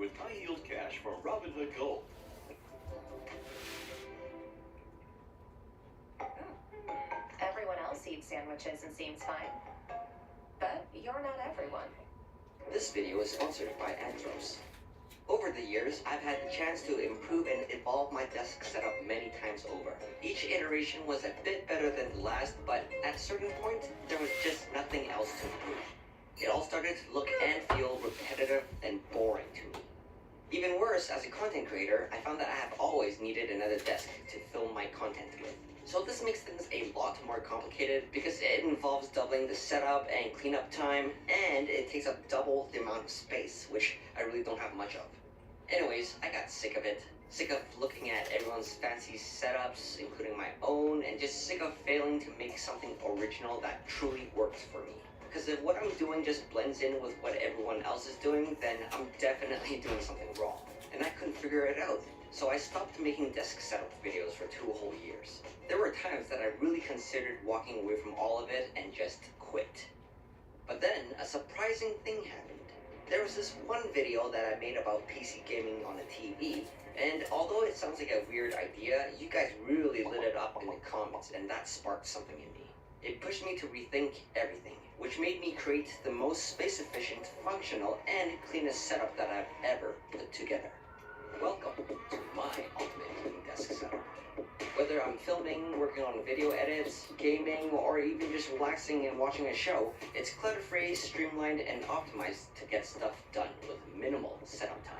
with high-yield cash from Robinhood Gold. Everyone else eats sandwiches and seems fine. But you're not everyone. This video is sponsored by Anthros. Over the years, I've had the chance to improve and evolve my desk setup many times over. Each iteration was a bit better than the last, but at a certain point, there was just nothing else to improve. It all started to look and feel repetitive and boring to me. Even worse, as a content creator, I found that I have always needed another desk to film my content with. So this makes things a lot more complicated because it involves doubling the setup and cleanup time, and it takes up double the amount of space, which I really don't have much of. Anyways, I got sick of it. Sick of looking at everyone's fancy setups, including my own, and just sick of failing to make something original that truly works for me. Because if what I'm doing just blends in with what everyone else is doing, then I'm definitely doing something wrong. And I couldn't figure it out. So I stopped making desk setup videos for 2 whole years. There were times that I really considered walking away from all of it and just quit. But then a surprising thing happened. There was this one video that I made about PC gaming on a TV, and although it sounds like a weird idea, you guys really lit it up in the comments, and that sparked something in me. It pushed me to rethink everything, which made me create the most space-efficient, functional, and cleanest setup that I've ever put together. Welcome to my ultimate desk setup. Whether I'm filming, working on video edits, gaming, or even just relaxing and watching a show, it's clutter-free, streamlined, and optimized to get stuff done with minimal setup time.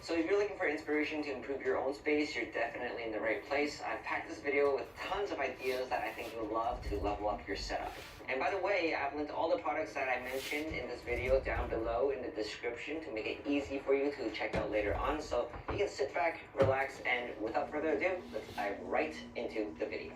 So if you're looking for inspiration to improve your own space, you're definitely in the right place. I've packed this video with tons of ideas that I think you'll love to level up your setup. And by the way, I've linked all the products that I mentioned in this video down below in the description to make it easy for you to check out later on. So you can sit back, relax, and without further ado, let's dive right into the video.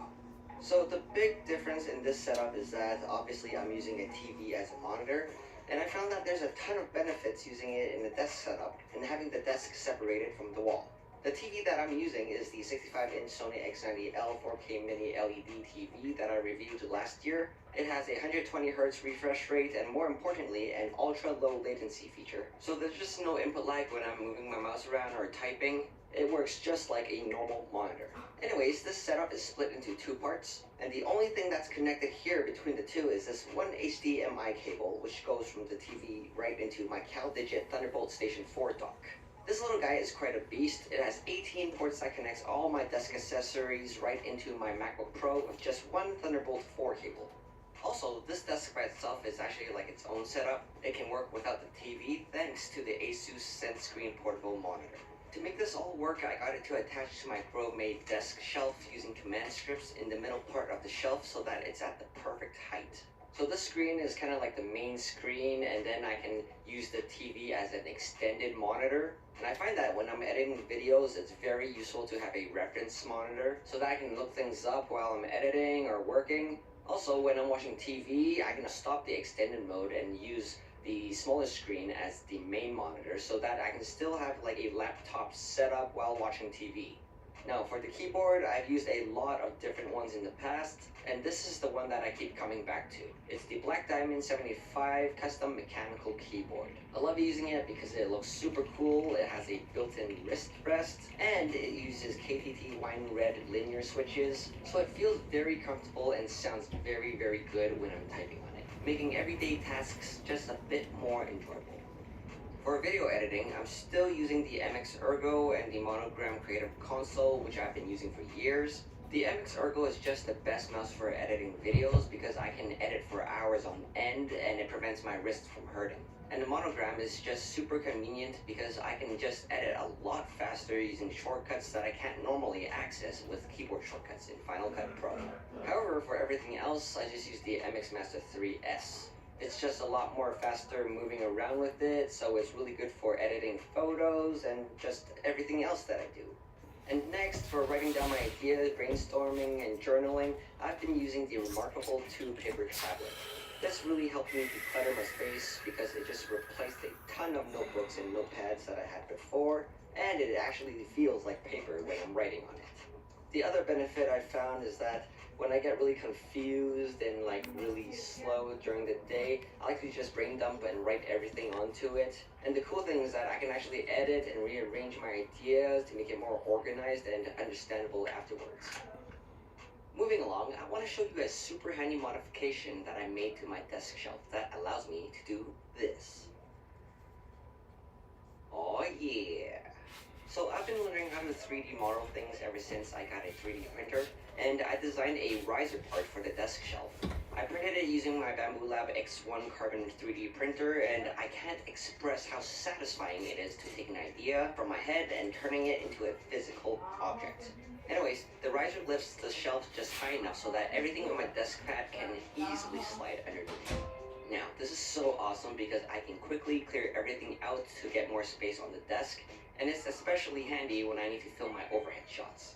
So the big difference in this setup is that obviously I'm using a TV as a monitor. And I found that there's a ton of benefits using it in the desk setup and having the desk separated from the wall. The TV that I'm using is the 65-inch Sony X90L 4K mini LED TV that I reviewed last year. It has a 120Hz refresh rate and, more importantly, an ultra-low latency feature. So there's just no input lag when I'm moving my mouse around or typing. It works just like a normal monitor. Anyways, this setup is split into 2 parts, and the only thing that's connected here between the two is this one HDMI cable, which goes from the TV right into my CalDigit Thunderbolt Station 4 dock. This little guy is quite a beast. It has 18 ports that connects all my desk accessories right into my MacBook Pro with just one Thunderbolt 4 cable. Also, this desk by itself is actually like its own setup. It can work without the TV thanks to the Asus SenseScreen portable monitor. To make this all work, I got it to attach to my Grow-made desk shelf using command strips in the middle part of the shelf so that it's at the perfect height. So this screen is kind of like the main screen, and then I can use the TV as an extended monitor. And I find that when I'm editing videos, it's very useful to have a reference monitor so that I can look things up while I'm editing or working. Also, when I'm watching TV, I can stop the extended mode and use the smallest screen as the main monitor so that I can still have like a laptop setup while watching TV. Now for the keyboard, I've used a lot of different ones in the past, and this is the one that I keep coming back to. It's the Black Diamond 75 custom mechanical keyboard. I love using it because it looks super cool, it has a built-in wrist rest, and it uses KTT wine red linear switches, so it feels very comfortable and sounds very, very good when I'm typing on it, making everyday tasks just a bit more enjoyable. For video editing, I'm still using the MX Ergo and the Monogram Creative Console, which I've been using for years. The MX Ergo is just the best mouse for editing videos because I can edit for hours on end and it prevents my wrist from hurting. And the Monogram is just super convenient because I can just edit a lot faster using shortcuts that I can't normally access with keyboard shortcuts in Final Cut Pro. However, for everything else, I just use the MX Master 3S. It's just a lot more faster moving around with it, so it's really good for editing photos and just everything else that I do. And next, for writing down my ideas, brainstorming, and journaling, I've been using the Remarkable 2 paper tablet. This really helped me declutter my space because it just replaced a ton of notebooks and notepads that I had before, and it actually feels like paper when I'm writing on it. The other benefit I found is that When I get really confused and like really slow during the day, I like to just brain dump and write everything onto it. And the cool thing is that I can actually edit and rearrange my ideas to make it more organized and understandable afterwards. Moving along, I want to show you a super handy modification that I made to my desk shelf that allows me to do this. Oh yeah! So I've been learning how to 3D model things ever since I got a 3D printer, and I designed a riser part for the desk shelf. I printed it using my Bamboo Lab X1 carbon 3D printer, and I can't express how satisfying it is to take an idea from my head and turning it into a physical object. Anyways, the riser lifts the shelf just high enough so that everything on my desk pad can easily slide underneath. Now, this is so awesome because I can quickly clear everything out to get more space on the desk, and it's especially handy when I need to film my overhead shots.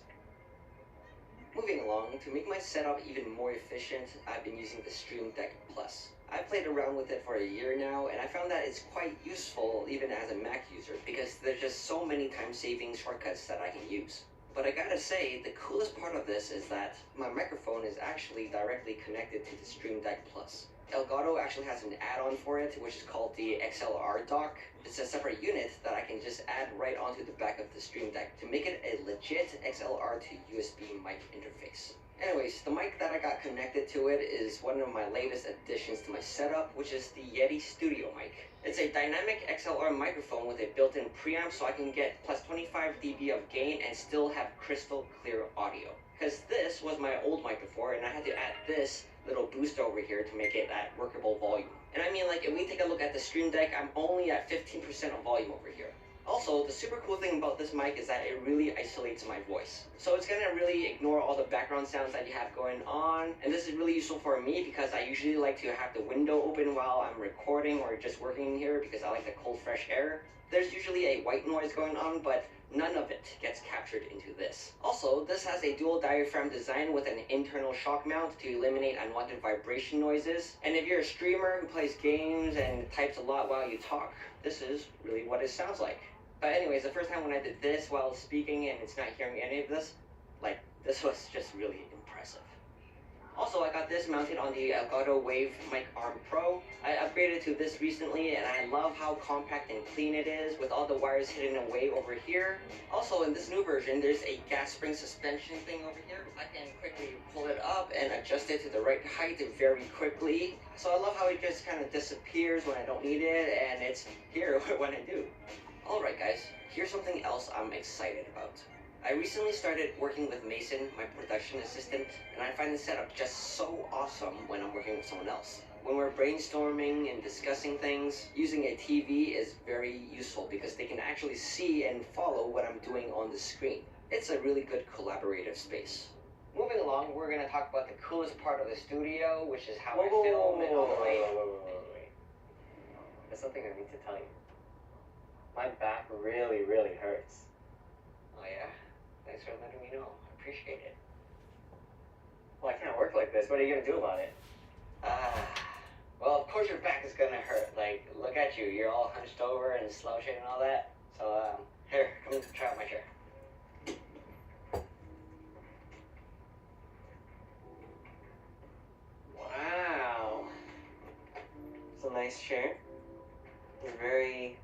Moving along, to make my setup even more efficient, I've been using the Stream Deck Plus. I've played around with it for a year now, and I found that it's quite useful even as a Mac user because there's just so many time-saving shortcuts that I can use. But I gotta say, the coolest part of this is that my microphone is actually directly connected to the Stream Deck Plus. Elgato actually has an add-on for it, which is called the XLR dock. It's a separate unit that I can just add right onto the back of the Stream Deck to make it a legit XLR to USB mic interface. Anyways, the mic that I got connected to it is one of my latest additions to my setup, which is the Yeti Studio mic. It's a dynamic XLR microphone with a built-in preamp so I can get plus 25 dB of gain and still have crystal clear audio. Because this was my old mic before, and I had to add this little booster over here to make it at workable volume. And I mean, like, if we take a look at the Stream Deck, I'm only at 15% of volume over here. Also, the super cool thing about this mic is that it really isolates my voice. So it's gonna really ignore all the background sounds that you have going on. And this is really useful for me because I usually like to have the window open while I'm recording or just working in here because I like the cold, fresh air. There's usually a white noise going on, but none of it gets captured into this. Also, this has a dual diaphragm design with an internal shock mount to eliminate unwanted vibration noises. And if you're a streamer who plays games and types a lot while you talk, this is really what it sounds like. But anyways, the first time when I did this while speaking and it's not hearing any of this, like, this was just really impressive. Also, I got this mounted on the Elgato Wave Mic Arm Pro. I upgraded to this recently, and I love how compact and clean it is with all the wires hidden away over here. Also, in this new version, there's a gas spring suspension thing over here. I can quickly pull it up and adjust it to the right height very quickly. So I love how it just kind of disappears when I don't need it, and it's here when I do. Alright guys, here's something else I'm excited about. I recently started working with Mason, my production assistant, and I find the setup just so awesome when I'm working with someone else. When we're brainstorming and discussing things, using a TV is very useful because they can actually see and follow what I'm doing on the screen. It's a really good collaborative space. Moving along, we're going to talk about the coolest part of the studio, which is how I film and all the way. Wait. There's something I need to tell you. My back really, really hurts. Oh yeah? Thanks for letting me know. I appreciate it. Well, I can't work like this. What are you gonna do about it? Well, of course your back is gonna hurt. Like, look at you. You're all hunched over and slouching and all that. So, here, come try out my chair. Wow. It's a nice chair. You're very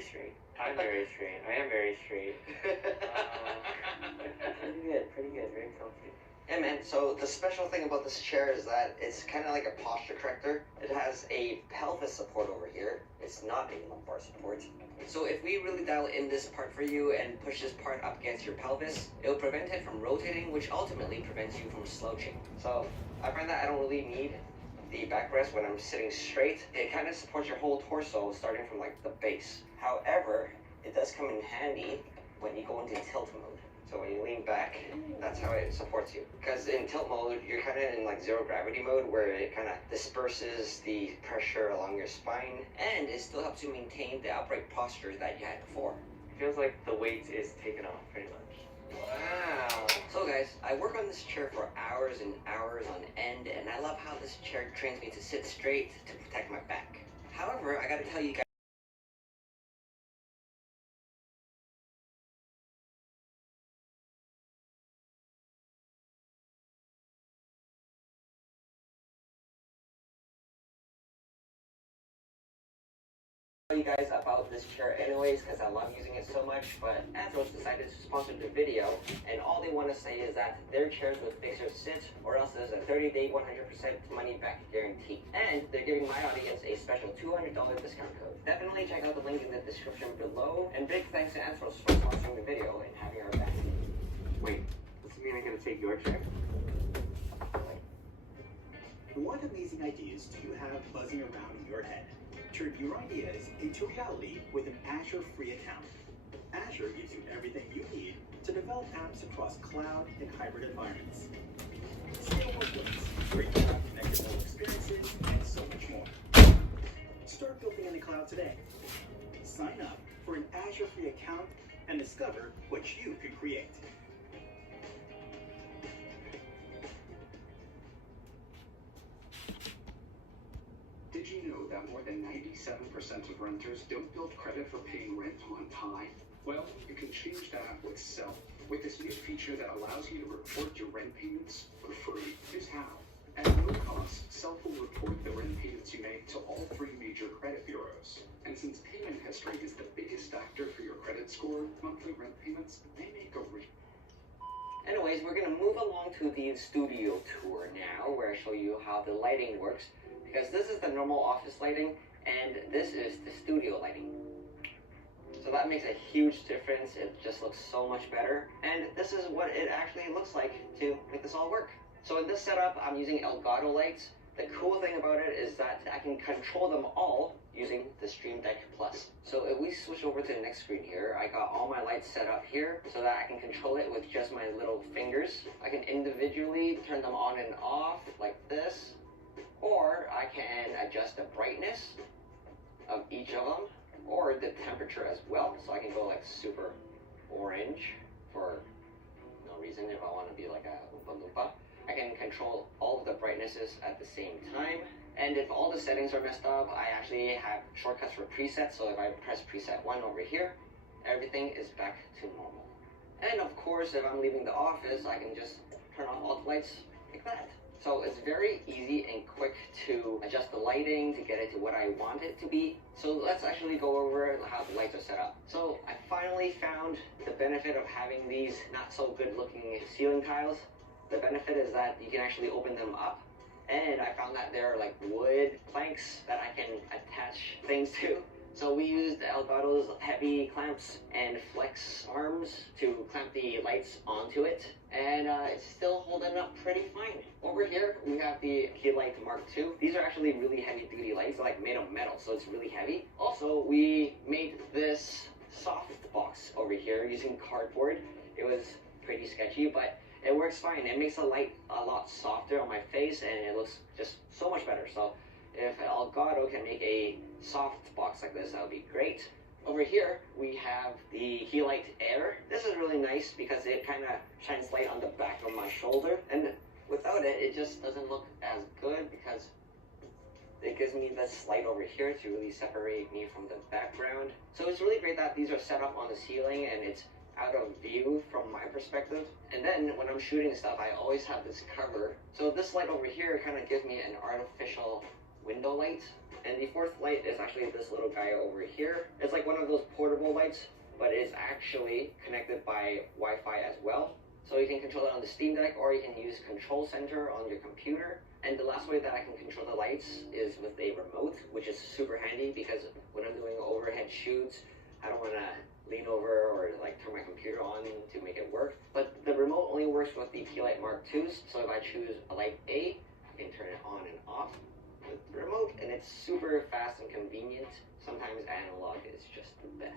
straight. I'm very straight. I am very straight. Pretty good. Very comfy. Yeah, man, so the special thing about this chair is that it's kind of like a posture corrector. It has a pelvis support over here. It's not a lumbar support. So if we really dial in this part for you and push this part up against your pelvis, it'll prevent it from rotating, which ultimately prevents you from slouching. So I find that I don't really need the backrest when I'm sitting straight. It kind of supports your whole torso starting from like the base. However, it does come in handy when you go into tilt mode. So when you lean back, that's how it supports you. Because in tilt mode, you're kind of in like zero gravity mode where it kind of disperses the pressure along your spine and it still helps you maintain the upright posture that you had before. It feels like the weight is taken off pretty much. Wow. So guys, I work on this chair for hours and hours on end, and I love how this chair trains me to sit straight to protect my back. However, I gotta tell you guys, you guys about this chair anyways because I love using it so much, but Athros decided to sponsor the video, and all they want to say is that their chairs would fix your sit, or else there's a 30-day 100% money back guarantee. And they're giving my audience a special $200 discount code. Definitely check out the link in the description below, and big thanks to Athros for sponsoring the video and having our back. Wait, does it mean I'm gonna take your chair? What amazing ideas do you have buzzing around in your head? Turn your ideas into reality with an Azure free account. Azure gives you everything you need to develop apps across cloud and hybrid environments. Scale workloads, create cloud-connected mobile experiences, and so much more. Start building in the cloud today. Sign up for an Azure free account and discover what you can create. Did you know that more than 97% of renters don't build credit for paying rent on time? Well, you can change that with Self. With this new feature that allows you to report your rent payments for free. Here's how. At no cost, Self will report the rent payments you make to all 3 major credit bureaus. And since payment history is the biggest factor for your credit score, monthly rent payments, they make a Anyways, we're gonna move along to the studio tour now, where I show you how the lighting works. Because this is the normal office lighting, and this is the studio lighting. So that makes a huge difference. It just looks so much better. And this is what it actually looks like to make this all work. So in this setup, I'm using Elgato lights. The cool thing about it is that I can control them all using the Stream Deck Plus. So if we switch over to the next screen here, I got all my lights set up here so that I can control it with just my little fingers. I can individually turn them on and off like this. Or I can adjust the brightness of each of them, or the temperature as well. So I can go like super orange for no reason if I want to be like a Oompa Loompa. I can control all of the brightnesses at the same time. And if all the settings are messed up, I actually have shortcuts for presets. So if I press preset 1 over here, everything is back to normal. And of course, if I'm leaving the office, I can just turn off all the lights like that. So it's very easy and quick to adjust the lighting to get it to what I want it to be. So let's actually go over how the lights are set up. So I finally found the benefit of having these not so good looking ceiling tiles. The benefit is that you can actually open them up. And I found that there are like wood planks that I can attach things to. So we used Elgato's heavy clamps and flex arms to clamp the lights onto it. And it's still holding up pretty fine. Over here, we have the Keylight Mark II. These are actually really heavy duty lights, like made of metal, so it's really heavy. Also, we made this soft box over here using cardboard. It was pretty sketchy, but it works fine. It makes the light a lot softer on my face, and it looks just so much better. So if Elgato can make a soft box like this, that would be great. Over here, we have the Keylight Air. This is really nice because it kind of shines light on the back of my shoulder. And without it, it just doesn't look as good because it gives me this light over here to really separate me from the background. So it's really great that these are set up on the ceiling and it's out of view from my perspective. And then when I'm shooting stuff, I always have this cover. So this light over here kind of gives me an artificial window light. And the fourth light is actually this little guy over here. It's like one of those portable lights, but it's actually connected by Wi-Fi as well. So you can control it on the Steam Deck, or you can use Control Center on your computer. And the last way that I can control the lights is with a remote, which is super handy because when I'm doing overhead shoots, I don't want to lean over or like turn my computer on to make it work. But the remote only works with the Keylight Mark IIs. So if I choose a light A, I can turn it on and off with the remote, and it's super fast and convenient. Sometimes analog is just the best.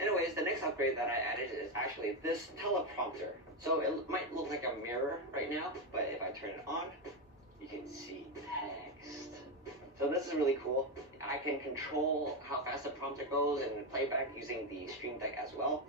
Anyways, the next upgrade that I added is actually this teleprompter. So it might look like a mirror right now, but if I turn it on, you can see text. So this is really cool. I can control how fast the prompter goes and playback using the Stream Deck as well.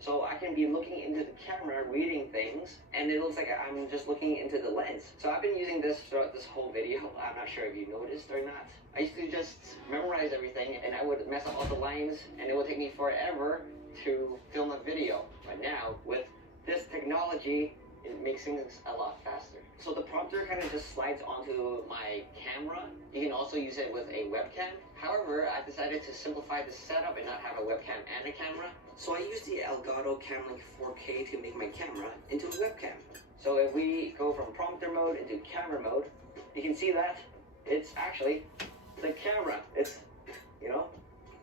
So I can be looking into the camera, reading things, and it looks like I'm just looking into the lens. So I've been using this throughout this whole video. I'm not sure if you noticed or not. I used to just memorize everything, and I would mess up all the lines, and it would take me forever to film a video. But now, with this technology, It makes things a lot faster. So the prompter kind of just slides onto my camera. You can also use it with a webcam. However, I decided to simplify the setup and not have a webcam and a camera. So I used the Elgato Camlink 4K to make my camera into a webcam. So if we go from prompter mode into camera mode, you can see that it's actually the camera. It's, you know,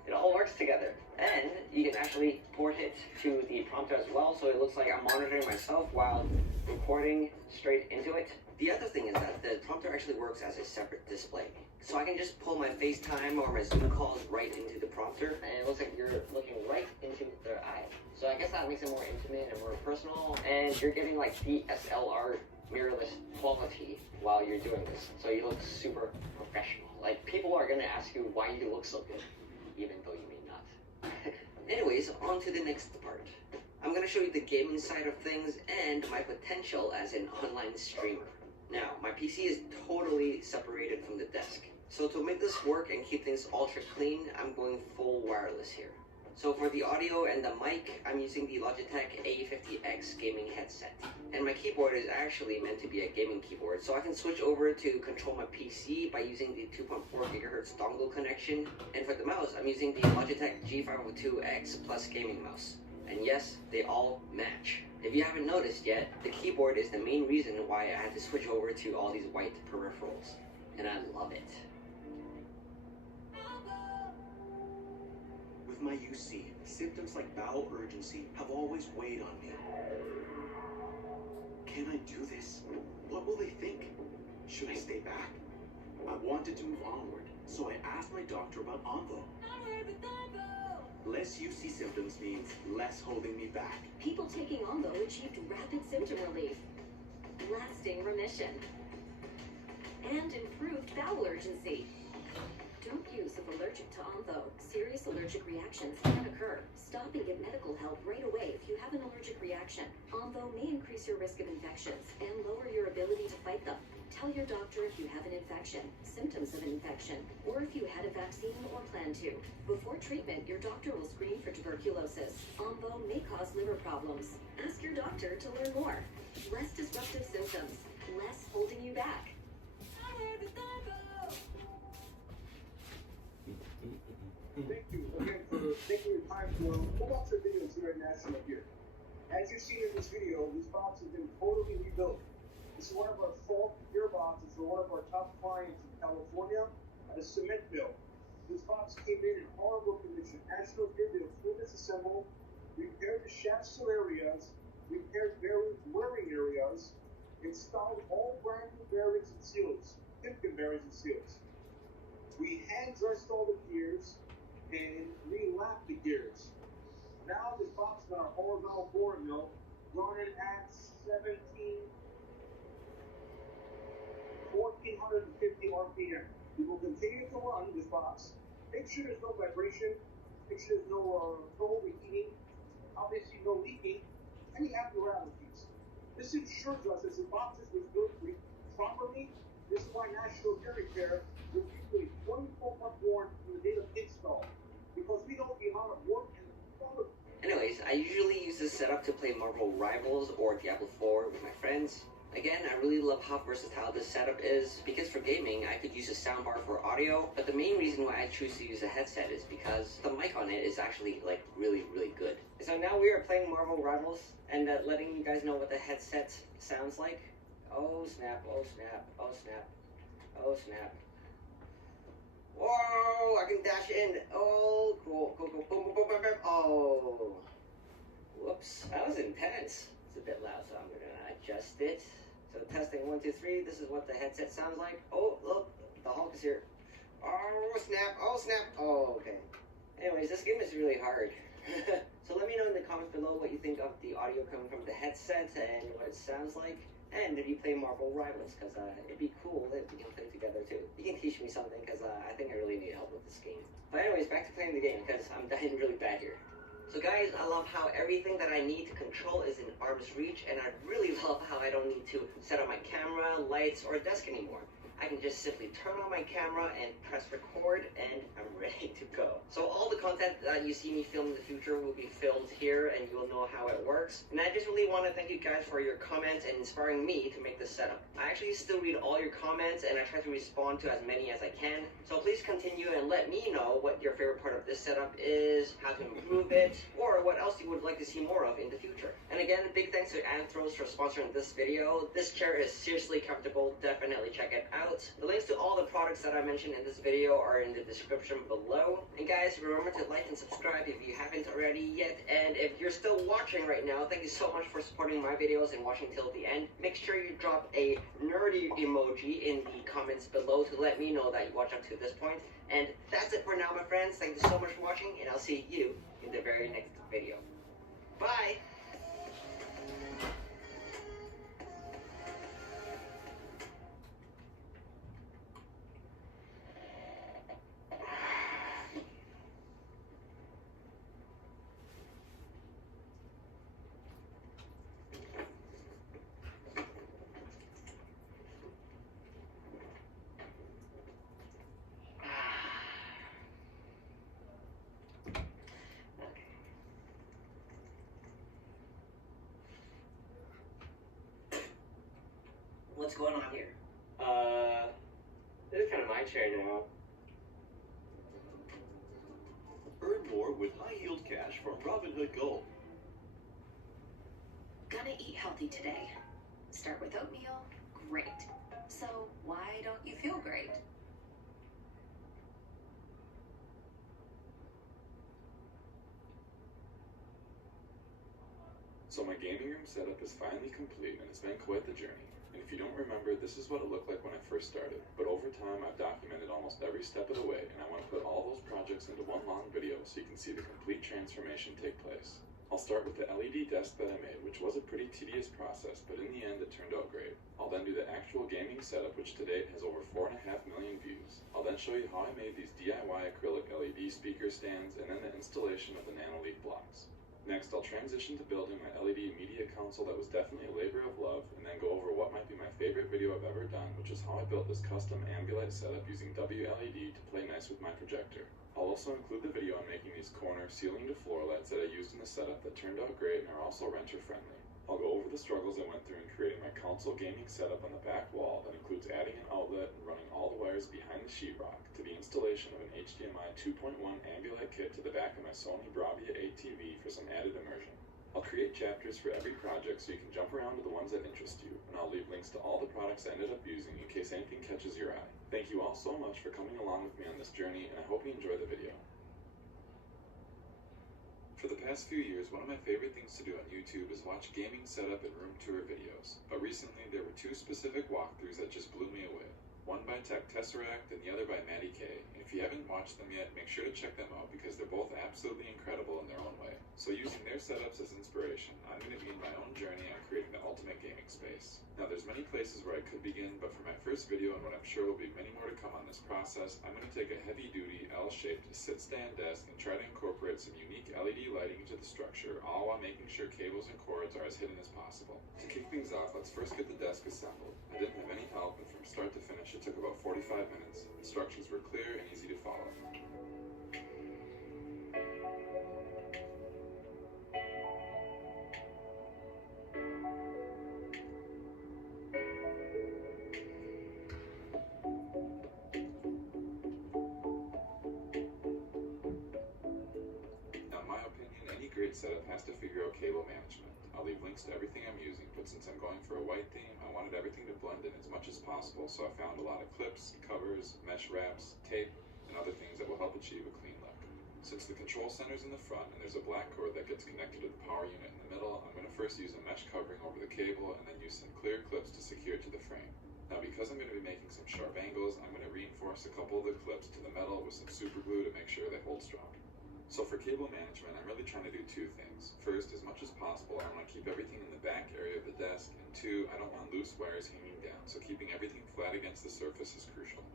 it all works together. And you can actually port it to the prompter as well, so it looks like I'm monitoring myself while recording straight into it. The other thing is that the prompter actually works as a separate display. So I can just pull my FaceTime or my Zoom calls right into the prompter. And it looks like you're looking right into their eye. So I guess that makes it more intimate and more personal. And you're getting like DSLR mirrorless quality while you're doing this. So you look super professional. Like, people are gonna ask you why you look so good, even though you may not. Anyways, on to the next part. I'm gonna show you the gaming side of things and my potential as an online streamer. Now, my PC is totally separated from the desk. So to make this work and keep things ultra clean, I'm going full wireless here. So for the audio and the mic, I'm using the Logitech A50X gaming headset. And my keyboard is actually meant to be a gaming keyboard, so I can switch over to control my PC by using the 2.4 GHz dongle connection. And for the mouse, I'm using the Logitech G502X Plus gaming mouse. And yes, they all match. If you haven't noticed yet, the keyboard is the main reason why I had to switch over to all these white peripherals. And I love it. With my UC, symptoms like bowel urgency have always weighed on me. Can I do this? What will they think? Should I stay back? I wanted to move onward, so I asked my doctor about Onvo. Less UC symptoms means less holding me back. People taking Onvo achieved rapid symptom relief, lasting remission, and improved bowel urgency. Don't use if allergic to Onvo. Serious allergic reactions can occur. Stop and get medical help right away if you have an allergic reaction. Onvo may increase your risk of infections and lower your ability to fight them. Tell your doctor if you have an infection, symptoms of an infection, or if you had a vaccine or plan to. Before treatment, your doctor will screen for tuberculosis. Onvo may cause liver problems. Ask your doctor to learn more. Less disruptive symptoms, less holding you back. Thank you again for taking your time to watch our videos here at National Gear. As you see in this video, this box has been totally rebuilt. This is one of our fault gearboxes for one of our top clients in California at a cement mill. This box came in horrible condition. National Gear did a full disassemble, repaired the shaft seal areas, repaired bearings wearing areas, installed all brand new bearings and seals, Timken bearings and seals. We hand dressed all the gears and re-lapped the gears. Now this box is on our horizontal bore mill, running at 1450 RPM. We will continue to run this box. Make sure there's no vibration. Make sure there's no overheating. Obviously no leaking. Any abnormalities. This ensures us that the boxes was built properly. This is why National Gear Repair will give you a 24-month warranty from the date of install. Because we know the amount of work and quality. Anyways, I usually use this setup to play Marvel Rivals or Diablo 4 with my friends. Again, I really love how versatile this setup is, because for gaming, I could use a soundbar for audio, but the main reason why I choose to use a headset is because the mic on it is actually, like, really, really good. So now we are playing Marvel Rivals and letting you guys know what the headset sounds like. Oh snap, oh snap, oh snap, oh snap. Whoa, I can dash in. Oh, cool, cool, cool, boom, boom, boom, boom, boom. Oh, whoops, that was intense. It's a bit loud, so I'm gonna adjust it. So testing 1, 2, 3. This is what the headset sounds like. Oh, look, the Hulk is here. Oh snap! Oh snap! Oh, okay. Anyways, this game is really hard. So let me know in the comments below what you think of the audio coming from the headset and what it sounds like. And if you play Marvel Rivals, because it'd be cool if we can play together too. You can teach me something, because I think I really need help with this game. But anyways, back to playing the game, because I'm dying really bad here. So guys, I love how everything that I need to control is in arm's reach, and I really love how I don't need to set up my camera, lights, or desk anymore. I can just simply turn on my camera and press record, and I'm ready to go. So all the content that you see me film in the future will be filmed here, and you'll know how it works. And I just really want to thank you guys for your comments and inspiring me to make this setup. I actually still read all your comments, and I try to respond to as many as I can. So please continue and let me know what your favorite part of this setup is, how to improve it, or what else you would like to see more of in the future. And again, big thanks to Anthros for sponsoring this video. This chair is seriously comfortable. Definitely check it out. The links to all the products that I mentioned in this video are in the description below. And guys, remember to like and subscribe if you haven't already yet. And if you're still watching right now, thank you so much for supporting my videos and watching till the end. Make sure you drop a nerdy emoji in the comments below to let me know that you watched up to this point. And that's it for now, my friends. Thank you so much for watching, and I'll see you in the very next video. Bye! What's going on here? This is kind of my chair now. Earn more with high-yield cash from Robinhood Gold. Gonna eat healthy today. Start with oatmeal. Great. So why don't you feel great? So my gaming room setup is finally complete, and it's been quite the journey. And if you don't remember, this is what it looked like when I first started. But over time, I've documented almost every step of the way, and I want to put all those projects into one long video so you can see the complete transformation take place. I'll start with the LED desk that I made, which was a pretty tedious process, but in the end it turned out great. I'll then do the actual gaming setup, which to date has over 4.5 million views. I'll then show you how I made these DIY acrylic LED speaker stands, and then the installation of the nanolith blocks. Next, I'll transition to building my LED media console that was definitely a labor of love, and then go over what might be my favorite video I've ever done, which is how I built this custom Ambilight setup using WLED to play nice with my projector. I'll also include the video on making these corner ceiling to floor lights that I used in the setup that turned out great and are also renter friendly. I'll go over the struggles I went through in creating my console gaming setup on the back wall that includes adding an outlet and running all the wires behind the sheetrock, to the installation of an HDMI 2.1 Ambilight kit to the back of my Sony Bravia 8 TV for some added immersion. I'll create chapters for every project so you can jump around to the ones that interest you, and I'll leave links to all the products I ended up using in case anything catches your eye. Thank you all so much for coming along with me on this journey, and I hope you enjoy the video. For the past few years, one of my favorite things to do on YouTube is watch gaming setup and room tour videos, but recently there were two specific walkthroughs that just blew me away. One by Tech Tesseract and the other by Maddie K. And if you haven't watched them yet, make sure to check them out because they're both absolutely incredible in their own way. So using their setups as inspiration, I'm going to begin my own journey on creating the ultimate gaming space. Now there's many places where I could begin, but for my first video and what I'm sure will be many more to come on this process, I'm going to take a heavy-duty L-shaped sit-stand desk and try to incorporate some unique LED lighting into the structure, all while making sure cables and cords are as hidden as possible. To kick things off, let's first get the desk assembled. I didn't have any help, and from start to finish it took about 45 minutes. Instructions were clear and easy to follow. Great setup has to figure out cable management. I'll leave links to everything I'm using, but since I'm going for a white theme, I wanted everything to blend in as much as possible, so I found a lot of clips, covers, mesh wraps, tape, and other things that will help achieve a clean look. Since the control center's in the front and there's a black cord that gets connected to the power unit in the middle, I'm going to first use a mesh covering over the cable and then use some clear clips to secure it to the frame. Now because I'm going to be making some sharp angles, I'm going to reinforce a couple of the clips to the metal with some super glue to make sure they hold strong. So for cable management, I'm really trying to do two things. First, as much as possible, I want to keep everything in the back area of the desk, and two, I don't want loose wires hanging down, so keeping everything flat against the surface is crucial.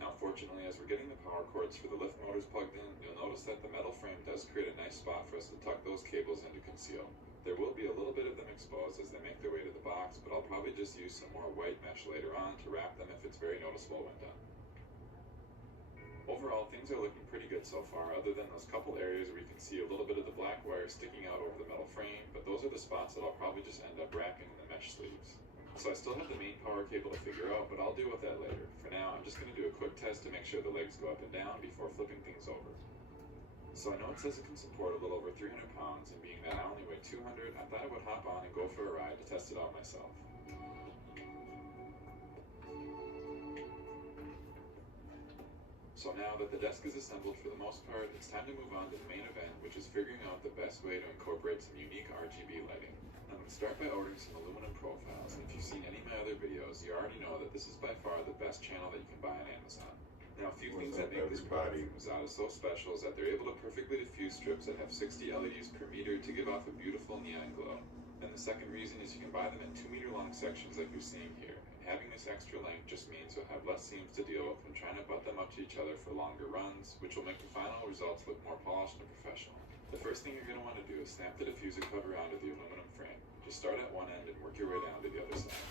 Now fortunately, as we're getting the power cords for the lift motors plugged in, you'll notice that the metal frame does create a nice spot for us to tuck those cables in to conceal. There will be a little bit of them exposed as they make their way to the box, but I'll probably just use some more white mesh later on to wrap them if it's very noticeable when done. Overall, things are looking pretty good so far, other than those couple areas where you can see a little bit of the black wire sticking out over the metal frame, but those are the spots that I'll probably just end up wrapping in the mesh sleeves. So I still have the main power cable to figure out, but I'll deal with that later. For now, I'm just going to do a quick test to make sure the legs go up and down before flipping things over. So I know it says it can support a little over 300 pounds, and being that I only weigh 200, I thought I would hop on and go for a ride to test it out myself. So now that the desk is assembled for the most part, it's time to move on to the main event, which is figuring out the best way to incorporate some unique RGB lighting. I'm going to start by ordering some aluminum profiles, and if you've seen any of my other videos, you already know that this is by far the best channel that you can buy on Amazon. Now, a few things that make this product from Mazada so special is that they're able to perfectly diffuse strips that have 60 LEDs per meter to give off a beautiful neon glow. And the second reason is you can buy them in 2-meter long sections like you're seeing here. Having this extra length just means you'll have less seams to deal with when trying to butt them up to each other for longer runs, which will make the final results look more polished and professional. The first thing you're going to want to do is snap the diffuser cover onto the aluminum frame. Just start at one end and work your way down to the other side.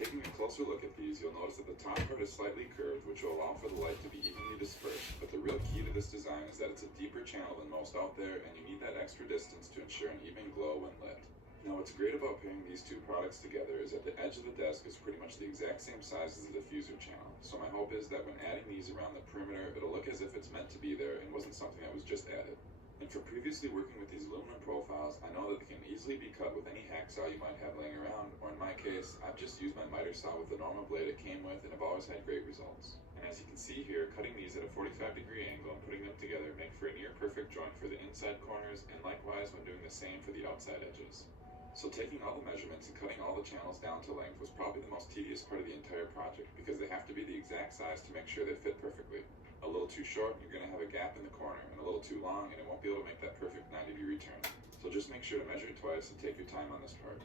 Taking a closer look at these, you'll notice that the top part is slightly curved, which will allow for the light to be evenly dispersed, but the real key to this design is that it's a deeper channel than most out there, and you need that extra distance to ensure an even glow when lit. Now, what's great about pairing these two products together is that the edge of the desk is pretty much the exact same size as the diffuser channel, so my hope is that when adding these around the perimeter, it'll look as if it's meant to be there and wasn't something that was just added. And from previously working with these aluminum profiles, I know that they can easily be cut with any hacksaw you might have laying around, or in my case, I've just used my miter saw with the normal blade it came with, and I've always had great results. And as you can see here, cutting these at a 45-degree angle and putting them together make for a near-perfect joint for the inside corners, and likewise when doing the same for the outside edges. So taking all the measurements and cutting all the channels down to length was probably the most tedious part of the entire project, because they have to be the exact size to make sure they fit perfectly. A little too short, you're going to have a gap in the corner, and a little too long, and it won't be able to make that perfect 90-degree turn. So just make sure to measure it twice and take your time on this part.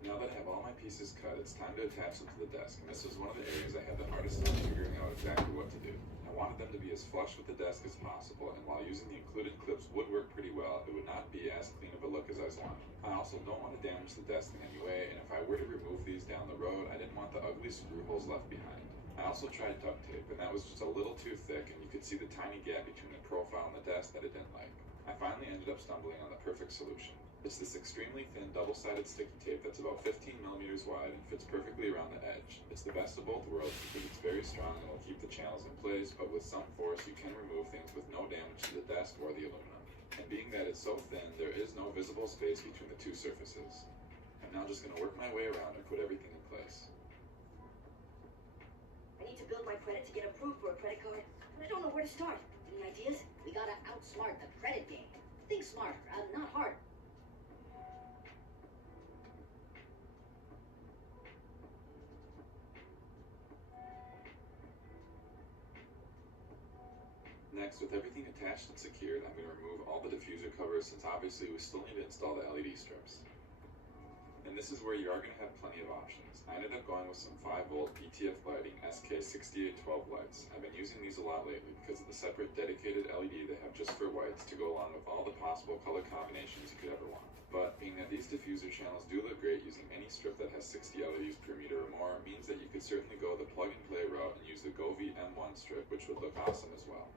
Now that I have all my pieces cut, it's time to attach them to the desk, and this was one of the areas I had the hardest time figuring out exactly what to do. I wanted them to be as flush with the desk as possible, and while using the included clips would work pretty well, it would not be as clean of a look as I was wanting. I also don't want to damage the desk in any way, and if I were to remove these down the road, I didn't want the ugly screw holes left behind. I also tried duct tape, and that was just a little too thick, and you could see the tiny gap between the profile and the desk that I didn't like. I finally ended up stumbling on the perfect solution. It's this extremely thin double-sided sticky tape that's about 15 millimeters wide and fits perfectly around the edge. It's the best of both worlds because it's very strong and will keep the channels in place, but with some force you can remove things with no damage to the desk or the aluminum. And being that it's so thin, there is no visible space between the two surfaces. I'm now just going to work my way around and put everything in place. I need to build my credit to get approved for a credit card, but I don't know where to start. Any ideas? We gotta outsmart the credit game. Think smarter, not harder. Next, with everything attached and secured, I'm going to remove all the diffuser covers since obviously we still need to install the LED strips. And this is where you are going to have plenty of options. I ended up going with some 5-volt PTF lighting SK6812 lights. I've been using these a lot lately because of the separate dedicated LED they have just for whites to go along with all the possible color combinations you could ever want. But being that these diffuser channels do look great using any strip that has 60 LEDs per meter or more means that you could certainly go the plug-and-play route and use the Govee M1 strip, which would look awesome as well.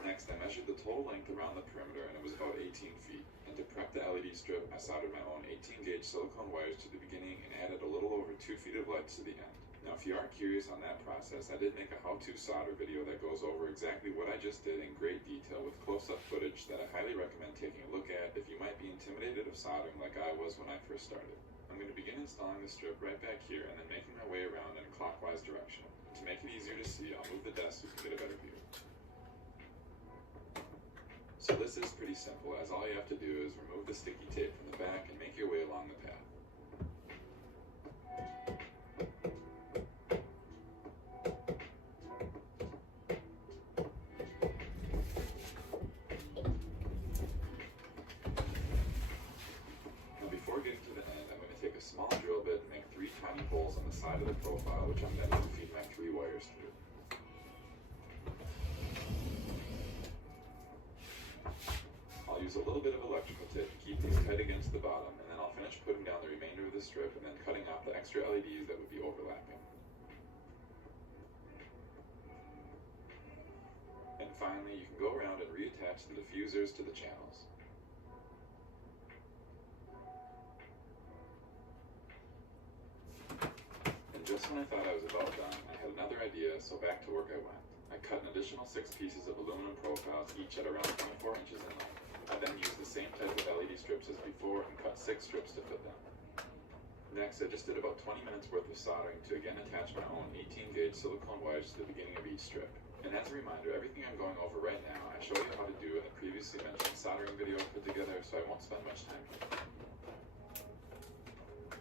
Next, I measured the total length around the perimeter, and it was about 18 feet. And to prep the LED strip, I soldered my own 18-gauge silicone wires to the beginning and added a little over 2 feet of lights to the end. Now, if you are curious on that process, I did make a how-to solder video that goes over exactly what I just did in great detail with close-up footage that I highly recommend taking a look at if you might be intimidated of soldering like I was when I first started. I'm going to begin installing the strip right back here and then making my way around in a clockwise direction. To make it easier to see, I'll move the desk so you can get a better view. So this is pretty simple, as all you have to do is remove the sticky tape from the back and make your way along the path. Now before getting to the end, I'm going to take a small drill bit and make 3 tiny holes on the side of the profile, which I'm then going to feed my 3 wires through. Use a little bit of electrical tape to keep these tight against the bottom, and then I'll finish putting down the remainder of the strip and then cutting off the extra LEDs that would be overlapping. And finally, you can go around and reattach the diffusers to the channels. And just when I thought I was about done, I had another idea, so back to work I went. I cut an additional 6 pieces of aluminum profiles, each at around 24 inches in length. I then used the same type of LED strips as before and cut 6 strips to fit them. Next, I just did about 20 minutes worth of soldering to again attach my own 18 gauge silicone wires to the beginning of each strip. And as a reminder, everything I'm going over right now, I showed you how to do in the previously mentioned soldering video I put together, so I won't spend much time here.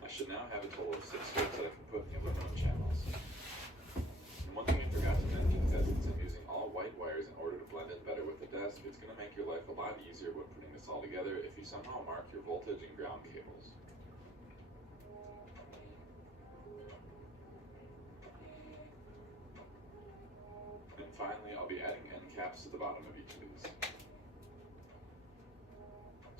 I should now have a total of 6 strips that I can put in the aluminum channels. And one thing I forgot to mention is that since I'm using all white wires in order to blend in better with the desk, it's going to make your life a lot easier when putting this all together if you somehow mark your voltage and ground cables. And finally, I'll be adding end caps to the bottom of each of these.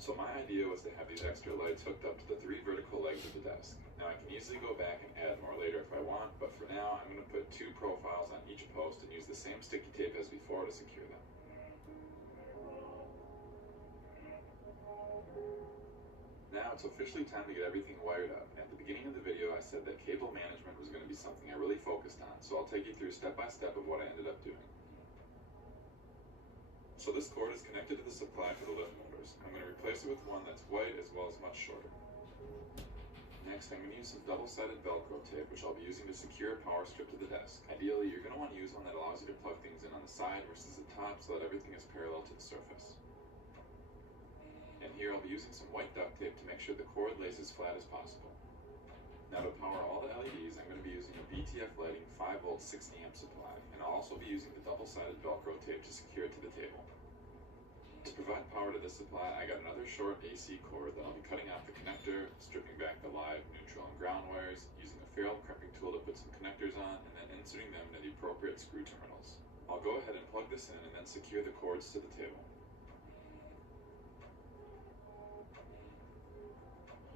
So my idea was to have these extra lights hooked up to the 3 vertical legs of the desk. Now I can easily go back and add more later if I want, but for now I'm going to put 2 profiles on each post and use the same sticky tape as before to secure them. Now it's officially time to get everything wired up. At the beginning of the video I said that cable management was going to be something I really focused on, so I'll take you through step by step of what I ended up doing. So this cord is connected to the supply for the lift motors. I'm going to replace it with one that's white as well as much shorter. Next, I'm going to use some double-sided Velcro tape, which I'll be using to secure a power strip to the desk. Ideally, you're going to want to use one that allows you to plug things in on the side versus the top so that everything is parallel to the surface. And here I'll be using some white duct tape to make sure the cord lays as flat as possible. Now to power all the LEDs, I'm going to be using a BTF Lighting 5V 60 amp supply, and I'll also be using the double-sided Velcro tape to secure it to the table. To provide power to this supply, I got another short AC cord that I'll be cutting off the connector, stripping back the live, neutral, and ground wires, using a ferrule crimping tool to put some connectors on, and then inserting them into the appropriate screw terminals. I'll go ahead and plug this in and then secure the cords to the table.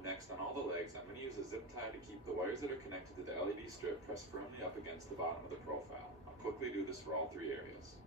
Next, on all the legs, I'm going to use a zip tie to keep the wires that are connected to the LED strip pressed firmly up against the bottom of the profile. I'll quickly do this for all 3 areas.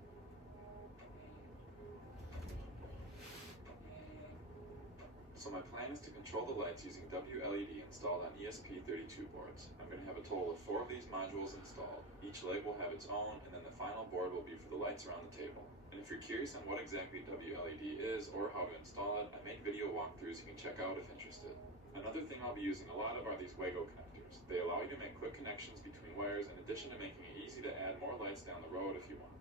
So my plan is to control the lights using WLED installed on ESP32 boards. I'm going to have a total of 4 of these modules installed. Each leg will have its own, and then the final board will be for the lights around the table. And if you're curious on what exactly WLED is or how to install it, I made video walkthroughs you can check out if interested. Another thing I'll be using a lot of are these Wago connectors. They allow you to make quick connections between wires in addition to making it easy to add more lights down the road if you want.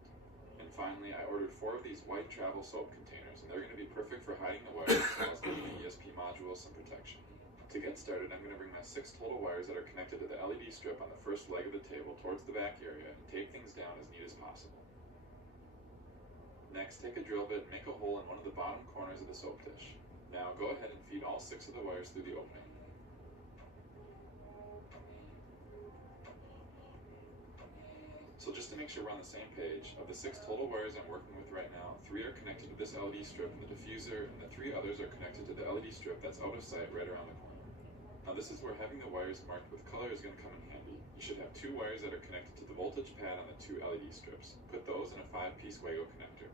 And finally, I ordered 4 of these white travel soap containers, and they're going to be perfect for hiding the wires as well as giving the ESP module some protection. To get started, I'm going to bring my 6 total wires that are connected to the LED strip on the first leg of the table towards the back area and tape things down as neat as possible. Next, take a drill bit and make a hole in one of the bottom corners of the soap dish. Now go ahead and feed all 6 of the wires through the opening. So just to make sure we're on the same page, of the 6 total wires I'm working with right now, 3 are connected to this LED strip and the diffuser, and the 3 others are connected to the LED strip that's out of sight right around the corner. Now this is where having the wires marked with color is going to come in handy. You should have 2 wires that are connected to the voltage pad on the 2 LED strips. Put those in a 5-piece Wago connector.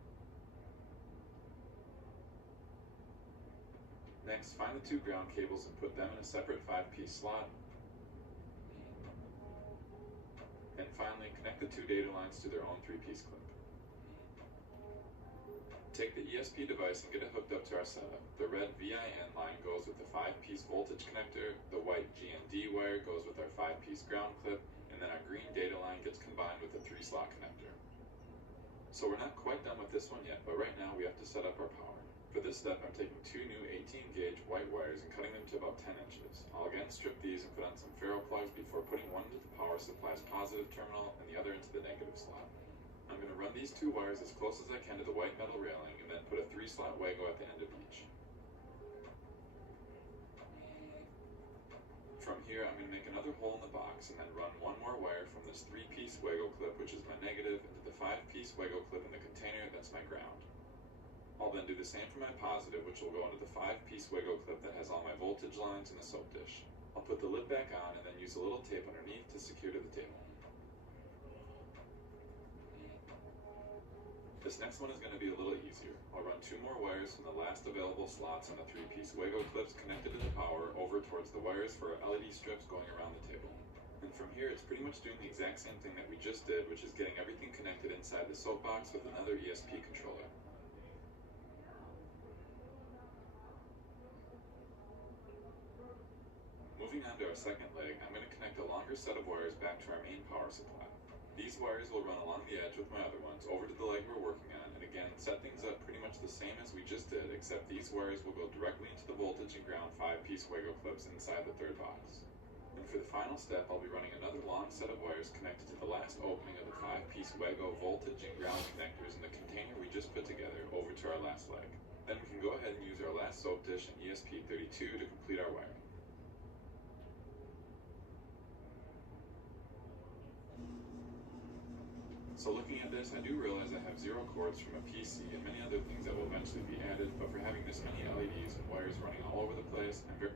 Next, find the 2 ground cables and put them in a separate 5-piece slot. And finally, connect the 2 data lines to their own 3-piece clip. Take the ESP device and get it hooked up to our setup. The red VIN line goes with the 5-piece voltage connector, the white GND wire goes with our 5-piece ground clip, and then our green data line gets combined with the 3-slot connector. So we're not quite done with this one yet, but right now we have to set up our power. For this step, I'm taking 2 new 18-gauge white wires and cutting them to about 10 inches. I'll again strip these and put on some ferrule plugs before putting one into the power supply's positive terminal and the other into the negative slot. I'm going to run these 2 wires as close as I can to the white metal railing and then put a 3-slot Wago at the end of each. From here, I'm going to make another hole in the box and then run 1 more wire from this 3-piece Wago clip, which is my negative, into the 5-piece Wago clip in the container that's my ground. I'll then do the same for my positive, which will go into the 5-piece Wago clip that has all my voltage lines in the soap dish. I'll put the lid back on and then use a little tape underneath to secure to the table. This next one is going to be a little easier. I'll run 2 more wires from the last available slots on the 3-piece Wago clips connected to the power over towards the wires for our LED strips going around the table. And from here, it's pretty much doing the exact same thing that we just did, which is getting everything connected inside the soap box with another ESP controller. Moving on to our second leg, I'm going to connect a longer set of wires back to our main power supply. These wires will run along the edge with my other ones over to the leg we're working on, and again, set things up pretty much the same as we just did, except these wires will go directly into the voltage and ground 5-piece Wago clips inside the 3rd box. And for the final step, I'll be running another long set of wires connected to the last opening of the 5-piece Wago voltage and ground connectors in the container we just put together over to our last leg. Then we can go ahead and use our last soap dish and ESP32 to complete our wiring. So looking at this, I do realize I have 0 cords from a PC and many other things that will eventually be added, but for having this many LEDs and wires running all over the place, I'm very...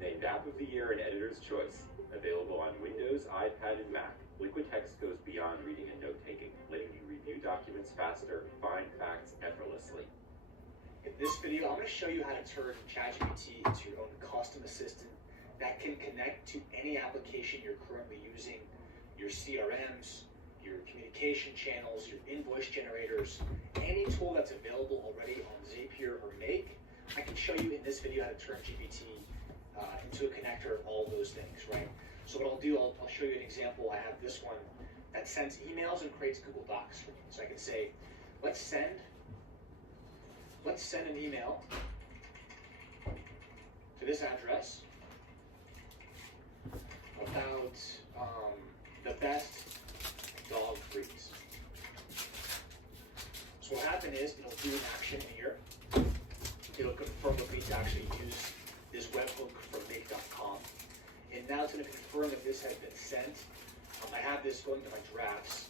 Named App of the Year and Editor's Choice. Available on Windows, iPad, and Mac, Liquid Text goes beyond reading and note-taking, letting you review documents faster, find facts effortlessly. In this video, I'm going to show you how to turn ChatGPT into your own custom assistant that can connect to any application you're currently using, your CRMs, your communication channels, your invoice generators, any tool that's available already on Zapier or Make. I can show you in this video how to turn GPT into a connector of all those things, right? So what I'll do, I'll show you an example. I have this one that sends emails and creates Google Docs for me. So I can say, let's send an email to this address about the best dog breeds. So what happened is it'll do an action here. It'll confirm with me to actually use this webhook from make.com. And now it's going to confirm that this has been sent. I have this going to my drafts.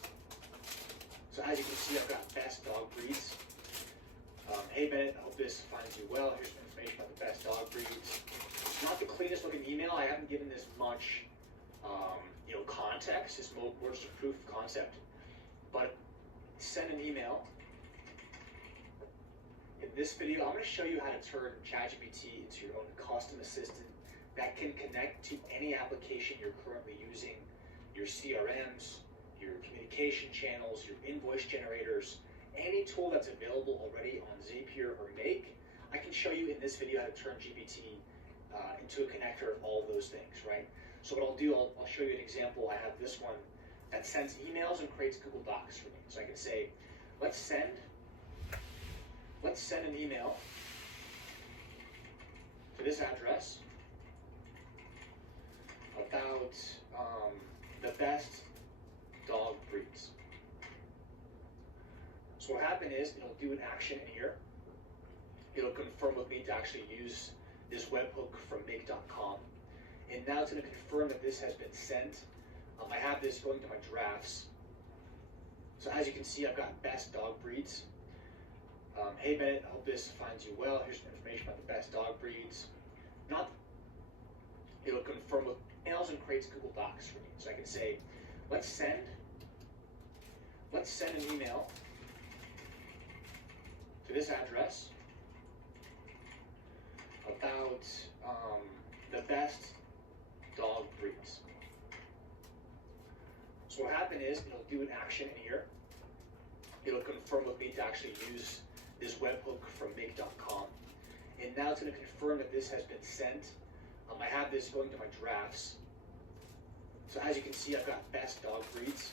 So as you can see, I've got best dog breeds. Hey Bennett, I hope this finds you well. Here's some information about the best dog breeds. It's not the cleanest looking email. I haven't given this much context. It's more just a proof of concept. But send an email. In this video, I'm going to show you how to turn ChatGPT into your own custom assistant that can connect to any application you're currently using, your CRMs, your communication channels, your invoice generators, any tool that's available already on Zapier or Make. I can show you in this video how to turn GPT into a connector of all those things, right? So what I'll do, I'll show you an example. I have this one that sends emails and creates Google Docs for me. So I can say, let's send an email to this address about the best dog breeds. So what happened is it'll do an action in here. It'll confirm with me to actually use this webhook from make.com. And now it's going to confirm that this has been sent. I have this going to my drafts. So as you can see, I've got best dog breeds. Hey Bennett, I hope this finds you well. Here's some information about the best dog breeds. It'll confirm with emails and creates Google Docs for me. So I can say, let's send an email to this address about the best dog breeds. So what happened is it'll do an action in here. It'll confirm with me to actually use this webhook from make.com. And now it's going to confirm that this has been sent. I have this going to my drafts. So as you can see, I've got best dog breeds.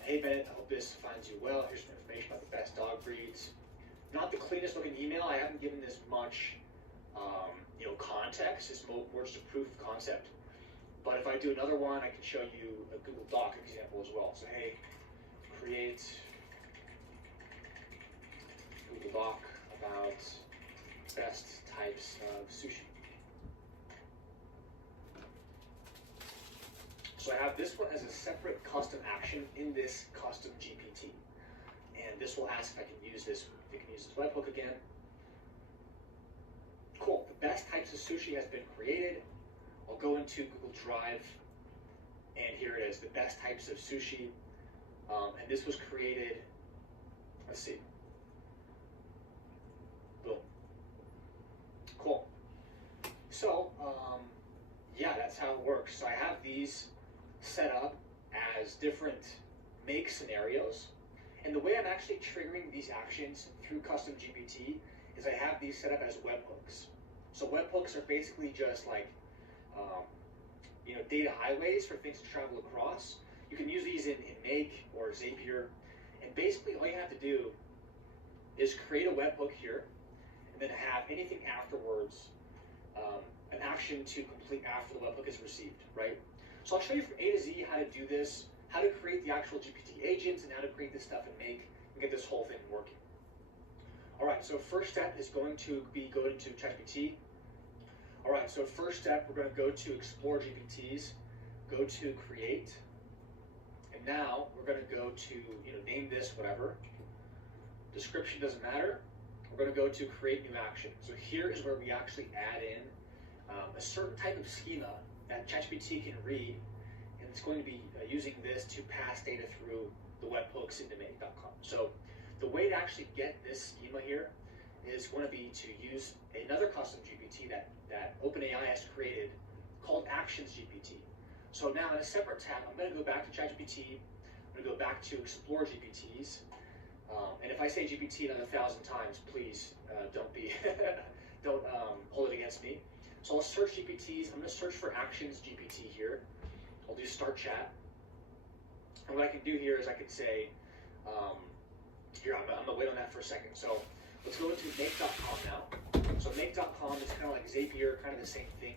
Hey Bennett, I hope this finds you well. Here's some information about the best dog breeds. Not the cleanest looking email. I haven't given this much context. It's more just a proof of concept. But if I do another one, I can show you a Google Doc example as well. So hey, create Google Doc about best types of sushi. So I have this one as a separate custom action in this custom GPT. and this will ask if I can use this. If you can use this webhook again. Cool. The best types of sushi has been created. I'll go into Google Drive, and here it is, the best types of sushi. And this was created, let's see. Boom. Cool. So, yeah, that's how it works. So I have these set up as different make scenarios. And the way I'm actually triggering these actions through custom GPT is I have these set up as webhooks. So webhooks are basically just like, data highways for things to travel across. You can use these in Make or Zapier. And basically all you have to do is create a webhook here and then have anything afterwards, an action to complete after the webhook is received, right? So I'll show you from A to Z how to do this, how to create the actual GPT agents, and how to create this stuff in Make and get this whole thing working. All right, so first step is going to be go into ChatGPT. All right, so first step, we're going to go to Explore GPTs, go to Create, and now we're going to go to, name this whatever. Description doesn't matter. We're going to go to Create New Action. So here is where we actually add in a certain type of schema that ChatGPT can read, and it's going to be using this to pass data through the webhooks into Make.com. So the way to actually get this schema here is going to be to use another custom GPT that OpenAI has created called Actions GPT. So now in a separate tab, I'm going to go back to ChatGPT. I'm going to go back to Explore GPTs. And if I say GPT another 1,000 times, please don't hold it against me. So I'll search GPTs. I'm going to search for Actions GPT here. I'll do Start Chat. And what I can do here is I can say, here, I'm going to wait on that for a second. So let's go into Make.com now. So Make.com is kind of like Zapier, kind of the same thing.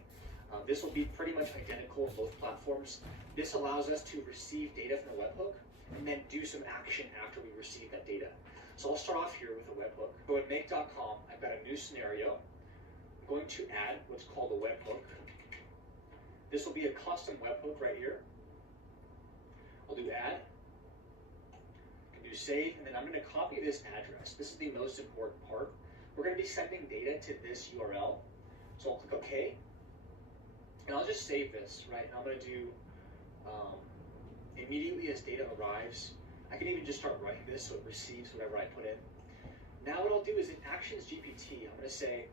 This will be pretty much identical in both platforms. This allows us to receive data from the webhook and then do some action after we receive that data. So I'll start off here with a webhook. Go at Make.com, I've got a new scenario. I'm going to add what's called a webhook. This will be a custom webhook right here. I'll do add. Do save, and then I'm going to copy this address. This is the most important part. We're going to be sending data to this URL. So I'll click OK, and I'll just save this, right? And I'm going to do immediately as data arrives. I can even just start writing this so it receives whatever I put in. Now what I'll do is in Actions GPT, I'm going to say,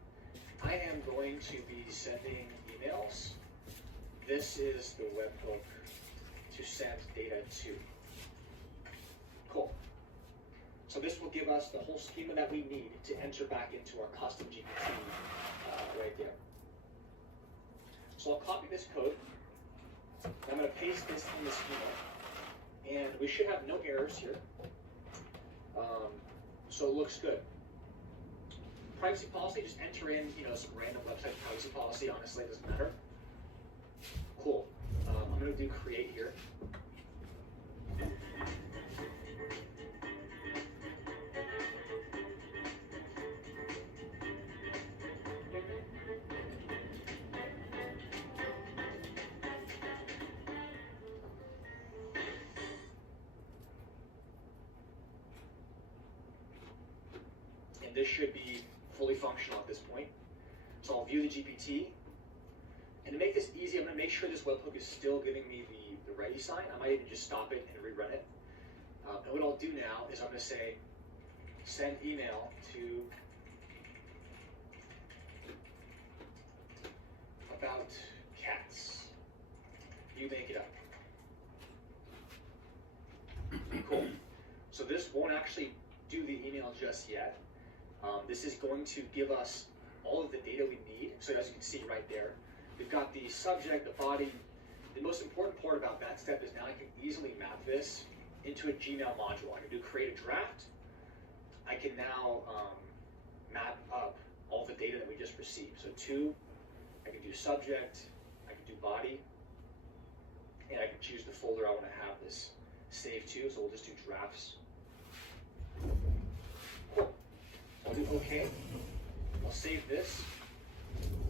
I am going to be sending emails. This is the webhook to send data to. Cool. So this will give us the whole schema that we need to enter back into our custom GPT right there. So I'll copy this code. I'm going to paste this in the schema. And we should have no errors here. So it looks good. Privacy policy, just enter in some random website privacy policy. Honestly, it doesn't matter. Cool. I'm going to do create here. And this should be fully functional at this point. So I'll view the GPT. And to make this easy, I'm going to make sure this webhook is still giving me the ready sign. I might even just stop it and rerun it. And what I'll do now is I'm going to say, send email to about cats. You make it up. Cool. So this won't actually do the email just yet. This is going to give us all of the data we need. So as you can see right there, we've got the subject, the body. The most important part about that step is now I can easily map this into a Gmail module. I can do create a draft. I can now map up all the data that we just received. So I can do subject, I can do body, and I can choose the folder I want to have this saved to. So we'll just do drafts. Cool. I'll do OK. I'll save this.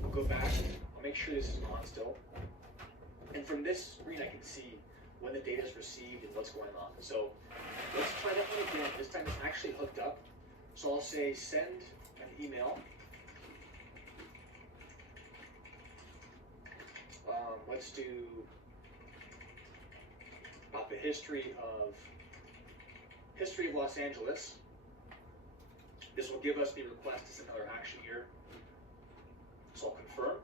I'll go back. I'll make sure this is on still. And from this screen, I can see when the data is received and what's going on. So let's try that one again. This time it's actually hooked up. So I'll say send an email. Let's do about the history of Los Angeles. This will give us the request to send another action here. So I'll confirm.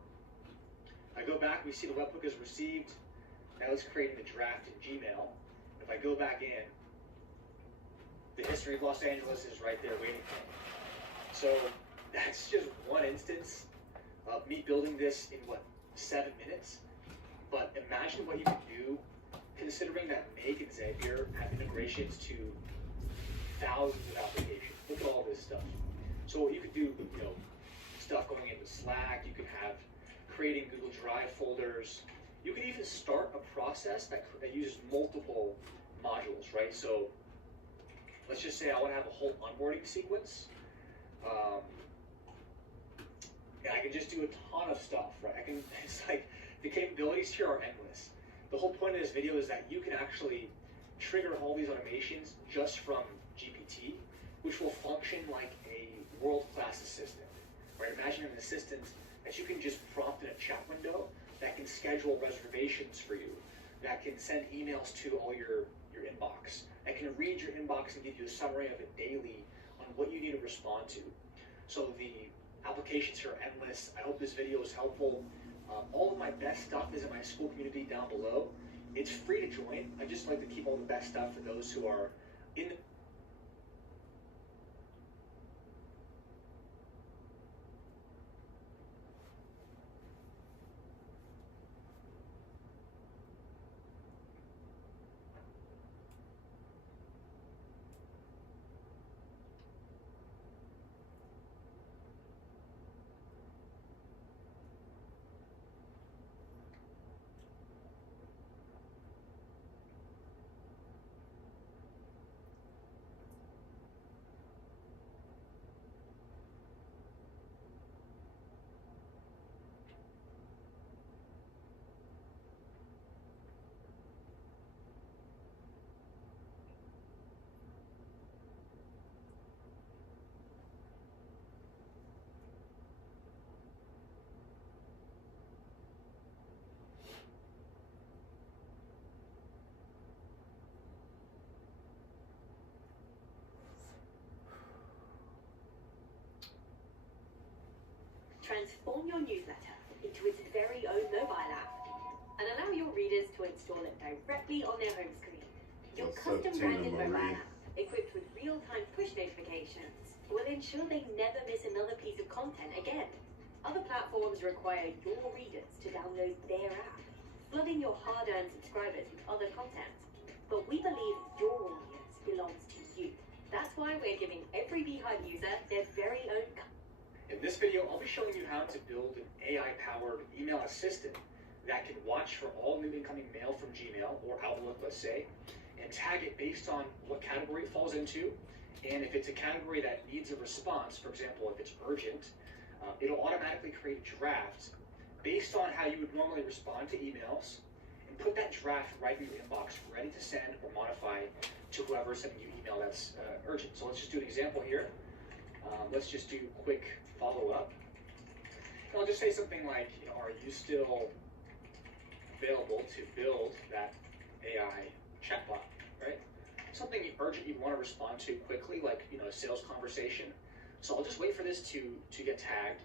I go back, we see the webhook is received. Now it's creating the draft in Gmail. If I go back in, the history of Los Angeles is right there waiting for me. So that's just one instance of me building this in 7 minutes? But imagine what you could do, considering that Meg and Zapier have integrations to thousands of applications. Look at all this stuff. So what you could do, stuff going into Slack, you could have creating Google Drive folders. You could even start a process that uses multiple modules, right? So let's just say I want to have a whole onboarding sequence. And I can just do a ton of stuff, right? It's like, the capabilities here are endless. The whole point of this video is that you can actually trigger all these automations just from GPT, which will function like a world-class assistant, right? Imagine an assistant that you can just prompt in a chat window that can schedule reservations for you, that can send emails to all your inbox, that can read your inbox and give you a summary of it daily on what you need to respond to. So the applications here are endless. I hope this video is helpful. All of my best stuff is in my school community down below. It's free to join. I just like to keep all the best stuff for those who are in the Transform your newsletter into its very own mobile app and allow your readers to install it directly on their home screen. Your custom-branded mobile app, equipped with real-time push notifications, will ensure they never miss another piece of content again. Other platforms require your readers to download their app, flooding your hard-earned subscribers with other content. But we believe your audience belongs to you. That's why we're giving every Beehive user their very own. In this video, I'll be showing you how to build an AI-powered email assistant that can watch for all new incoming mail from Gmail or Outlook, let's say, and tag it based on what category it falls into. And if it's a category that needs a response, for example, if it's urgent, it'll automatically create a draft based on how you would normally respond to emails and put that draft right in your inbox, ready to send or modify to whoever's sending you email that's urgent. So let's just do an example here. Let's just do quick follow-up. And I'll just say something like, are you still available to build that AI chatbot, right? Something urgent you want to respond to quickly, like a sales conversation. So I'll just wait for this to get tagged.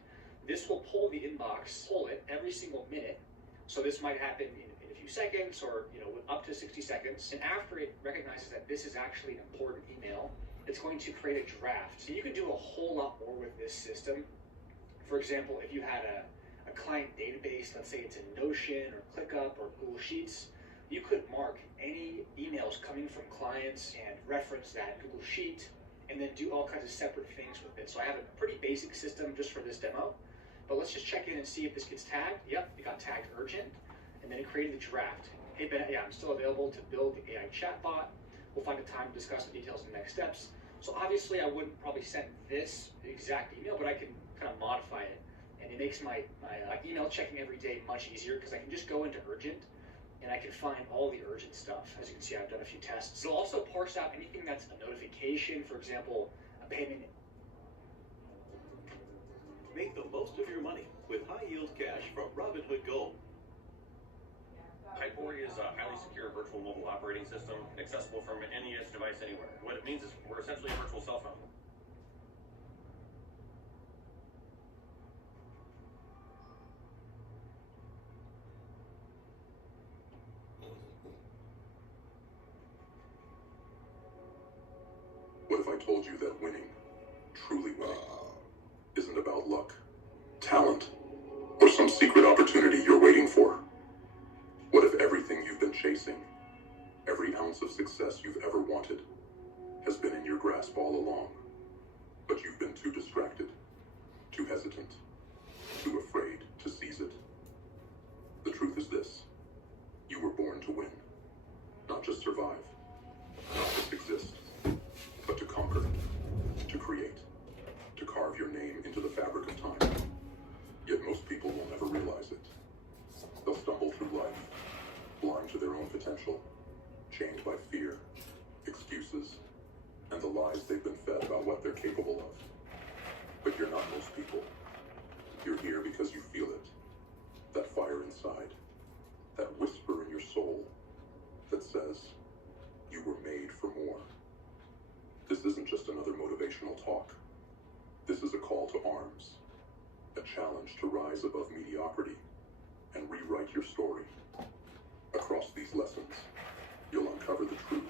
This will pull the inbox, pull it every single minute. So this might happen in a few seconds or up to 60 seconds. And after it recognizes that this is actually an important email, it's going to create a draft. So you can do a whole lot more with this system. For example, if you had a client database, let's say it's in Notion or ClickUp or Google Sheets, you could mark any emails coming from clients and reference that Google Sheet and then do all kinds of separate things with it. So I have a pretty basic system just for this demo, but let's just check in and see if this gets tagged. Yep, it got tagged urgent, and then it created the draft. Hey Ben, yeah, I'm still available to build the AI chatbot. We'll find a time to discuss the details and next steps. So obviously I wouldn't probably send this exact email, but I can kind of modify it. And it makes my email checking every day much easier because I can just go into urgent and I can find all the urgent stuff. As you can see, I've done a few tests. It'll also parse out anything that's a notification, for example, a payment. Make the most of your money with high-yield cash from Robinhood Gold. Hypori is a highly secure virtual mobile operating system, accessible from any edge device anywhere. What it means is we're essentially a virtual cell phone. What if I told you that winning, truly winning, isn't about luck, talent, or some secret opportunity you're waiting for? What if everything you've been chasing, every ounce of success you've ever wanted, has been in your grasp all along, but you've been too distracted, too hesitant, too afraid to seize it? The truth is this: you were born to win, not just survive, not just exist, but to conquer, to create, to carve your name into the fabric of time. Yet most people will never realize it. They'll stumble through life, blind to their own potential, chained by fear, excuses, and the lies they've been fed about what they're capable of. But you're not most people. You're here because you feel it. That fire inside, that whisper in your soul that says, you were made for more. This isn't just another motivational talk. This is a call to arms, a challenge to rise above mediocrity and rewrite your story. Across these lessons, you'll uncover the truths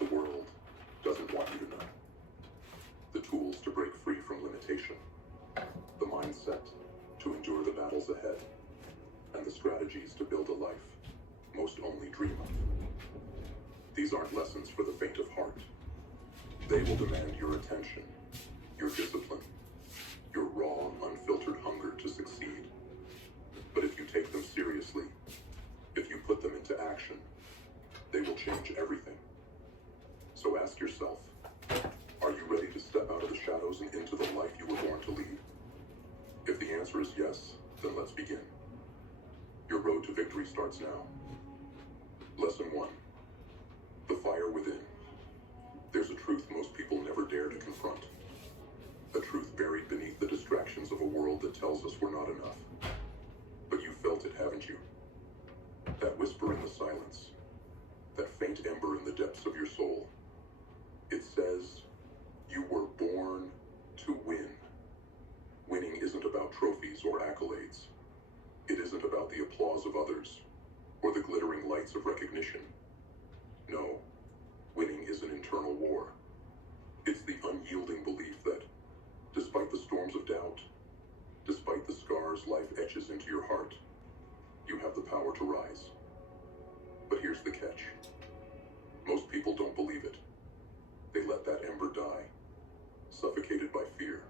the world doesn't want you to know. The tools to break free from limitation, the mindset to endure the battles ahead, and the strategies to build a life most only dream of. These aren't lessons for the faint of heart. They will demand your attention, your discipline, your raw, unfiltered hunger to succeed. But if you take them seriously, if you put them into action, they will change everything. So ask yourself, are you ready to step out of the shadows and into the life you were born to lead? If the answer is yes, then let's begin. Your road to victory starts now. Lesson 1. The fire within. There's a truth most people never dare to confront. A truth buried beneath the distractions of a world that tells us we're not enough. But you felt it, haven't you? That whisper in the silence. That faint ember in the depths of your soul. It says, you were born to win. Winning isn't about trophies or accolades. It isn't about the applause of others or the glittering lights of recognition. No, winning is an internal war. It's the unyielding belief that, despite the storms of doubt, despite the scars life etches into your heart, you have the power to rise. But here's the catch. Most people don't believe it. They let that ember die, suffocated by fear,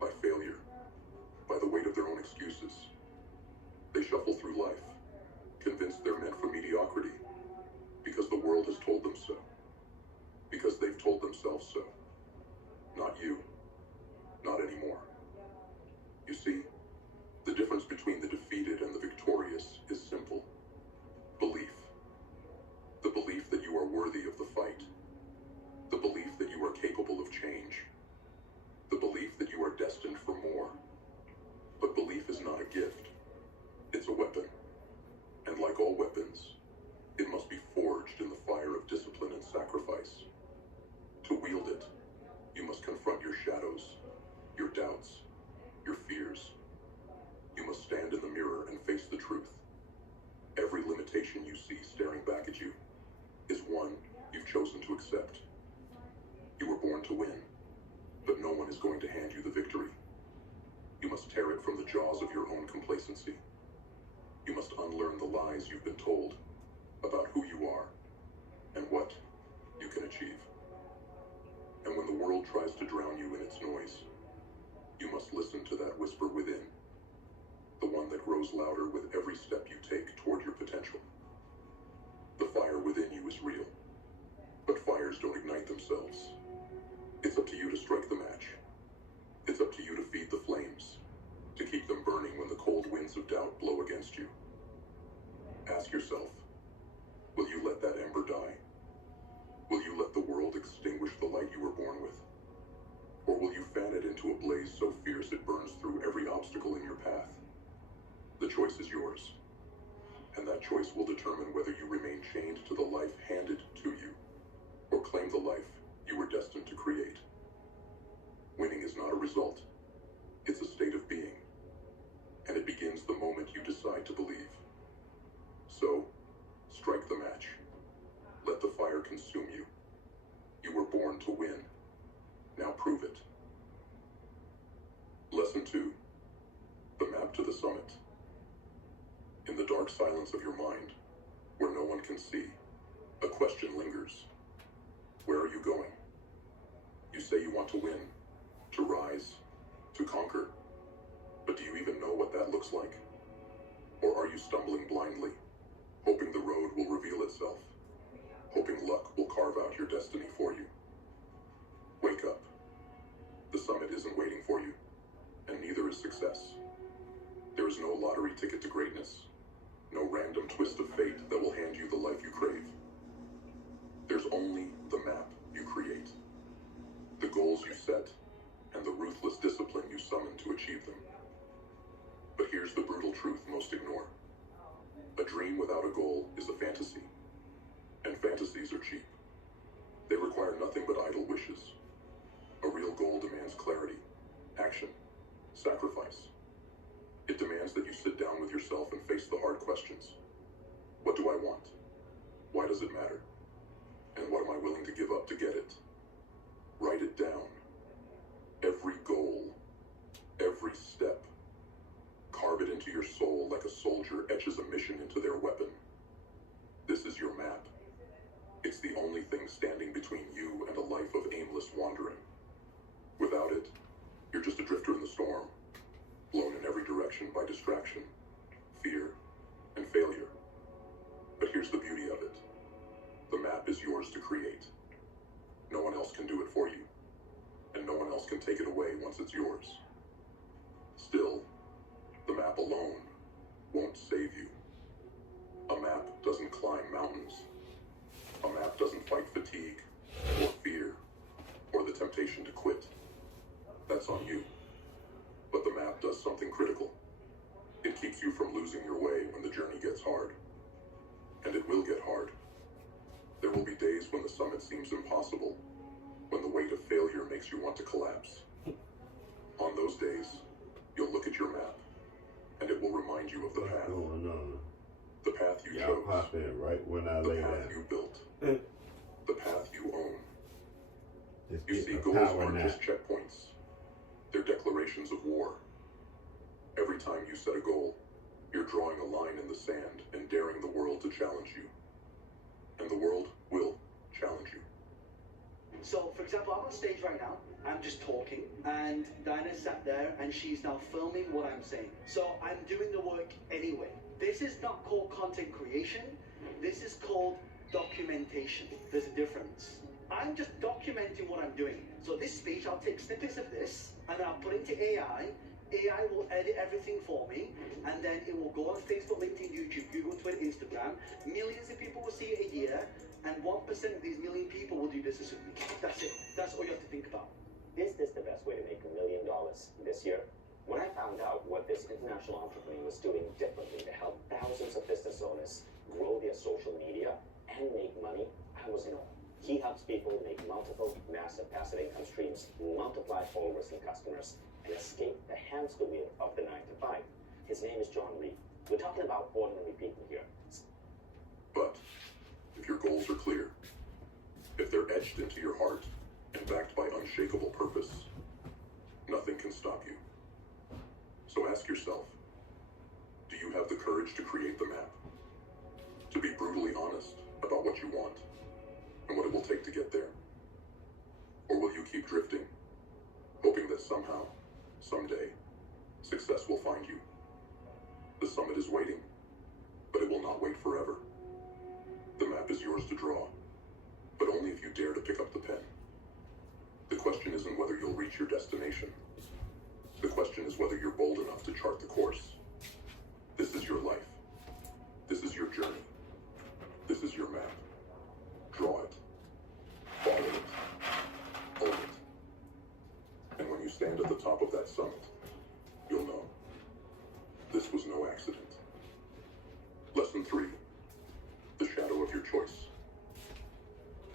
by failure, by the weight of their own excuses. They shuffle through life, convinced they're meant for mediocrity, because the world has told them so, because they've told themselves so. Not you, not anymore. You see, the difference between the defeated and the victorious is simple. Belief. The belief that you are worthy of the fight. The belief that you are capable of change. The belief that you are destined for more. But belief is not a gift. It's a weapon. And like all weapons, it must be forged in the fire of discipline and sacrifice. To wield it, you must confront your shadows, your doubts, your fears. You must stand in the mirror and face the truth. Every limitation you see staring back at you is one you've chosen to accept. You were born to win, but no one is going to hand you the victory. You must tear it from the jaws of your own complacency. You must unlearn the lies you've been told about who you are and what you can achieve. And when the world tries to drown you in its noise, you must listen to that whisper within, the one that grows louder with every step you take toward your potential. The fire within you is real, but fires don't ignite themselves. It's up to you to strike the match. It's up to you to feed the flames, to keep them burning when the cold winds of doubt blow against you. Ask yourself, blaze so fierce it burns through every obstacle in your path. The choice is yours, and that choice will determine whether you remain chained to the life handed to you, or claim the life you were destined to create. Winning is not a result, it's a state of being, and it begins the moment you decide to believe. So, strike the match. Let the fire consume you. You were born to win. Now prove it. Lesson 2. The map to the summit. In the dark silence of your mind, where no one can see, a question lingers. Where are you going? You say you want to win, to rise, to conquer. But do you even know what that looks like? Or are you stumbling blindly, hoping the road will reveal itself, hoping luck will carve out your destiny for you? Wake up. The summit isn't waiting for you, and neither is success. There is no lottery ticket to greatness, no random twist of fate that will hand you the life you crave. There's only the map you create, the goals you set, and the ruthless discipline you summon to achieve them. But here's the brutal truth most ignore. A dream without a goal is a fantasy, and fantasies are cheap. They require nothing but idle wishes. A real goal demands clarity, action, sacrifice. It demands that you sit down with yourself and face the hard questions. What do I want? Why does it matter? And what am I willing to give up to get it? Write it down. Every goal, every step. Carve it into your soul like a soldier etches a mission into their weapon. This is your map. It's the only thing standing between you and a life of aimless wandering. Without it, you're just a drifter in the storm, blown in every direction by distraction, fear, and failure. But here's the beauty of it. The map is yours to create. No one else can do it for you, and no one else can take it away once it's yours. Still, the map alone won't save you. A map doesn't climb mountains. A map doesn't fight fatigue, or fear, or the temptation to quit. That's on you. But the map does something critical. It keeps you from losing your way when the journey gets hard. And it will get hard. There will be days when the summit seems impossible, when the weight of failure makes you want to collapse. On those days, you'll look at your map, and it will remind you of the path. The path you chose. Pop in right when I the lay path down. you built. The path you own. Just You get see, my goals power aren't nap. just checkpoints. They're declarations of war. Every time you set a goal, you're drawing a line in the sand and daring the world to challenge you. And the world will challenge you. So, for example, I'm on stage right now, I'm just talking, and Dinah's sat there, and she's now filming what I'm saying. So, I'm doing the work anyway. This is not called content creation, this is called documentation. There's a difference. I'm just documenting what I'm doing. So this speech, I'll take snippets of this, and I'll put into AI. AI will edit everything for me, and then it will go on Facebook, LinkedIn, YouTube, Google, Twitter, Instagram. Millions of people will see it a year, and 1% of these million people will do business with me. That's it. That's all you have to think about. Is this the best way to make $1 million this year? When I found out what this international entrepreneur was doing differently to help thousands of business owners grow their social media and make money, I was in awe. He helps people make multiple massive passive income streams, multiply followers and customers, and escape the hamster wheel of the 9-to-5. His name is John Reed. We're talking about ordinary people here. But if your goals are clear, if they're etched into your heart and backed by unshakable purpose, nothing can stop you. So ask yourself, do you have the courage to create the map? To be brutally honest about what you want and what it will take to get there? Or will you keep drifting, hoping that somehow, someday, success will find you? The summit is waiting, but it will not wait forever. The map is yours to draw, but only if you dare to pick up the pen. The question isn't whether you'll reach your destination. The question is whether you're bold enough to chart the course. This is your life. This is your journey. This is your map. Draw it. Follow it. Own it. And when you stand at the top of that summit, you'll know. This was no accident. Lesson 3. The shadow of your choice.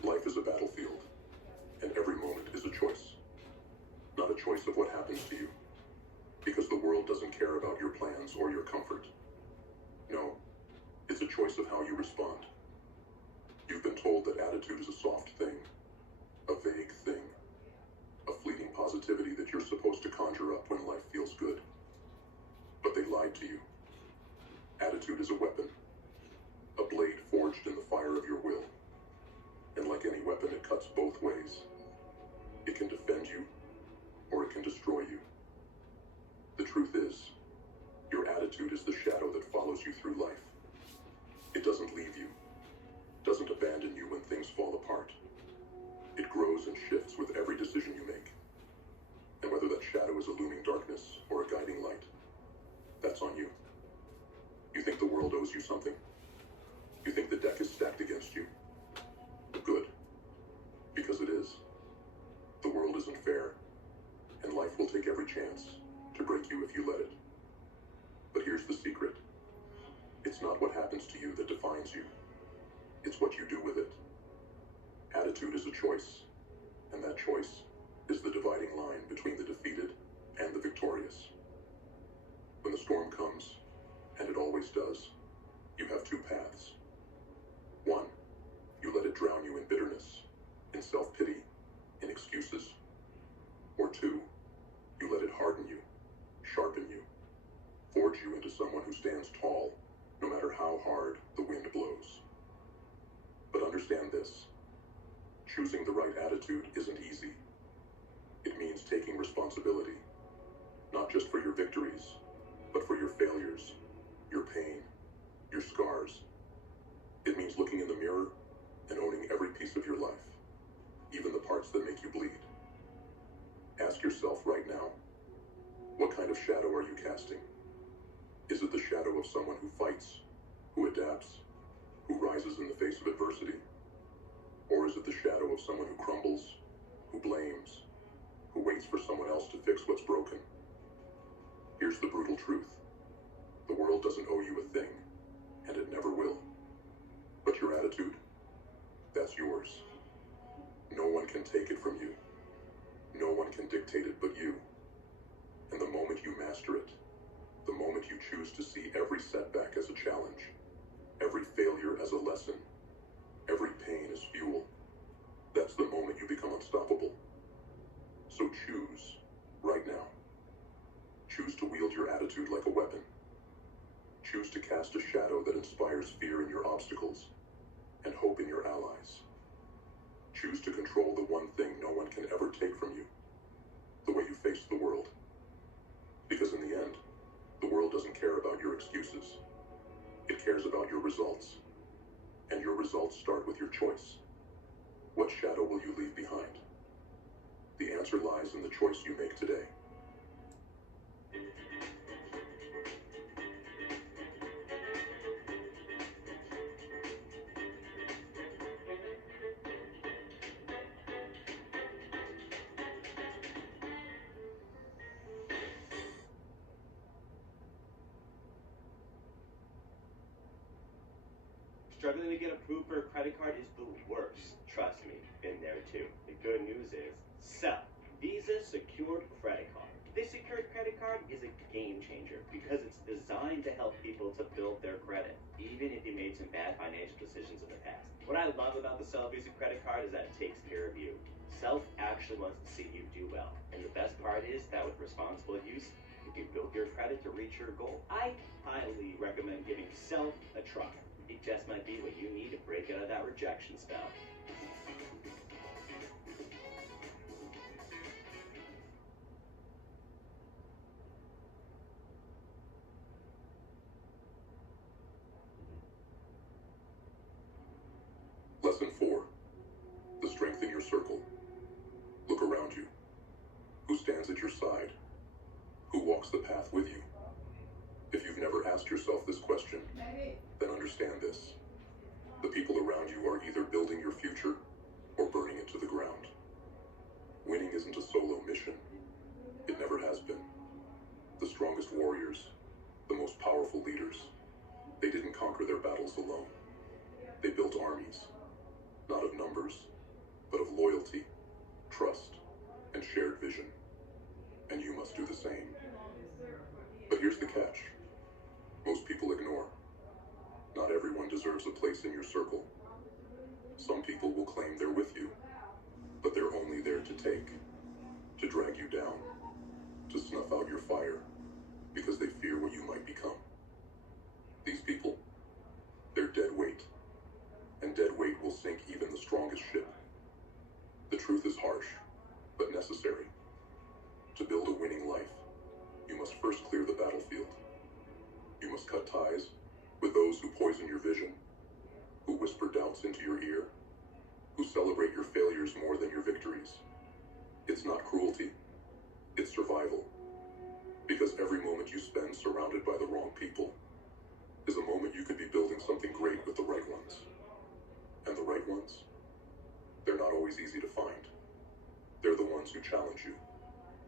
Life is a battlefield, and every moment is a choice. Not a choice of what happens to you, because the world doesn't care about your plans or your comfort. No, it's a choice of how you respond. You've been told that attitude is a soft thing, a vague thing, a fleeting positivity that you're supposed to conjure up when life feels good. But they lied to you. Attitude is a weapon, a blade forged in the fire of your will. And like any weapon, it cuts both ways. It can defend you, or it can destroy you. The truth is, your attitude is the shadow that follows you through life. It doesn't leave you, doesn't abandon you when things fall apart. It grows and shifts with every decision you make. And whether that shadow is a looming darkness or a guiding light, that's on you. You think the world owes you something? You think the deck is stacked against you? Good. Because it is. The world isn't fair, and life will take every chance to break you if you let it. But here's the secret. It's not what happens to you that defines you. It's what you do with it. Attitude is a choice, and that choice is the dividing line between the defeated and the victorious. When the storm comes, and it always does, you have two paths. One, you let it drown you in bitterness, in self-pity, in excuses. Or two, you let it harden you, sharpen you, forge you into someone who stands tall, no matter how hard the wind blows. But understand this. Choosing the right attitude isn't easy. It means taking responsibility, not just for your victories, but for your failures, your pain, your scars. It means looking in the mirror and owning every piece of your life, even the parts that make you bleed. Ask yourself right now, what kind of shadow are you casting? Is it the shadow of someone who fights, who adapts, who rises in the face of adversity? Or is it the shadow of someone who crumbles, who blames, who waits for someone else to fix what's broken? Here's the brutal truth. The world doesn't owe you a thing, and it never will. But your attitude, that's yours. No one can take it from you. No one can dictate it but you. And the moment you master it, the moment you choose to see every setback as a challenge, every failure as a lesson, every pain as fuel, that's the moment you become unstoppable. So choose, right now. Choose to wield your attitude like a weapon. Choose to cast a shadow that inspires fear in your obstacles and hope in your allies. Choose to control the one thing no one can ever take from you, the way you face the world. Because in the end, the world doesn't care about your excuses. It cares about your results. And your results start with your choice. What shadow will you leave behind? The answer lies in the choice you make today. Struggling to get approved for a credit card is the worst. Trust me, been there too. The good news is, Visa Secured Credit Card. This secured credit card is a game changer because it's designed to help people to build their credit, even if you made some bad financial decisions in the past. What I love about the Self Visa credit card is that it takes care of you. Self actually wants to see you do well. And the best part is that with responsible use, if you build your credit to reach your goal, I highly recommend giving Self a try. It just might be what you need to break out of that rejection spell. Lesson 4. The strength in your circle. Look around you. Who stands at your side? Who walks the path with you? If you've never asked yourself this question, then understand this. The people around you are either building your future or burning it to the ground. Winning isn't a solo mission. strongest warriors, the most powerful leaders. They didn't conquer their battles alone. They built armies, not of numbers, but of loyalty, trust, and shared vision. And you must do the same. But here's the catch. Most people ignore. Not everyone deserves a place in your circle. Some people will claim they're with you, but they're only there to take, to drag you down, to snuff out your fire, because they fear what you might become. These people, they're dead weight, and dead weight will sink even the strongest ship. The truth is harsh, but necessary. To build a winning life, you must first clear the battlefield. You must cut ties with those who poison your vision, who whisper doubts into your ear, who celebrate your failures more than your victories. It's not cruelty, it's survival. Because every moment you spend surrounded by the wrong people is a moment you could be building something great with the right ones. And the right ones? They're not always easy to find. They're the ones who challenge you,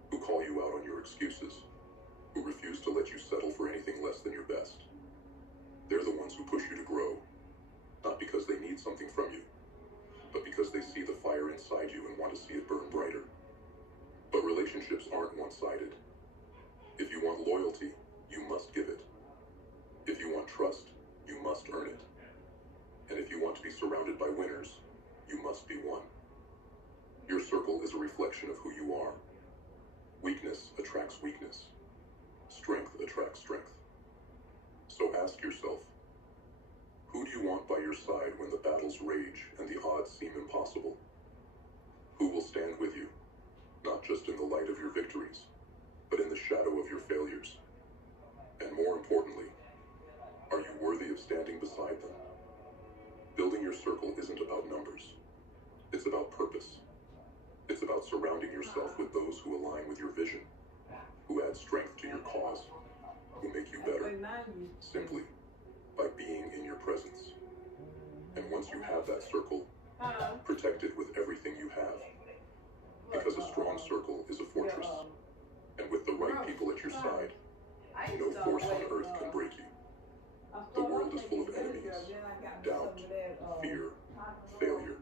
who call you out on your excuses, who refuse to let you settle for anything less than your best. They're the ones who push you to grow, not because they need something from you, but because they see the fire inside you and want to see it burn brighter. But relationships aren't one-sided. If you want loyalty, you must give it. If you want trust, you must earn it. And if you want to be surrounded by winners, you must be one. Your circle is a reflection of who you are. Weakness attracts weakness. Strength attracts strength. So ask yourself, who do you want by your side when the battles rage and the odds seem impossible? Who will stand with you, not just in the light of your victories, but in the shadow of your failures? And more importantly, are you worthy of standing beside them? Building your circle isn't about numbers. It's about purpose. It's about surrounding yourself with those who align with your vision, who add strength to your cause, who make you better, simply by being in your presence. And once you have that circle, protect it with everything you have. Because a strong circle is a fortress. And with the right people at your side, no force on earth can break you. The world is full of enemies, doubt, fear, failure.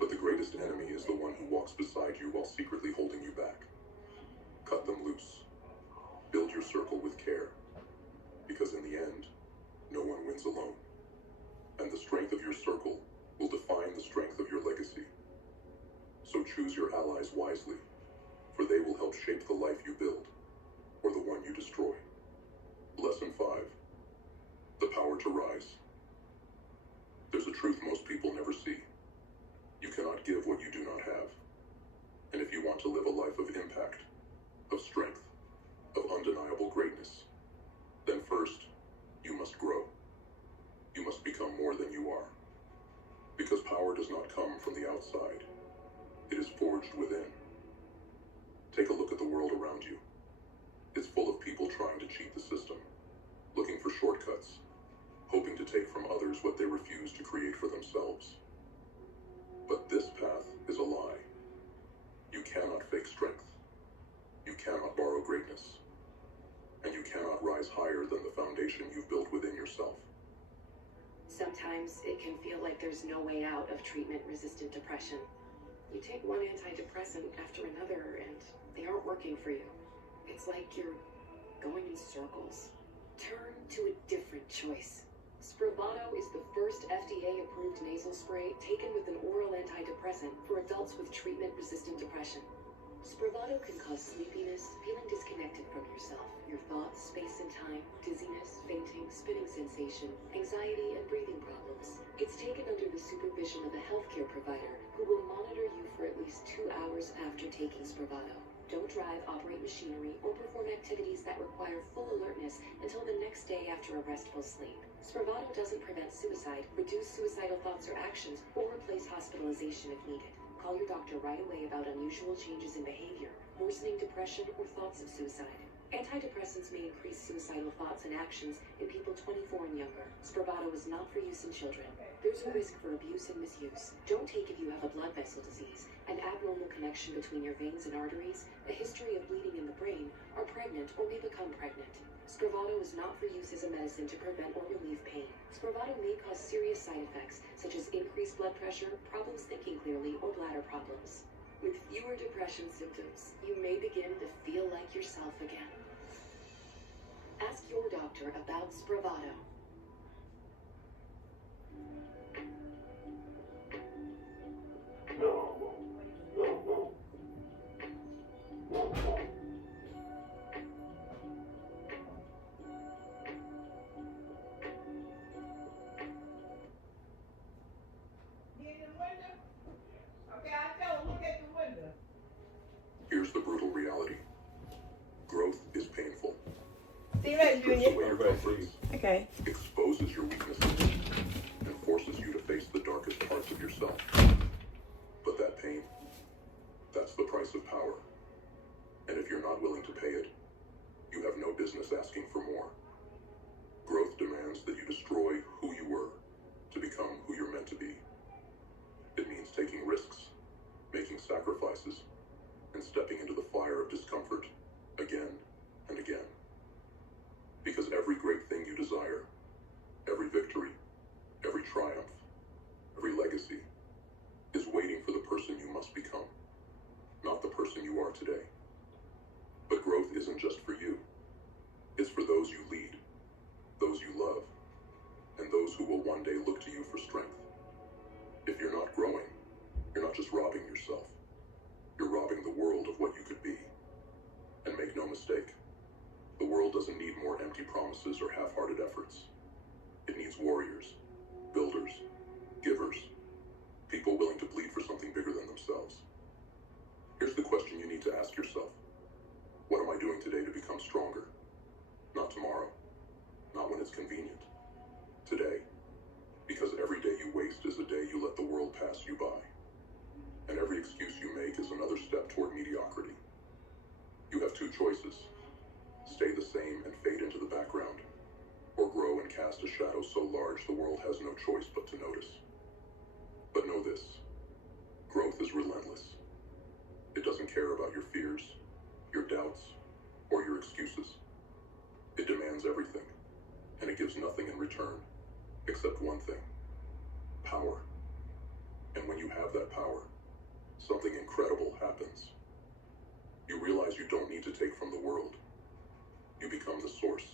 But the greatest enemy is the one who walks beside you while secretly holding you back. Cut them loose. Build your circle with care. Because in the end, no one wins alone. And the strength of your circle will define the strength of your legacy. So choose your allies wisely, for they will help shape the life you build, or the one you destroy. Lesson 5. The power to rise. There's a truth most people never see. You cannot give what you do not have. And if you want to live a life of impact, of strength, of undeniable greatness, then first, you must grow. You must become more than you are. Because power does not come from the outside. It is forged within. Take a look at the world around you. It's full of people trying to cheat the system, looking for shortcuts, hoping to take from others what they refuse to create for themselves. But this path is a lie. You cannot fake strength. You cannot borrow greatness. And you cannot rise higher than the foundation you've built within yourself. Sometimes it can feel like there's no way out of treatment-resistant depression. You take one antidepressant after another, and they aren't working for you. It's like you're going in circles. Turn to a different choice. Spravato is the first FDA-approved nasal spray taken with an oral antidepressant for adults with treatment-resistant depression. Spravato can cause sleepiness, feeling disconnected from yourself, your thoughts, space and time, dizziness, fainting, spinning sensation, anxiety, and breathing problems. It's taken under the supervision of a healthcare provider who will monitor you for at least 2 hours after taking Spravato. Don't drive, operate machinery, or perform activities that require full alertness until the next day after a restful sleep. Spravato doesn't prevent suicide, reduce suicidal thoughts or actions, or replace hospitalization if needed. Call your doctor right away about unusual changes in behavior, worsening depression, or thoughts of suicide. Antidepressants may increase suicidal thoughts and actions in people 24 and younger. Spravato is not for use in children. There's a risk for abuse and misuse. Don't take if you have a blood vessel disease, an abnormal connection between your veins and arteries, a history of bleeding in the brain, are pregnant pregnant or may become pregnant. Spravato is not for use as a medicine to prevent or relieve pain. Spravato may cause serious side effects, such as increased blood pressure, problems thinking clearly, or bladder problems. With fewer depression symptoms, you may begin to feel like yourself again. Ask your doctor about Spravato. Here's the brutal reality. Growth is painful. See you later, Strips Junior. away your comforts, Okay. exposes your weaknesses, and forces you to face the darkest parts of yourself. But that pain, that's the price of power. And if you're not willing to pay it, you have no business asking for more. Growth demands that you destroy who you were to become who you're meant to be. It means taking risks, making sacrifices, and stepping into the fire of discomfort again and again. Because every great thing you desire, every victory, every triumph, every legacy, is waiting for the person you must become, not the person you are today. But growth isn't just for you. It's for those you lead, those you love, and those who will one day look to you for strength. If you're not growing, you're not just robbing yourself. You're robbing the world of what you could be. And make no mistake, the world doesn't need more empty promises or half-hearted efforts. It needs warriors, builders, givers, people willing to bleed for something bigger than themselves. Here's the question you need to ask yourself. What am I doing today to become stronger? Not tomorrow, not when it's convenient. Today, because every day you waste is a day you let the world pass you by. And every excuse you make is another step toward mediocrity. You have two choices. Stay the same and fade into the background, or grow and cast a shadow so large the world has no choice but to notice. But know this, growth is relentless. It doesn't care about your fears, your doubts, or your excuses. It demands everything, and it gives nothing in return, except one thing, power. And when you have that power, something incredible happens. You realize you don't need to take from the world. You become the source.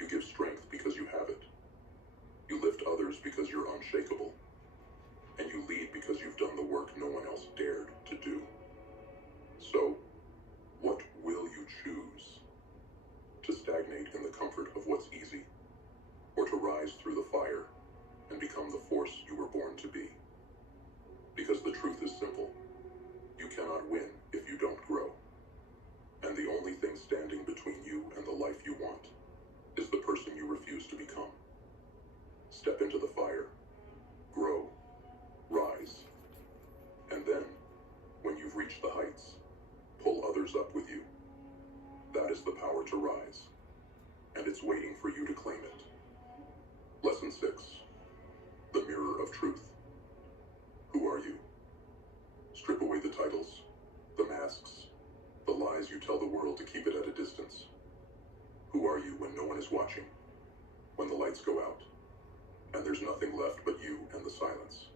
You give strength because you have it. You lift others because you're unshakable. And you lead because you've done the work no one else dared to do. So, what will you choose? To stagnate in the comfort of what's easy, or to rise through the fire and become the force you were born to be? Because the truth is simple. You cannot win if you don't grow. And the only thing standing between you and the life you want is the person you refuse to become. Step into the fire, grow, rise, and then, when you've reached the heights, pull others up with you. That is the power to rise, and it's waiting for you to claim it. Lesson 6, the mirror of truth. Who are you? Strip away the titles, the masks, the lies you tell the world to keep it at a distance. Who are you when no one is watching? When the lights go out, and there's nothing left but you and the silence?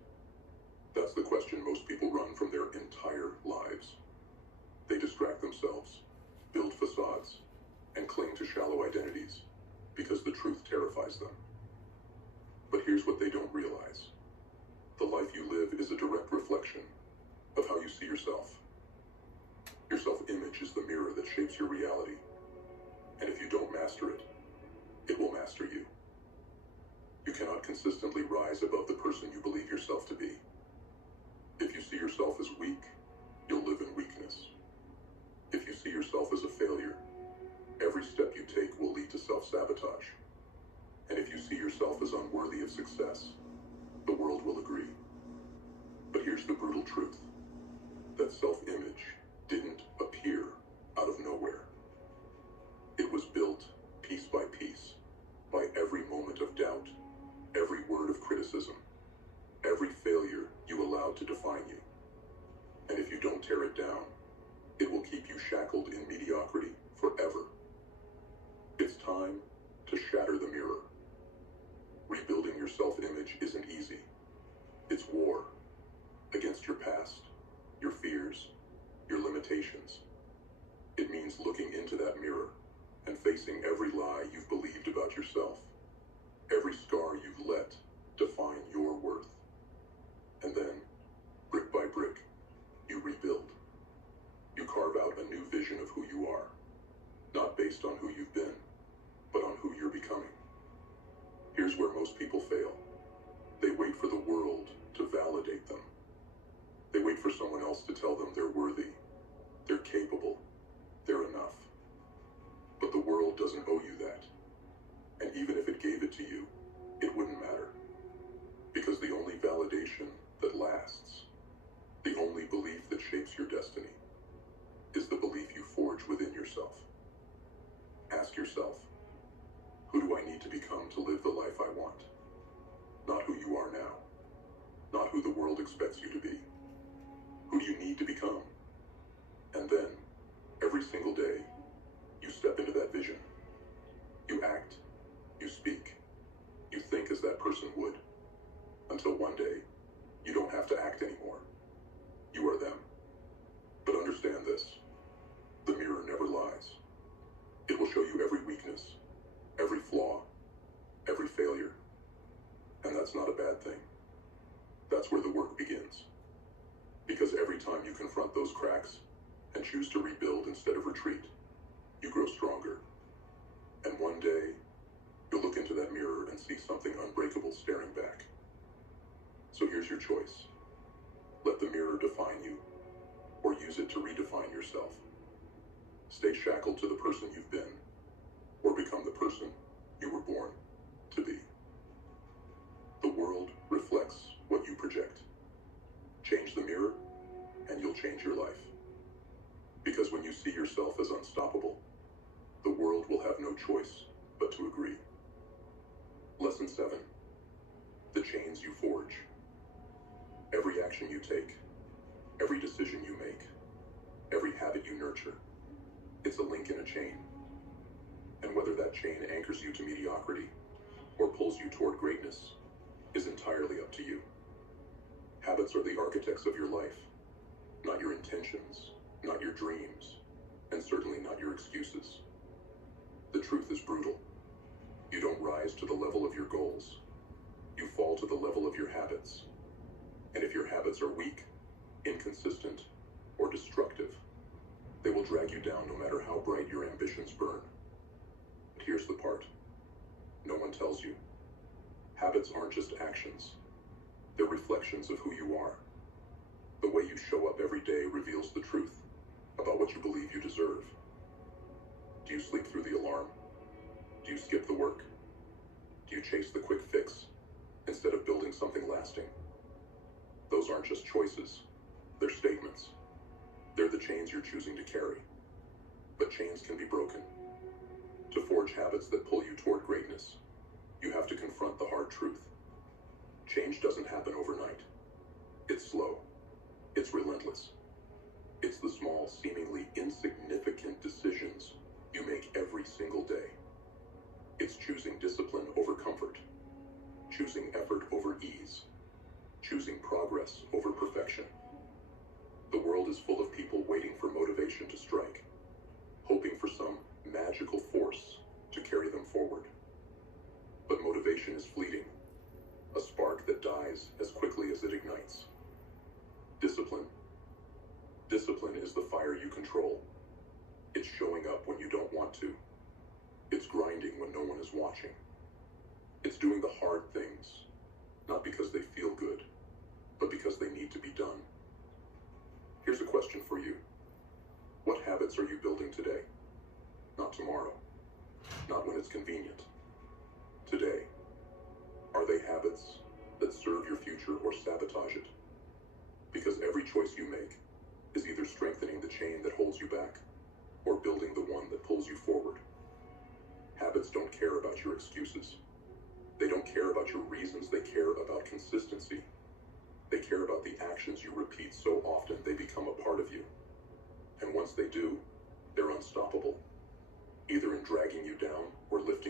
That's the question most people run from their entire lives. They distract themselves, build facades, and cling to shallow identities because the truth terrifies them. But here's what they don't realize. The life you live is a direct reflection of how you see yourself. Your self-image is the mirror that shapes your reality. And if you don't master it, it will master you. You cannot consistently rise above the person you believe yourself to be. If you see yourself as weak, you'll live in weakness. If you see yourself as a failure, every step you take will lead to self-sabotage. And if you see yourself as unworthy of success, the world will agree. But here's the brutal truth, that self-image didn't appear out of nowhere. It was built piece by piece, by every moment of doubt, every word of criticism, every failure you allowed to define you. And if you don't tear it down, it will keep you shackled in mediocrity forever. time to shatter the mirror. Rebuilding your self-image isn't easy. It's war against your past, your fears, your limitations. It means looking into that mirror and facing every lie you've believed about yourself, every scar you've let define your worth. And then, brick by brick, you rebuild. You carve out a new vision of who you are, not based on who you've been, but on who you're becoming. Here's where most people fail. They wait for the world to validate them. They wait for someone else to tell them they're worthy, they're capable, they're enough. But the world doesn't owe you that. And even if it gave it to you, it wouldn't matter. Because the only validation that lasts, the only belief that shapes your destiny, is the belief you forge within yourself. Ask yourself, who do I need to become to live the life I want? Not who you are now. Not who the world expects you to be. Who do you need to become? And then, every single day, you step into that vision. You act, you speak, you think as that person would. Until one day, you don't have to act anymore. You are them. But understand this, the mirror never lies. It will show you every weakness, every flaw, every failure. And that's not a bad thing. That's where the work begins. Because every time you confront those cracks and choose to rebuild instead of retreat, you grow stronger. And one day, you'll look into that mirror and see something unbreakable staring back. So here's your choice. Let the mirror define you, or use it to redefine yourself. Stay shackled to the person you've been, or become the person you were born to be. The world reflects what you project. Change the mirror, and you'll change your life. Because when you see yourself as unstoppable, the world will have no choice but to agree. Lesson 7. The chains you forge. Every action you take, every decision you make, every habit you nurture, it's a link in a chain. And whether that chain anchors you to mediocrity or pulls you toward greatness is entirely up to you. Habits are the architects of your life, not your intentions, not your dreams, and certainly not your excuses. The truth is brutal. You don't rise to the level of your goals. You fall to the level of your habits. And if your habits are weak, inconsistent, or destructive, they will drag you down no matter how bright your ambitions burn. But here's the part. No one tells you. Habits aren't just actions. They're reflections of who you are. The way you show up every day reveals the truth about what you believe you deserve. Do you sleep through the alarm? Do you skip the work? Do you chase the quick fix instead of building something lasting? Those aren't just choices. They're statements. They're the chains you're choosing to carry. But chains can be broken. To forge habits that pull you toward greatness, you have to confront the hard truth. Change doesn't happen overnight. It's slow. It's relentless. It's the small, seemingly insignificant decisions you make every single day. It's choosing discipline over comfort, choosing effort over ease, choosing progress over perfection. The world is full of people waiting for motivation to strike, hoping for some magical force to carry them forward. But motivation is fleeting, a spark that dies as quickly as it ignites. Discipline is the fire you control. It's showing up when you don't want to. It's grinding when no one is watching. It's doing the hard things, not because they feel good, but because they need to be done. Here's a question for you. What habits are you building today? Not tomorrow. Not when it's convenient. Today. Are they habits that serve your future or sabotage it? Because every choice you make is either strengthening the chain that holds you back or building the one that pulls you forward. Habits don't care about your excuses. They don't care about your reasons. They care about consistency. They care about the actions you repeat so often they become a part of you. And once they do, they're unstoppable, either in dragging you down or lifting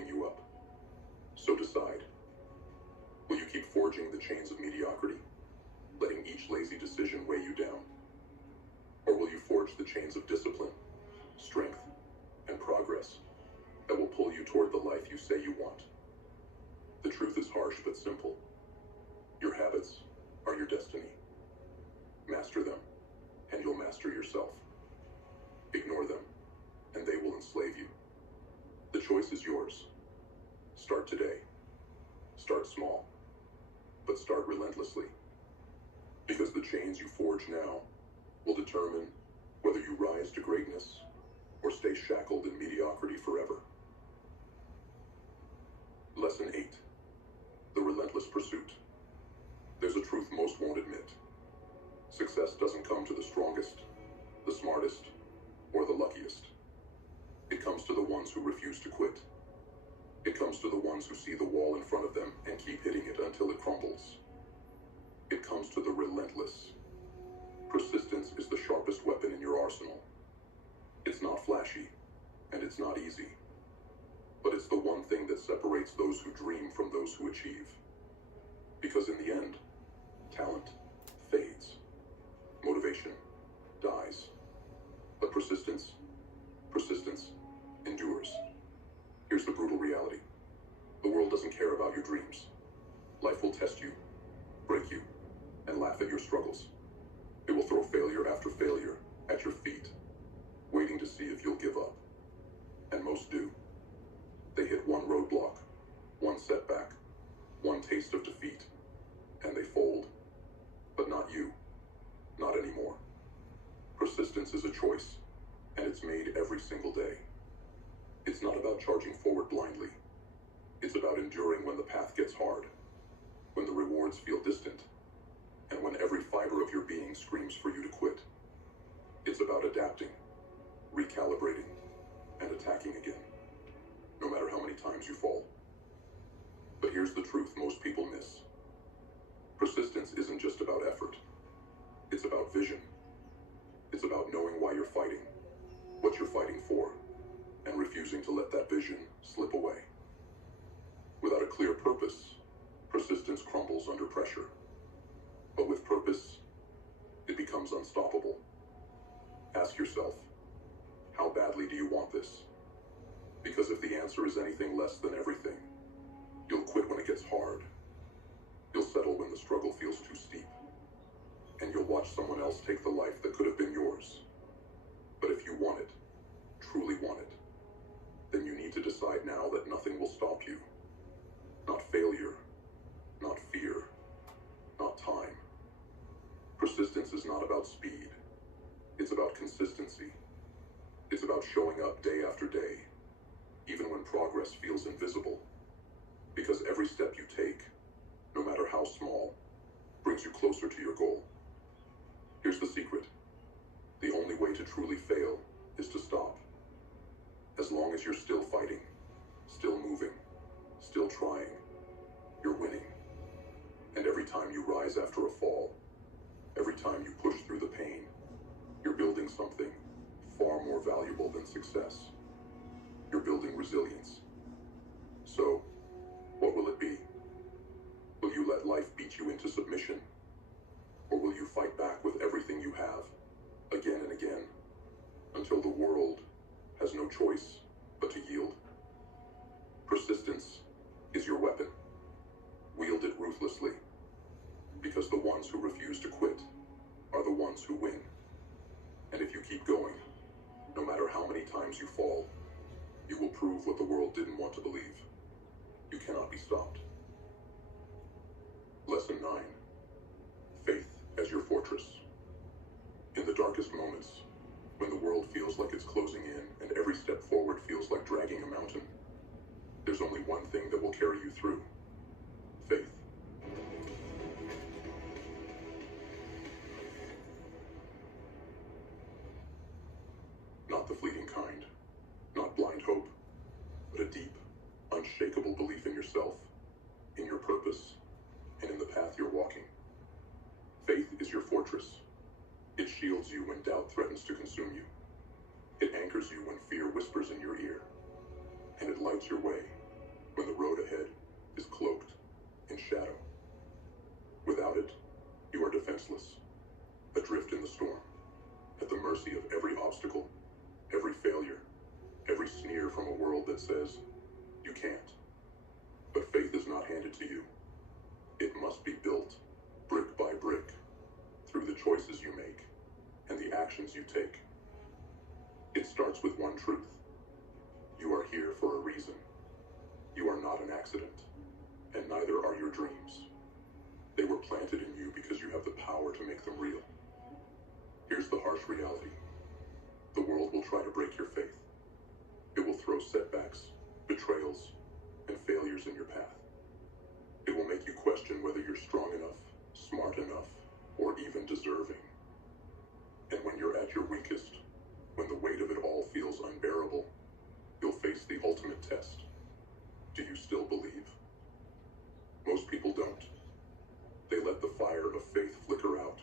So decide. Will you keep forging the chains of mediocrity, letting each lazy decision weigh you down? Or will you forge the chains of discipline, strength, and progress that will pull you toward the life you say you want? The truth is harsh but simple. Your habits are your destiny. Master them, and you'll master yourself. Ignore them, and they will enslave you. The choice is yours. Start today. Start small, but start relentlessly. Because the chains you forge now will determine whether you rise to greatness or stay shackled in mediocrity forever. Lesson 8. The relentless pursuit. There's a truth most won't admit. Success doesn't come to the strongest, the smartest, or the luckiest. It comes to the ones who refuse to quit. It comes to the ones who see the wall in front of them and keep hitting it until it crumbles. It comes to the relentless. Persistence is the sharpest weapon in your arsenal. It's not flashy, and it's not easy. But it's the one thing that separates those who dream from those who achieve. Because in the end, talent fades. Motivation dies. But persistence endures. Here's the brutal reality. The world doesn't care about your dreams. Life will test you, break you, and laugh at your struggles. It will throw failure after failure at your feet, waiting to see if you'll give up. And most do. They hit one roadblock, one setback, one taste of defeat, and they fold. But not you. Not anymore. Persistence is a choice, and it's made every single day. It's not about charging forward blindly. It's about enduring when the path gets hard, when the rewards feel distant, and when every fiber of your being screams for you to quit. It's about adapting, recalibrating, and attacking again, no matter how many times you fall. But here's the truth most people miss. Persistence isn't just about effort. It's about vision. It's about knowing why you're fighting, what you're fighting for, and refusing to let that vision slip away. Without a clear purpose, persistence crumbles under pressure. But with purpose, it becomes unstoppable. Ask yourself, how badly do you want this? Because if the answer is anything less than everything, you'll quit when it gets hard. You'll settle when the struggle feels too steep. And you'll watch someone else take the life that could have been yours. But if you want it, truly want it, then you need to decide now that nothing will stop you. Not failure, not fear, not time. Persistence is not about speed. It's about consistency. It's about showing up day after day, even when progress feels invisible. Because every step you take, no matter how small, brings you closer to your goal. Here's the secret. The only way to truly fail is to stop. As long as you're still fighting, still moving, still trying, you're winning. And every time you rise after a fall, every time you push through the pain, you're building something far more valuable than success. You're building resilience. So, what will it be? Will you let life beat you into submission? Or will you fight back with everything you have, again and again, until the world has no choice but to yield? Persistence is your weapon. Wield it ruthlessly, because the ones who refuse to quit are the ones who win. And if you keep going, no matter how many times you fall, you will prove what the world didn't want to believe. You cannot be stopped. Lesson 9. Faith as your fortress. In the darkest moments, when the world feels like it's closing in and every step forward feels like dragging a mountain, there's only one thing that will carry you through. Faith. Not the fleeting kind, not blind hope, but a deep, unshakable belief in yourself, in your purpose, and in the path you're walking. Faith is your fortress. It shields you when doubt threatens to consume you. It anchors you when fear whispers in your ear. And it lights your way when the road ahead is cloaked in shadow. Without it, you are defenseless, adrift in the storm, at the mercy of every obstacle, every failure, every sneer from a world that says, you can't. But faith is not handed to you. It must be built, brick by brick, through the choices you make and the actions you take. It starts with one truth. You are here for a reason. You are not an accident, and neither are your dreams. They were planted in you because you have the power to make them real. Here's the harsh reality. The world will try to break your faith. It will throw setbacks, betrayals, and failures in your path. It will make you question whether you're strong enough, smart enough, or even deserving. And when you're at your weakest, when the weight of it all feels unbearable, you'll face the ultimate test. Do you still believe? Most people don't. They let the fire of faith flicker out,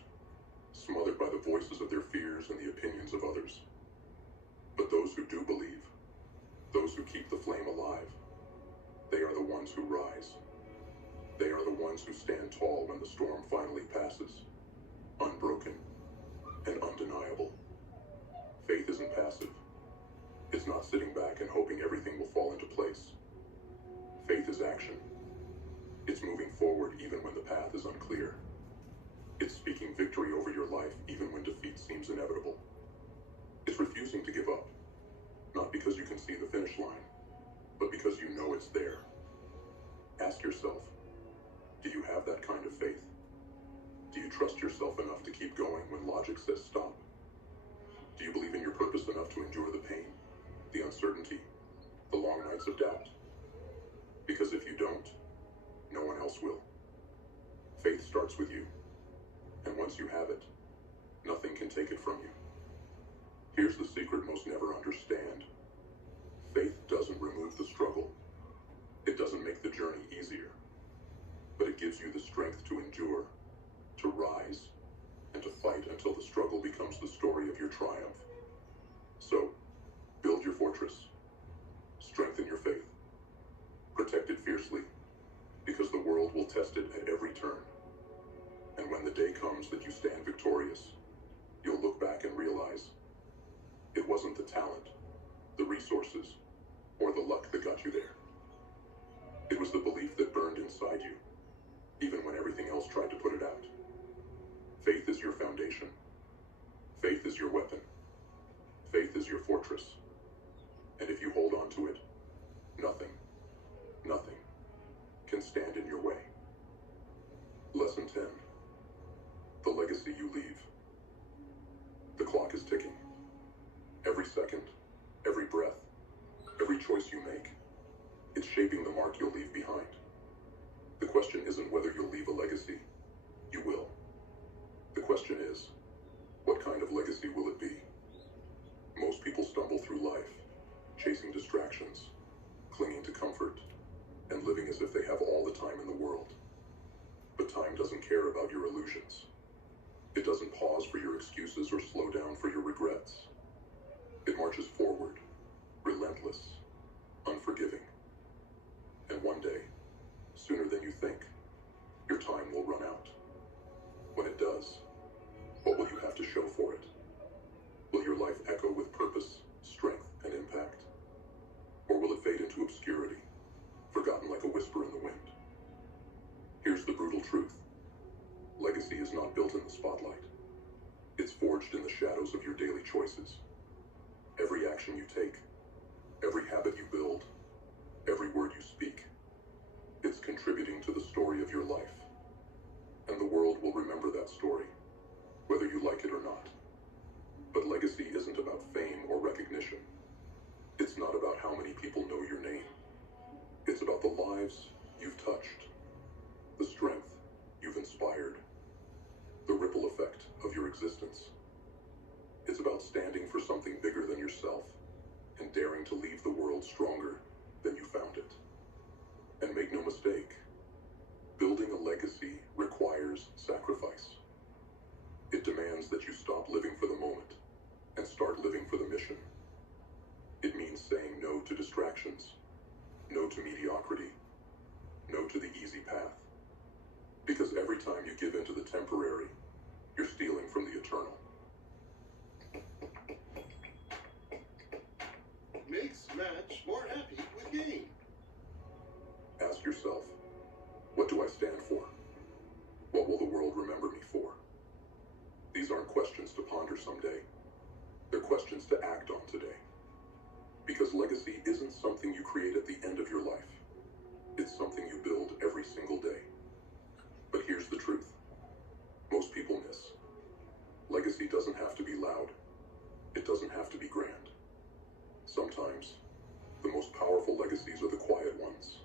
smothered by the voices of their fears and the opinions of others. But those who do believe, those who keep the flame alive, they are the ones who rise. They are the ones who stand tall when the storm finally passes, unbroken and undeniable. Faith isn't passive. It's not sitting back and hoping everything will fall into place. Faith is action. It's moving forward even when the path is unclear. It's speaking victory over your life even when defeat seems inevitable. It's refusing to give up, not because you can see the finish line, but because you know it's there. Ask yourself, do you have that kind of faith? Do you trust yourself enough to keep going when logic says stop? Do you believe in your purpose enough to endure the pain, the uncertainty, the long nights of doubt? Because if you don't, no one else will. Faith starts with you, and once you have it, nothing can take it from you. Here's the secret most never understand. Faith doesn't remove the struggle. It doesn't make the journey easier, but it gives you the strength to endure, to rise, and to fight until the struggle becomes the story of your triumph. So, build your fortress. Strengthen your faith. Protect it fiercely, because the world will test it at every turn. And when the day comes that you stand victorious, you'll look back and realize it wasn't the talent, the resources, or the luck that got you there. It was the belief that burned inside you, even when everything else tried to put it out. Faith is your foundation. Faith is your weapon. Faith is your fortress. And if you hold on to it, nothing can stand in your way. Lesson 10. The legacy you leave. The clock is ticking. Every second, every breath, every choice you make, it's shaping the mark you'll leave behind. The question isn't whether you'll leave a legacy. You will. The question is, what kind of legacy will it be? Most people stumble through life, chasing distractions, clinging to comfort, and living as if they have all the time in the world. But time doesn't care about your illusions. It doesn't pause for your excuses or slow down for your regrets. It marches forward, relentless, unforgiving. And one day, sooner than you think, your time will run out. When it does, what will you have to show for it? Will your life echo with purpose, strength, and impact? Or will it fade into obscurity, forgotten like a whisper in the wind? Here's the brutal truth. Legacy is not built in the spotlight. It's forged in the shadows of your daily choices. Every action you take, every habit you build, every word you speak, it's contributing to the story of your life. And the world will remember that story, whether you like it or not. But legacy isn't about fame or recognition. It's not about how many people know your name. It's about the lives you've touched, the strength you've inspired, the ripple effect of your existence. It's about standing for something bigger than yourself and daring to leave the world stronger than you found it. And make no mistake, building a legacy requires sacrifice. It demands that you stop living for the moment and start living for the mission. It means saying no to distractions, no to mediocrity, No to the easy path. Because every time you give in to the temporary, you're stealing from the eternal. Makes match more happy with game. Ask yourself, what do I stand for? What will the world remember me for? These aren't questions to ponder someday. They're questions to act on today. Because legacy isn't something you create at the end of your life. It's something you build every single day. But here's the truth. Most people miss. Legacy doesn't have to be loud. It doesn't have to be grand. Sometimes, the most powerful legacies are the quiet ones.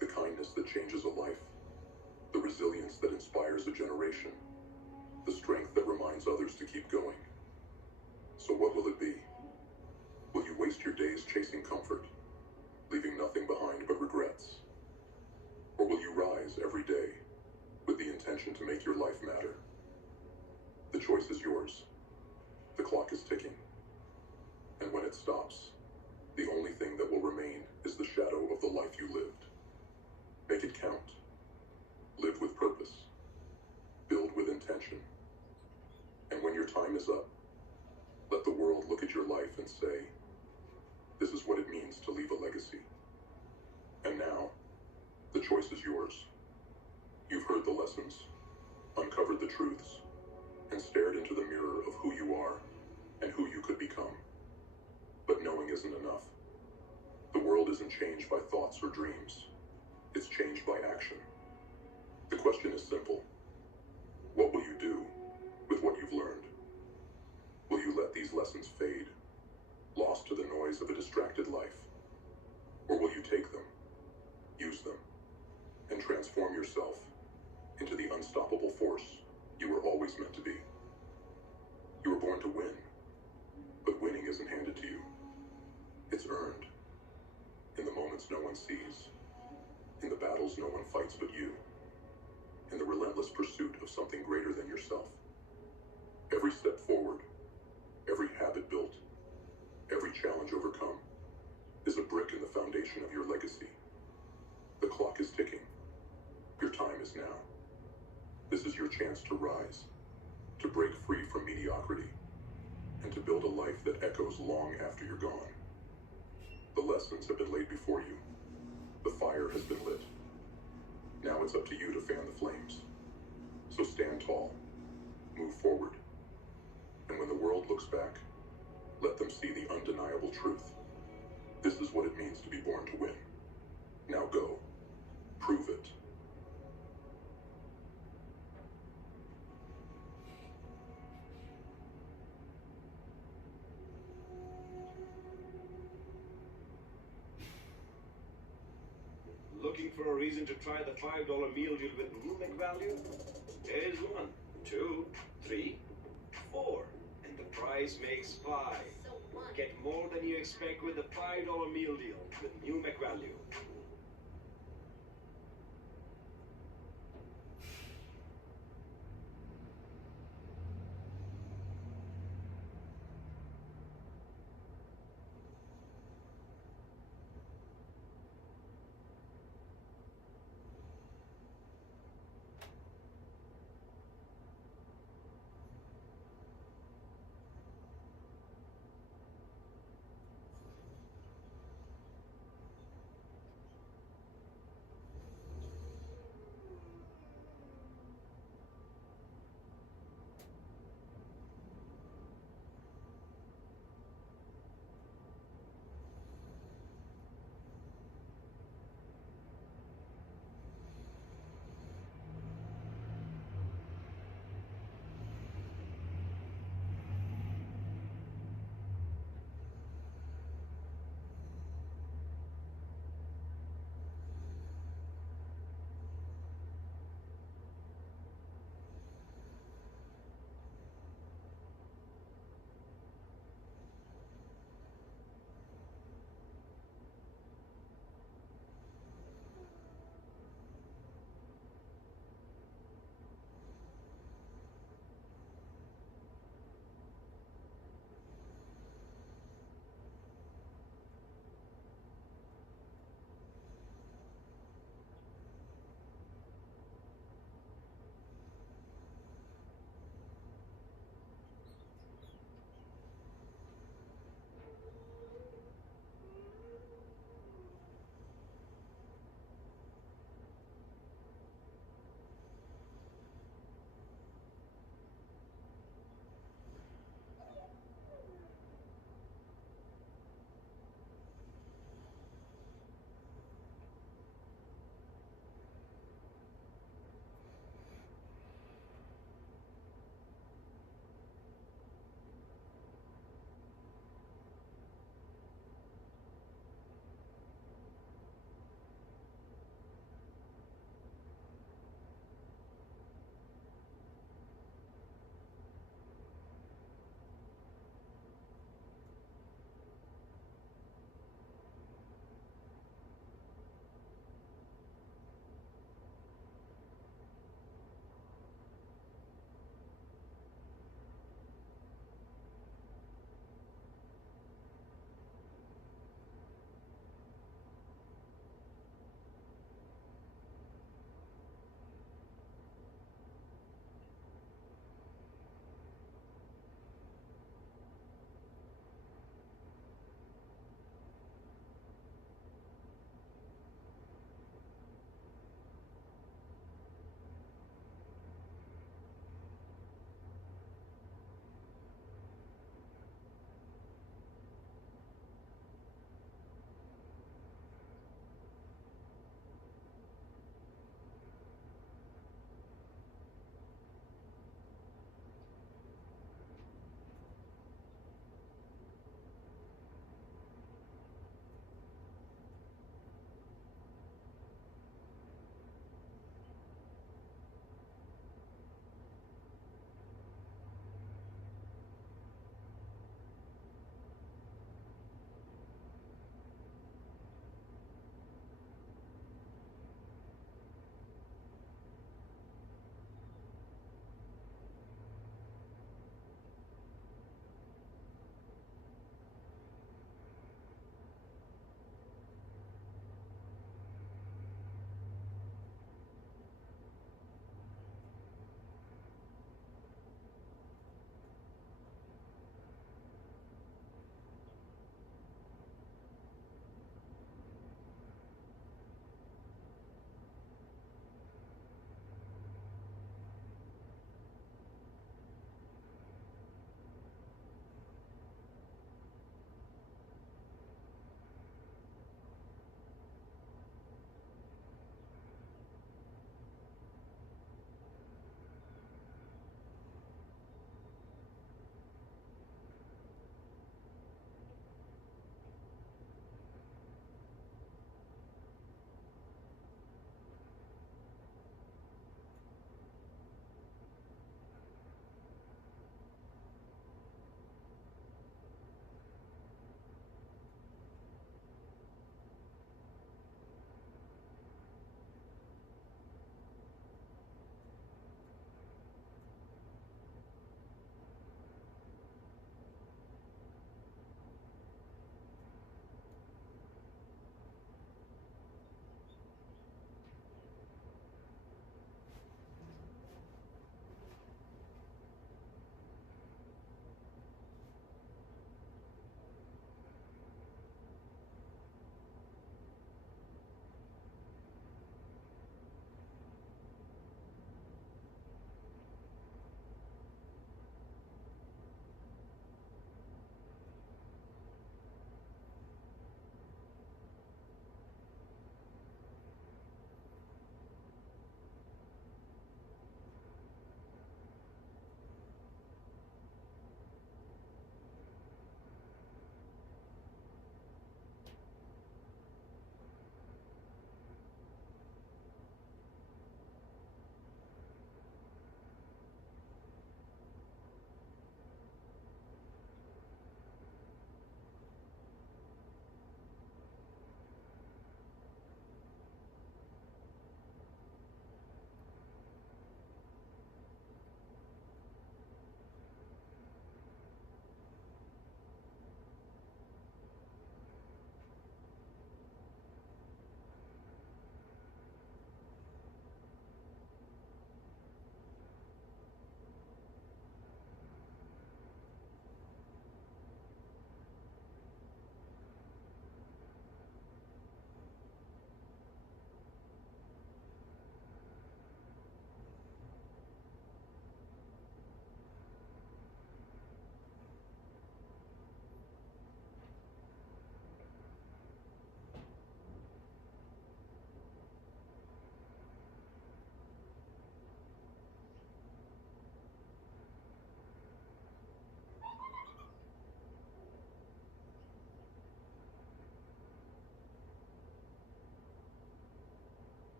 The kindness that changes a life. The resilience that inspires a generation. The strength that reminds others to keep going. So what will it be? Will you waste your days chasing comfort, leaving nothing behind but regrets? Or will you rise every day with the intention to make your life matter? The choice is yours. The clock is ticking. And when it stops, the only thing that will remain is the shadow of the life you lived. Make it count. Live with purpose. Build with intention. And when your time is up, let the world look at your life and say, this is what it means to leave a legacy. And now, the choice is yours. You've heard the lessons, uncovered the truths, and stared into the mirror of who you are and who you could become. But knowing isn't enough. The world isn't changed by thoughts or dreams. It's changed by action. The question is simple. What will you do with what you've learned? Will you let these lessons fade, lost to the noise of a distracted life? Or will you take them, use them, and transform yourself into the unstoppable force you were always meant to be? You were born to win, but winning isn't handed to you. It's earned in the moments no one sees, in the battles no one fights but you, in the relentless pursuit of something greater than yourself. Every step forward, every habit built, every challenge overcome is a brick in the foundation of your legacy. The clock is ticking. Your time is now. This is your chance to rise, to break free from mediocrity, and to build a life that echoes long after you're gone. The lessons have been laid before you. The fire has been lit. Now it's up to you to fan the flames. So stand tall, move forward, and when the world looks back, let them see the undeniable truth. This is what it means to be born to win. Now go. Prove it. Looking for a reason to try the $5 meal deal with new McValue? There's 1, 2, 3, 4. And the price makes 5. Get more than you expect with the $5 meal deal with new McValue.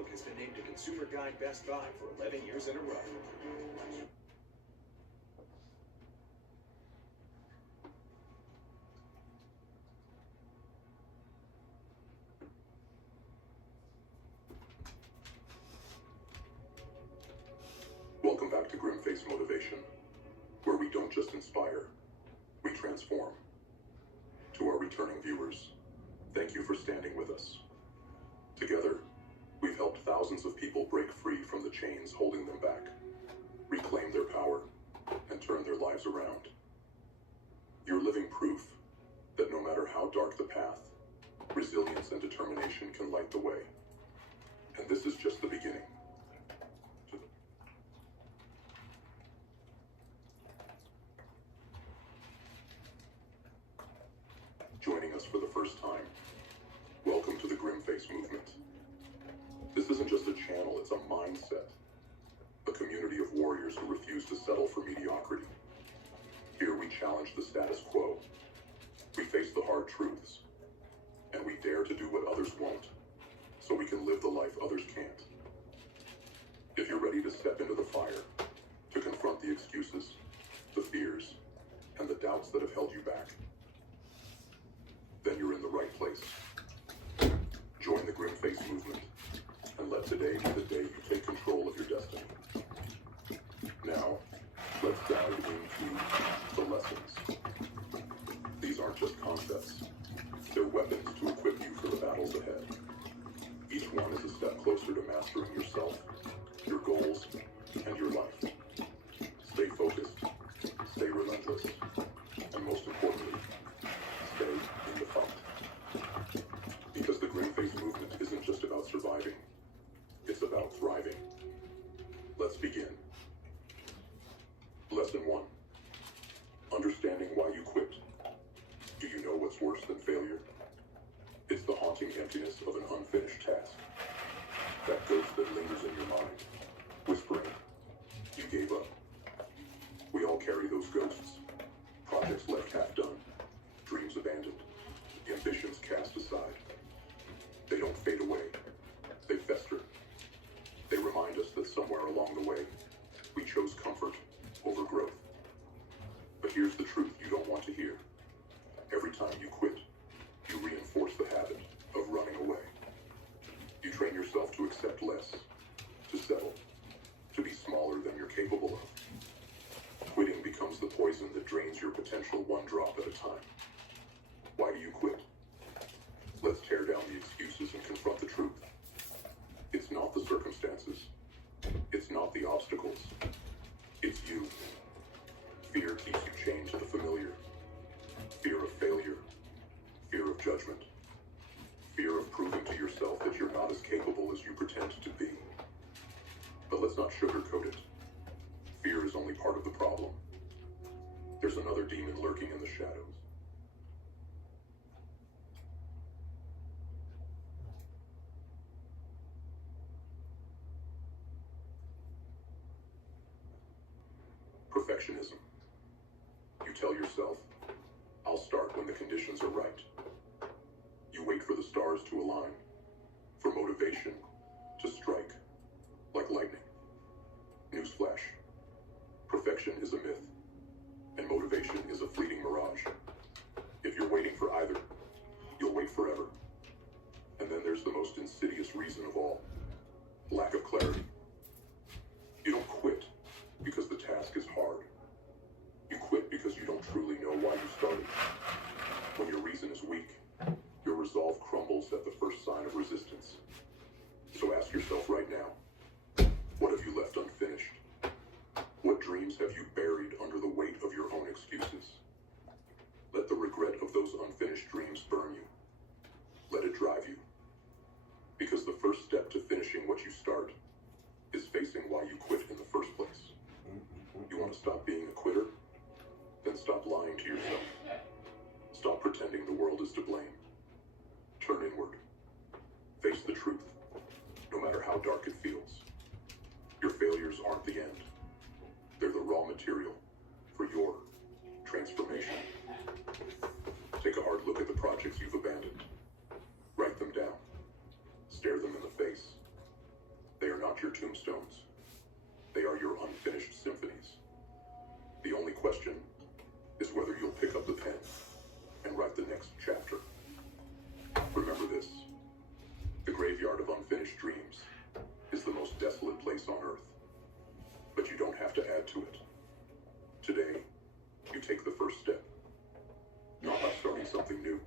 Coke has been named a Consumer Guide Best Buy for 11 years in a row. Welcome back to Grimface Motivation, where we don't just inspire, we transform. To our returning viewers, thank you for standing with us. Together, we've helped thousands of people break free from the chains holding them back, reclaim their power, and turn their lives around. You're living proof that no matter how dark the path, resilience and determination can light the way. And this is just the beginning. Joining us for the first time, welcome to the Grimface movement. This isn't just a channel, it's a mindset. A community of warriors who refuse to settle for mediocrity. Here we challenge the status quo. We face the hard truths. And we dare to do what others won't, so we can live the life others can't. If you're ready to step into the fire, to confront the excuses, the fears, and the doubts that have held you back, then you're in the right place. Join the Grimface movement, and let today be the day you take control of your destiny. Now, let's dive into the lessons. These aren't just concepts. They're weapons to equip you for the battles ahead. Each one is a step closer to mastering yourself, your goals, and your life. Stay focused, stay relentless, and most importantly, stay in the fight. Because the Grimface movement isn't just about surviving, it's about thriving. Let's begin. Lesson 1. Understanding why you quit. Do you know what's worse than failure? It's the haunting emptiness of an unfinished task. That ghost that lingers in your mind, whispering, you gave up. We all carry those ghosts. Projects left half done, dreams abandoned, ambitions cast aside. They don't fade away. They fester. They remind us that somewhere along the way, we chose comfort over growth. But here's the truth you don't want to hear. Every time you quit, you reinforce the habit of running away. You train yourself to accept less, to settle, to be smaller than you're capable of. Quitting becomes the poison that drains your potential one drop at a time. Why do you quit? Let's tear down the excuses and confront the truth. It's not the circumstances. It's not the obstacles. It's you. Fear keeps you chained to the familiar. Fear of failure. Fear of judgment. Fear of proving to yourself that you're not as capable as you pretend to be. But let's not sugarcoat it. Fear is only part of the problem. There's another demon lurking in the shadows. Perfectionism. You tell yourself, I'll start when the conditions are right. You wait for the stars to align, for motivation to strike like lightning. Newsflash. Perfection is a myth, and motivation is a fleeting mirage. If you're waiting for either, you'll wait forever. And then there's the most insidious reason of all, lack of clarity. You don't quit because the task is hard. You quit because you don't truly know why you started. When your reason is weak, your resolve crumbles at the first sign of resistance. So ask yourself right now, what have you left unfinished? What dreams have you buried under the weight of your own excuses? Let the regret of those unfinished dreams burn you. Let it drive you. Because the first step to finishing what you start is facing why you quit in the first place. You want to stop being a quitter? Then stop lying to yourself. Stop pretending the world is to blame. Turn inward. Face the truth, no matter how dark it feels. Your failures aren't the end. They're the raw material for your transformation. Take a hard look at the projects you've abandoned. Write them down. Stare them in the face. not your tombstones. They are your unfinished symphonies. The only question is whether you'll pick up the pen and write the next chapter. Remember this: the graveyard of unfinished dreams is the most desolate place on earth. But you don't have to add to it. Today, you take the first step. Not by starting something new,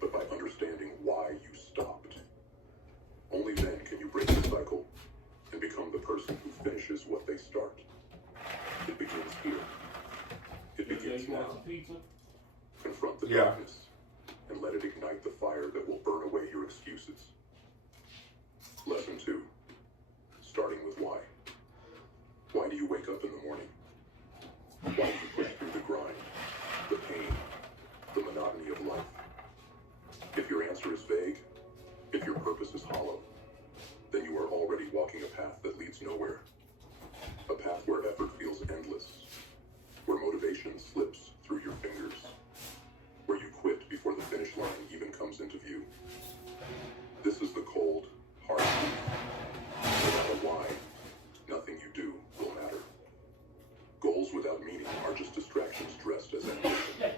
but by understanding why you stopped. Only then can you break the cycle and become the person who finishes what they start. It begins here. It begins now. Confront the darkness and let it ignite the fire that will burn away your excuses. Lesson 2. Starting with why. Why do you wake up in the morning? Why do you push through the grind, the pain, the monotony of life? If your answer is vague, if your purpose is hollow, then you are already walking a path that leads nowhere. A path where effort feels endless, where motivation slips through your fingers, where you quit before the finish line even comes into view. This is the cold, hard truth. Without a why, nothing you do will matter. Goals without meaning are just distractions dressed as ambition.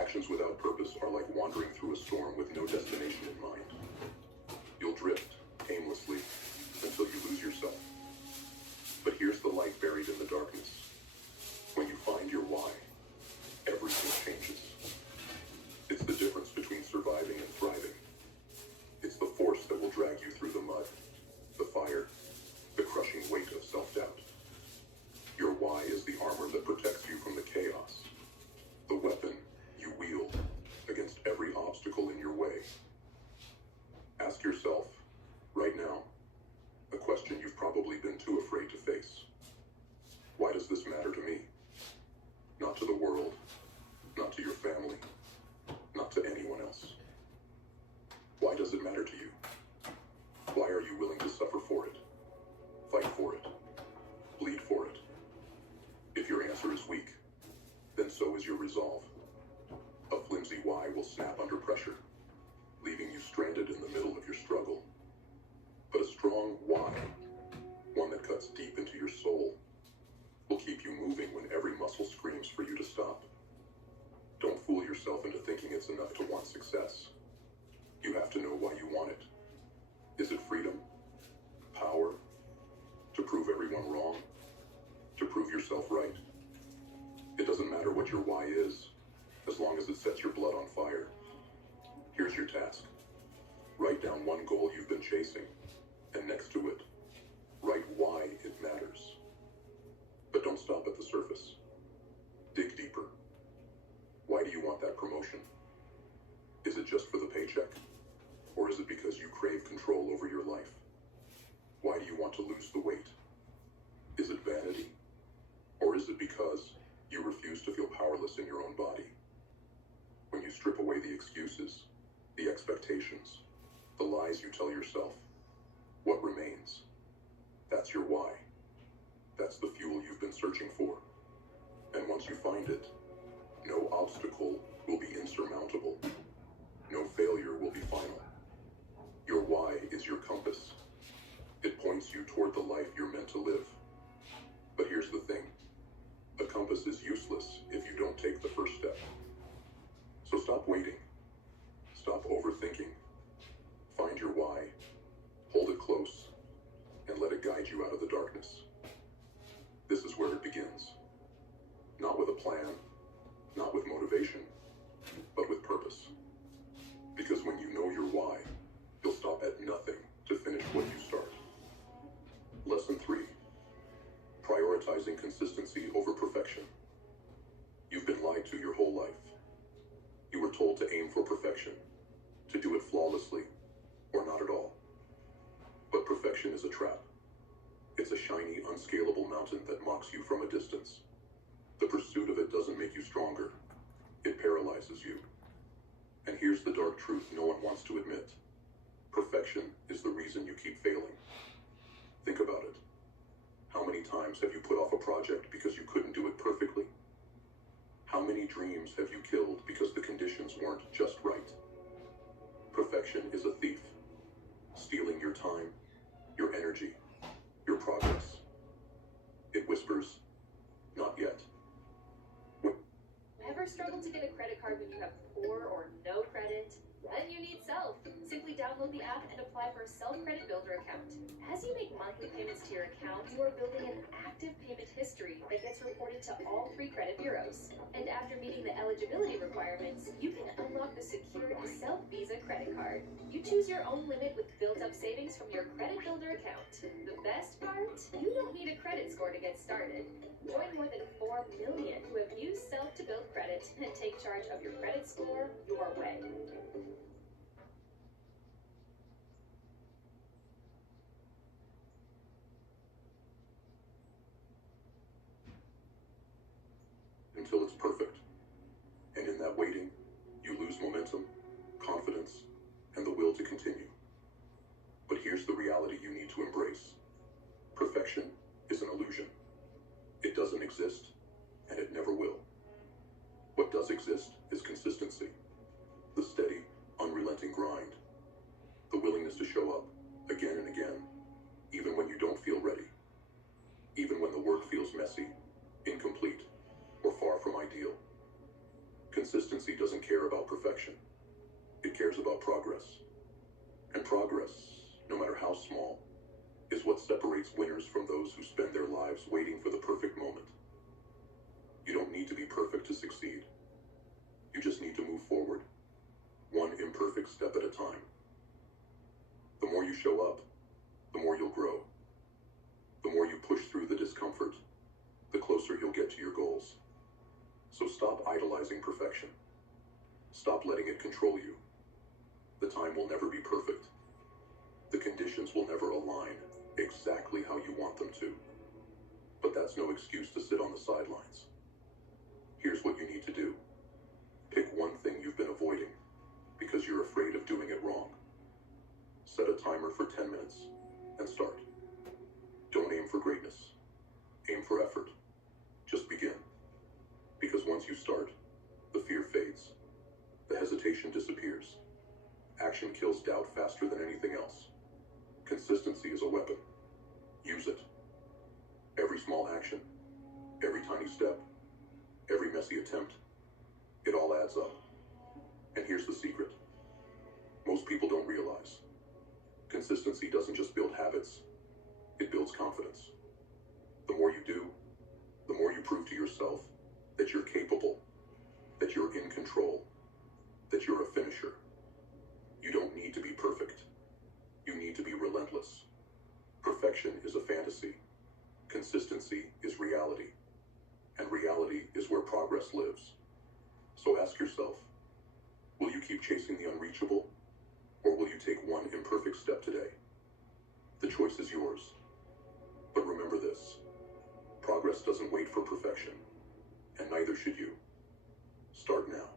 Actions without purpose are like wandering through a storm with no destination in mind. You'll drift aimlessly until you lose yourself. But here's the light buried in the darkness. When you find your why, everything changes. It's the difference between surviving and thriving. It's the force that will drag you through the mud, the fire, the crushing weight of self-doubt. Your why is the armor that protects you from the chaos, the weapon you wield against every obstacle in your way. Ask yourself, right now, a question you've probably been too afraid to face. Why does this matter to me? Not to the world, not to your family, not to anyone else. Why does it matter to you? Why are you willing to suffer for it? Fight for it? Bleed for it? If your answer is weak, then so is your resolve. A flimsy why will snap under pressure, leaving you stranded in the middle of your struggle. But a strong why, one that cuts deep into your soul, will keep you moving when every muscle screams for you to stop. Don't fool yourself into thinking it's enough to want success. You have to know why you want it. Is it freedom? Power? To prove everyone wrong? To prove yourself right? It doesn't matter what your why is, as long as it sets your blood on fire. Here's your task. Write down one goal you've been chasing, and next to it, write why it matters. But don't stop at the surface. Dig deeper. Why do you want that promotion? Is it just for the paycheck? Or is it because you crave control over your life? Why do you want to lose the weight? Is it vanity? Or is it because you refuse to feel powerless in your own body? When you strip away the excuses, the expectations, the lies you tell yourself, what remains? That's your why. That's the fuel you've been searching for. And once you find it, no obstacle will be insurmountable. No failure will be final. Your why is your compass. It points you toward the life you're meant to live. But here's the thing. A compass is useless if you don't take the first step. So stop waiting. Stop overthinking. Find your why. Hold it close. And let it guide you out of the darkness. This is where it begins. Not with a plan, not with motivation, but with purpose. Because when you know your why, you'll stop at nothing to finish what you start. Lesson 3. Prioritizing consistency over perfection. You've been lied to your whole life. You were told to aim for perfection, to do it flawlessly, or not at all. But perfection is a trap. It's a shiny, unscalable mountain that mocks you from a distance. The pursuit of it doesn't make you stronger. It paralyzes you. And here's the dark truth no one wants to admit. Perfection is the reason you keep failing. Think about it. How many times have you put off a project because you couldn't do it perfectly? How many dreams have you killed because the conditions weren't just right? Perfection is a thief, stealing your time, your energy, your progress. It whispers, not yet. Ever struggled to get a credit card when you have poor or no credit? Then you need Self. Simply download the app and apply for a Self Credit Builder account. As you make monthly payments to your account, you are building an active payment history that gets reported to all 3 credit bureaus. And after meeting the eligibility requirements, you can unlock the secured Self Visa credit card. You choose your own limit with built-up savings from your Credit Builder account. The best part? You don't need a credit score to get started. Join more than 4 million who have used Self to build credit and take charge of your credit score your way. Until it's perfect. And in that waiting, you lose momentum, confidence, and the will to continue. But here's the reality you need to embrace. Perfection is an illusion. It doesn't exist, and it never will. What does exist is consistency. The steady, unrelenting grind. The willingness to show up again and again, even when you don't feel ready. Even when the work feels messy, incomplete, or far from ideal. Consistency doesn't care about perfection. It cares about progress. And progress, no matter how small, is what separates winners from those who spend their lives waiting for the perfect moment. You don't need to be perfect to succeed. You just need to move forward, one imperfect step at a time. The more you show up, the more you'll grow. The more you push through the discomfort, the closer you'll get to your goals. So stop idolizing perfection. Stop letting it control you. The time will never be perfect. The conditions will never align exactly how you want them to. But that's no excuse to sit on the sidelines. Here's what you need to do. Pick one thing you've been avoiding because you're afraid of doing it wrong. Set a timer for 10 minutes and start. Don't aim for greatness. Aim for effort. Just begin. Because once you start, the fear fades. The hesitation disappears. Action kills doubt faster than anything else. Consistency is a weapon. Use it. Every small action, every tiny step, every messy attempt, it all adds up. And here's the secret. Most people don't realize. Consistency doesn't just build habits, it builds confidence. The more you do, the more you prove to yourself that you're capable, that you're in control, that you're a finisher. You don't need to be perfect. You need to be relentless. Perfection is a fantasy. Consistency is reality. And reality is where progress lives. So ask yourself, will you keep chasing the unreachable, or will you take one imperfect step today? The choice is yours. But remember this, progress doesn't wait for perfection, and neither should you. Start now.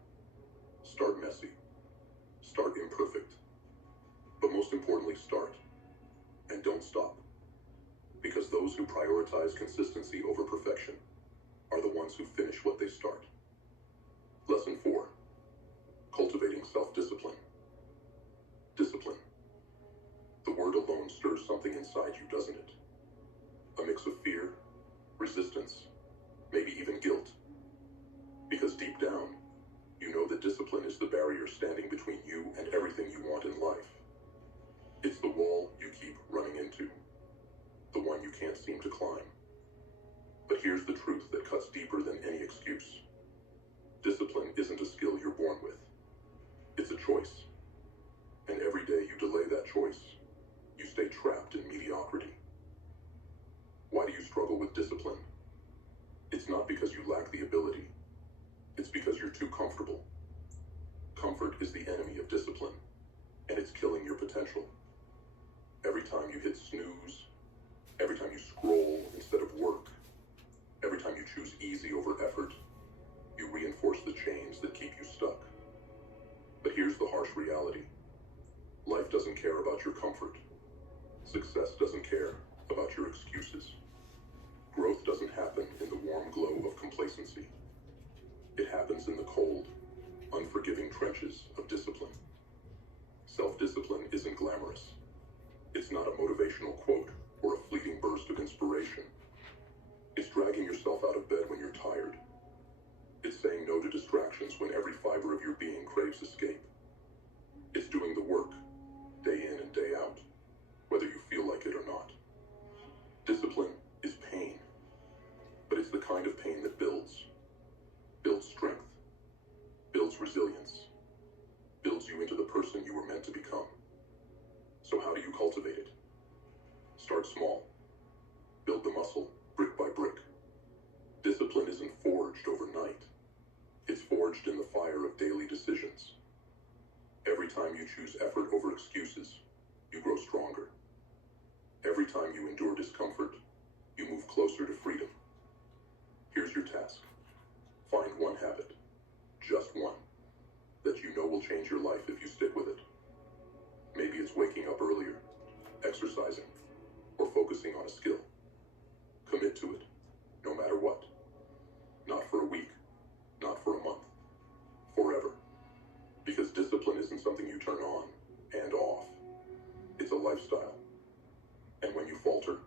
Start messy. Start imperfect. But most importantly, start. And don't stop. Because those who prioritize consistency over perfection are the ones who finish what they start. Lesson 4. Cultivating self-discipline. Discipline. The word alone stirs something inside you, doesn't it? A mix of fear, resistance, maybe even guilt. Because deep down, you know that discipline is the barrier standing between you and everything you want in life. It's the wall you keep running into, the one you can't seem to climb. But here's the truth that cuts deeper than any excuse. Discipline isn't a skill you're born with. It's a choice. And every day you delay that choice, you stay trapped in mediocrity. Why do you struggle with discipline? It's not because you lack the ability. It's because you're too comfortable. Comfort is the enemy of discipline, and it's killing your potential. Every time you hit snooze, every time you scroll instead of work, every time you choose easy over effort, you reinforce the chains that keep you stuck. But here's the harsh reality. Life doesn't care about your comfort. Success doesn't care about your excuses. Growth doesn't happen in the warm glow of complacency. It happens in the cold, unforgiving trenches of discipline. Self-discipline isn't glamorous. It's not a motivational quote or a fleeting burst of inspiration. It's dragging yourself out of bed when you're tired. It's saying no to distractions when every fiber of your being craves escape. It's doing the work, day in and day out, whether you feel like it or not. Discipline is pain, but it's the kind of pain that builds strength, builds resilience, builds you into the person you were meant to become. So how do you cultivate it? Start small. Build the muscle, brick by brick. Discipline isn't forged overnight. It's forged in the fire of daily decisions. Every time you choose effort over excuses, you grow stronger. Every time you endure discomfort, you move closer to freedom. Here's your task. Find one habit, just one, that you know will change your life if you stick with it. Maybe it's waking up earlier, exercising, or focusing on a skill. Commit to it, no matter what. Not for a week, not for a month, forever. Because discipline isn't something you turn on and off. It's a lifestyle. And when you falter,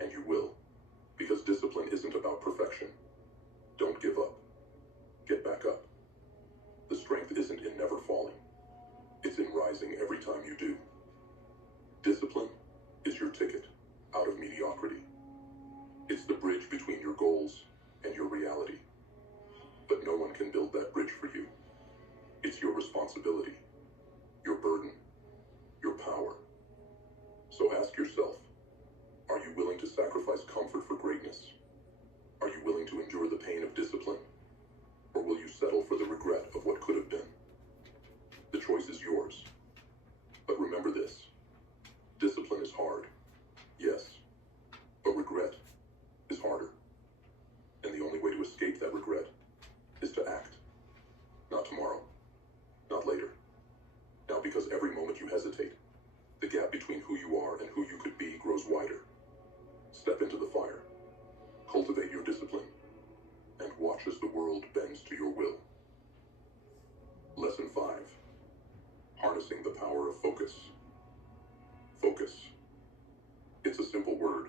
and you will, because discipline isn't about perfection, don't give up. Get back up. The strength isn't in never falling. It's in rising every time you do. Discipline is your ticket out of mediocrity. It's the bridge between your goals and your reality. But no one can build that bridge for you. It's your responsibility, your burden, your power. So ask yourself, are you willing to sacrifice comfort for greatness? Are you willing to endure the pain of discipline? Or will you settle for the regret of what could have been? The choice is yours. But remember this, discipline is hard, yes, but regret is harder. And the only way to escape that regret is to act. Not tomorrow, not later. Now, because every moment you hesitate, the gap between who you are and who you could be grows wider. Step into the fire, cultivate your discipline, and watch as the world bends to your will. Lesson 5. Harnessing the power of focus. Focus. It's a simple word,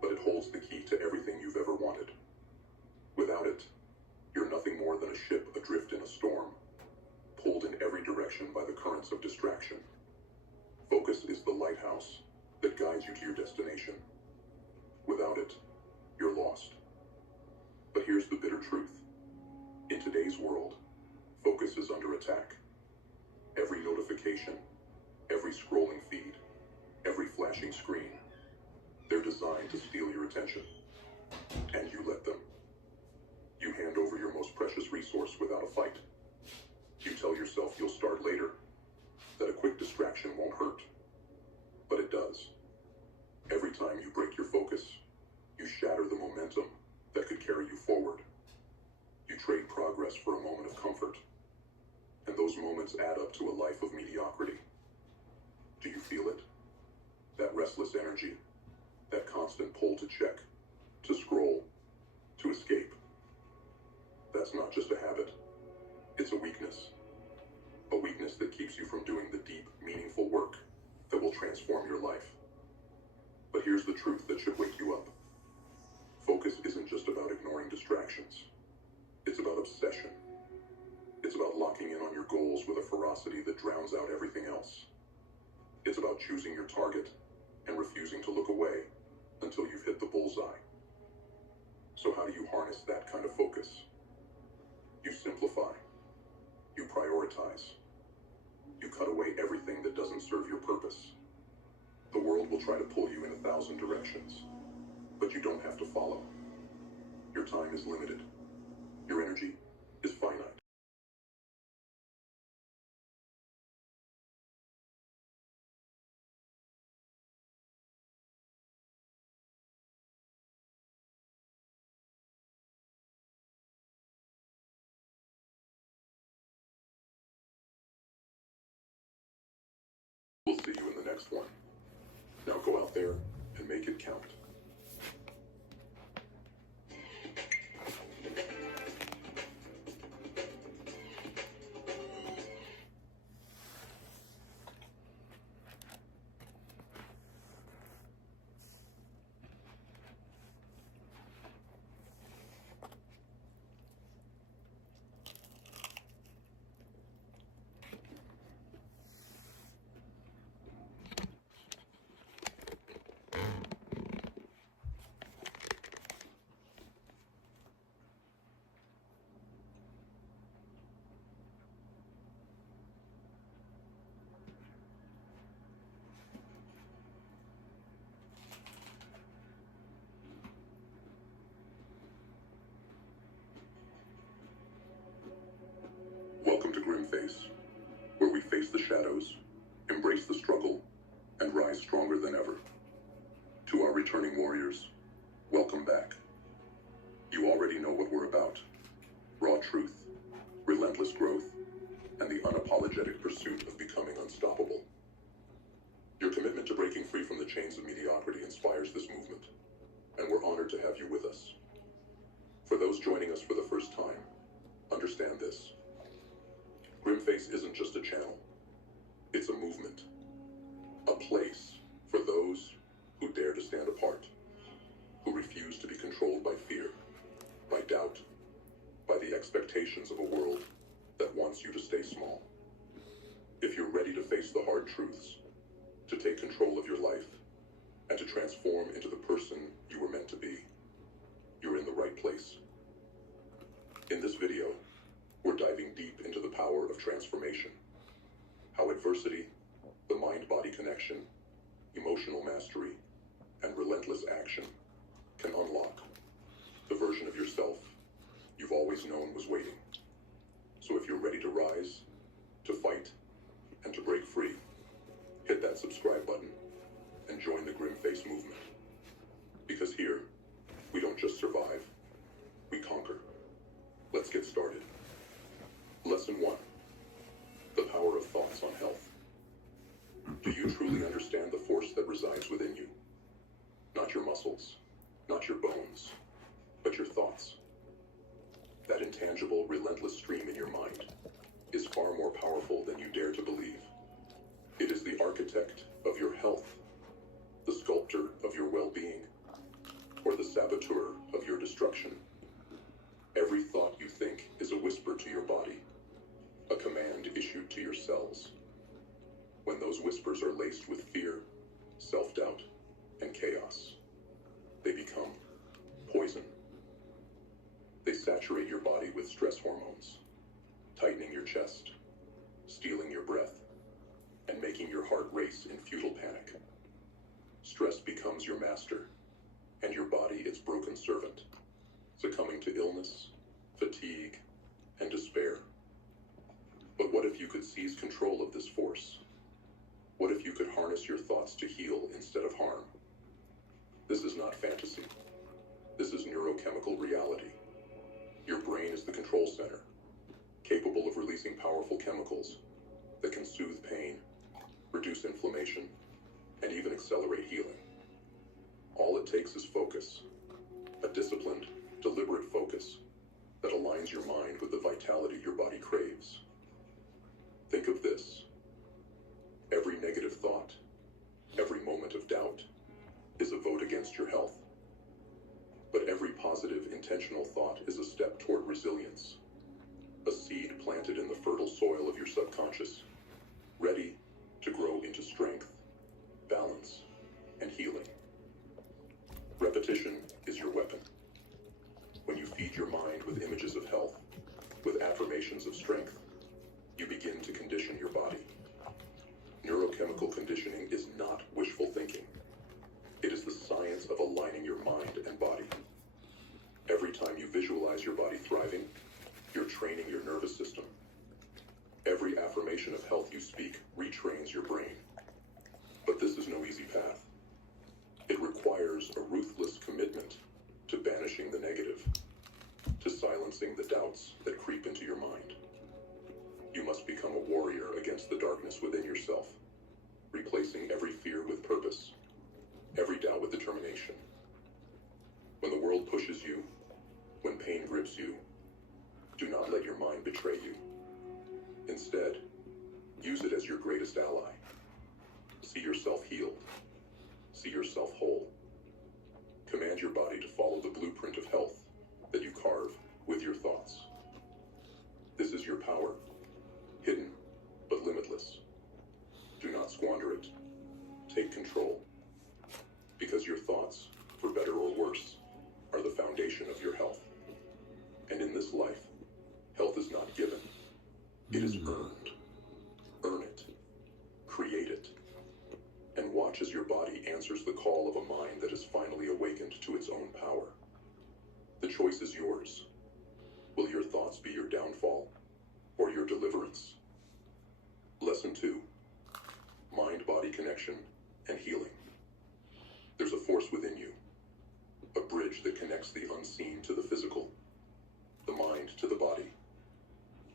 but it holds the key to everything you've ever wanted. Without it, you're nothing more than a ship adrift in a storm, pulled in every direction by the currents of distraction. Focus is the lighthouse that guides you to your destination. Without it, you're lost. But here's the bitter truth. In today's world, focus is under attack. Every notification, every scrolling feed, every flashing screen, they're designed to steal your attention. And you let them. You hand over your most precious resource without a fight. You tell yourself you'll start later, that a quick distraction won't hurt. But it does. Every time you break your focus, you shatter the momentum that could carry you forward. You trade progress for a moment of comfort. And those moments add up to a life of mediocrity. Do you feel it? That restless energy, that constant pull to check, to scroll, to escape. That's not just a habit. It's a weakness. A weakness that keeps you from doing the deep, meaningful work that will transform your life. But here's the truth that should wake you up. Focus isn't just about ignoring distractions. It's about obsession. It's about locking in on your goals with a ferocity that drowns out everything else. It's about choosing your target and refusing to look away until you've hit the bullseye. So how do you harness that kind of focus? You simplify. You prioritize. You cut away everything that doesn't serve your purpose. The world will try to pull you in 1,000 directions, but you don't have to follow. Your time is limited. Your energy is finite. We'll see you in the next one. Now go out there and make it count. returning warriors, welcome back. You already know what we're about. Raw truth, relentless growth, and the unapologetic pursuit of becoming unstoppable. Your commitment to breaking free from the chains of mediocrity inspires this movement, and we're honored to have you with us. For those joining us for the first time, understand this. Grimface isn't just a channel. It's a movement. A place for those who dare to stand apart, who refuse to be controlled by fear, by doubt, by the expectations of a world that wants you to stay small. If you're ready to face the hard truths, to take control of your life, and to transform into the person you were meant to be, you're in the right place. In this video, we're diving deep into the power of transformation, how adversity, the mind-body connection, emotional mastery, and relentless action can unlock the version of yourself you've always known was waiting. So if you're ready to rise, to fight, and to break free, hit that subscribe button and join the Grimface movement. Because here, we don't just survive, we conquer. Let's get started. Lesson 1. The power of thoughts on health. Do you truly understand the force that resides within you? Not your muscles, not your bones, but your thoughts. That intangible, relentless stream in your mind is far more powerful than you dare to believe. It is the architect of your health, the sculptor of your well-being, or the saboteur of your destruction. Every thought you think is a whisper to your body, a command issued to your cells. When those whispers are laced with fear, self-doubt, and chaos, they become poison. They saturate your body with stress hormones, tightening your chest, stealing your breath, and making your heart race in futile panic. Stress becomes your master, and your body its broken servant, succumbing to illness, fatigue, and despair. But what if you could seize control of this force? What if you could harness your thoughts to heal instead of harm? This is not fantasy. This is neurochemical reality. Your brain is the control center, capable of releasing powerful chemicals that can soothe pain, reduce inflammation, and even accelerate healing. All it takes is focus, a disciplined, deliberate focus that aligns your mind with the vitality your body craves. Think of this. Every negative thought, every moment of doubt, is a vote against your health. But every positive, intentional thought is a step toward resilience, a seed planted in the fertile soil of your subconscious, ready to grow into strength, balance, and healing. Repetition is your weapon. When you feed your mind with images of health, with affirmations of strength, you begin to condition your body. Neurochemical conditioning is not wishful thinking. It is the science of aligning your mind and body. Every time you visualize your body thriving, you're training your nervous system. Every affirmation of health you speak retrains your brain. But this is no easy path. It requires a ruthless commitment to banishing the negative, to silencing the doubts that creep into your mind. You must become a warrior against the darkness within yourself, replacing every fear with purpose, every doubt with determination. When the world pushes you, when pain grips you, do not let your mind betray you. Instead, use it as your greatest ally. See yourself healed. See yourself whole. Command your body to follow the blueprint of health that you carve with your thoughts. This is your power, hidden but limitless. Do not squander it. Take control. Because your thoughts, for better or worse, are the foundation of your health. And in this life, health is not given. It is earned. Earn it. Create it. And watch as your body answers the call of a mind that has finally awakened to its own power. The choice is yours. Will your thoughts be your downfall or your deliverance? Lesson 2. Mind-body connection and healing. There's a force within you, a bridge that connects the unseen to the physical, the mind to the body.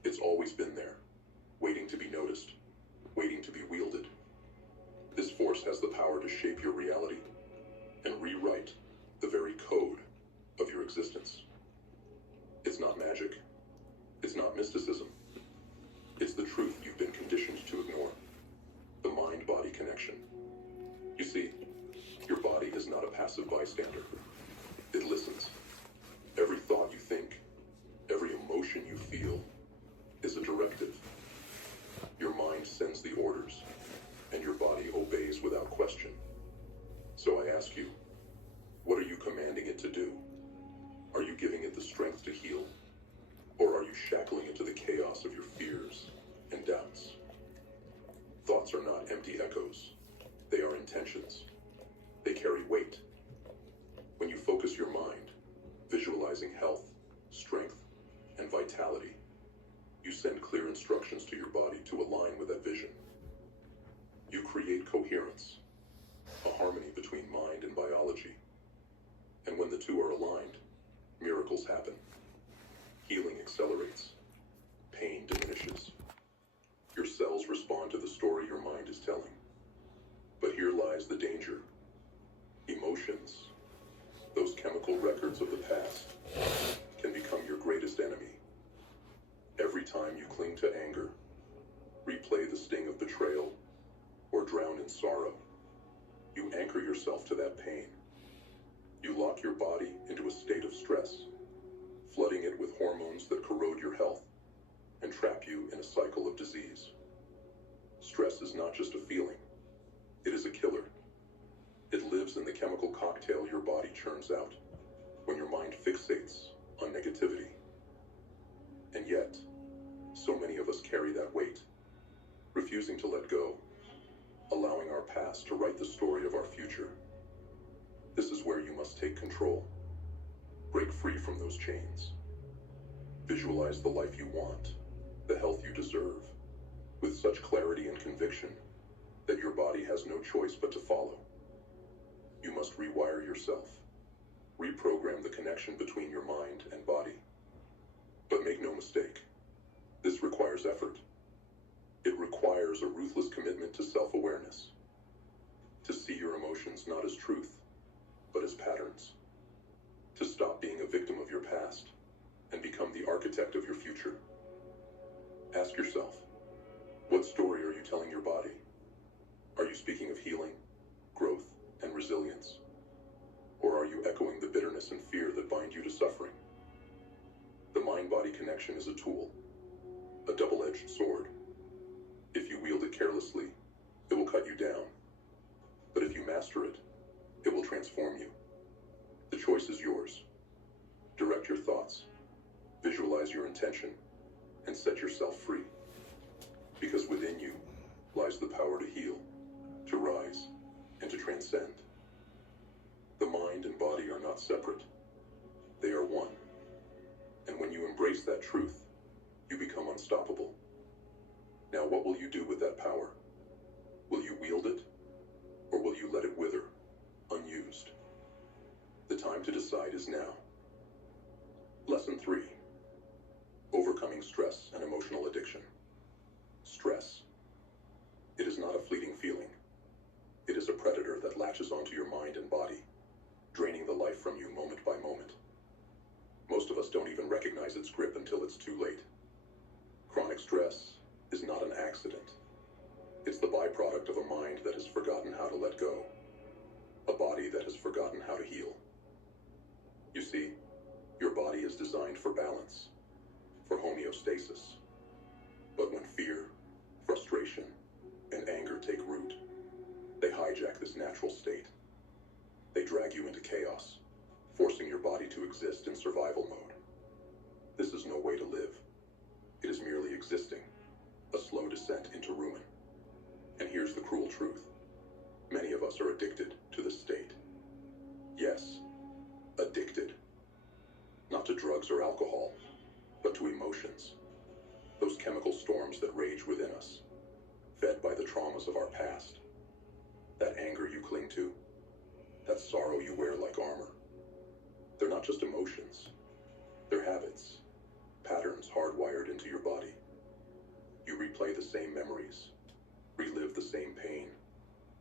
It's always been there, waiting to be noticed, waiting to be wielded. This force has the power to shape your reality and rewrite the very code of your existence. It's not magic. It's not mysticism. It's the truth you've been conditioned to ignore. The mind-body connection. You see, your body is not a passive bystander. It listens. Every thought you think, every emotion you feel is a directive. Your mind sends the orders, and your body obeys without question. So I ask you, what are you commanding it to do? Are you giving it the strength to heal? Or are you shackling it to the chaos of your fears and doubts? Thoughts are not empty echoes. They are intentions. They carry weight. When you focus your mind, visualizing health, strength, and vitality, you send clear instructions to your body to align with that vision. You create coherence, a harmony between mind and biology. And when the two are aligned, miracles happen. Healing accelerates. Pain diminishes. Your cells respond to the story your mind is telling. But here lies the danger. Emotions, those chemical records of the past, can become your greatest enemy. Every time you cling to anger, replay the sting of betrayal, or drown in sorrow, you anchor yourself to that pain. You lock your body into a state of stress, flooding it with hormones that corrode your health and trap you in a cycle of disease. Stress is not just a feeling, it is a killer. It lives in the chemical cocktail your body churns out when your mind fixates on negativity. And yet, so many of us carry that weight, refusing to let go, allowing our past to write the story of our future. This is where you must take control. Break free from those chains. Visualize the life you want, the health you deserve, with such clarity and conviction that your body has no choice but to follow. You must rewire yourself, reprogram the connection between your mind and body. But make no mistake, this requires effort. It requires a ruthless commitment to self-awareness, to see your emotions not as truth, but as patterns, to stop being a victim of your past and become the architect of your future. Ask yourself, what story are you telling your body? Are you speaking of healing, growth, and resilience? Or are you echoing the bitterness and fear that bind you to suffering? The mind-body connection is a tool, a double-edged sword. If you wield it carelessly, it will cut you down. But if you master it, it will transform you. The choice is yours. Direct your thoughts, visualize your intention, and set yourself free. Because within you lies the power to heal, to rise, and to transcend. The mind and body are not separate. They are one. And when you embrace that truth, you become unstoppable. Now, what will you do with that power? Will you wield it, or will you let it wither, unused? The time to decide is now. Lesson 3. Overcoming stress and emotional addiction. Stress. It is not a fleeting feeling. It is a predator that latches onto your mind and body, draining the life from you moment by moment. Most of us don't even recognize its grip until it's too late. Chronic stress is not an accident. It's the byproduct of a mind that has forgotten how to let go, a body that has forgotten how to heal. You see, your body is designed for balance, for homeostasis. But when fear, frustration, and anger take root, they hijack this natural state. They drag you into chaos, forcing your body to exist in survival mode. This is no way to live. It is merely existing, a slow descent into ruin. And here's the cruel truth. Many of us are addicted to this state. Yes, addicted. Not to drugs or alcohol, but to emotions. Those chemical storms that rage within us, fed by the traumas of our past. That anger you cling to, that sorrow you wear like armor. They're not just emotions. They're habits, patterns hardwired into your body. You replay the same memories, relive the same pain,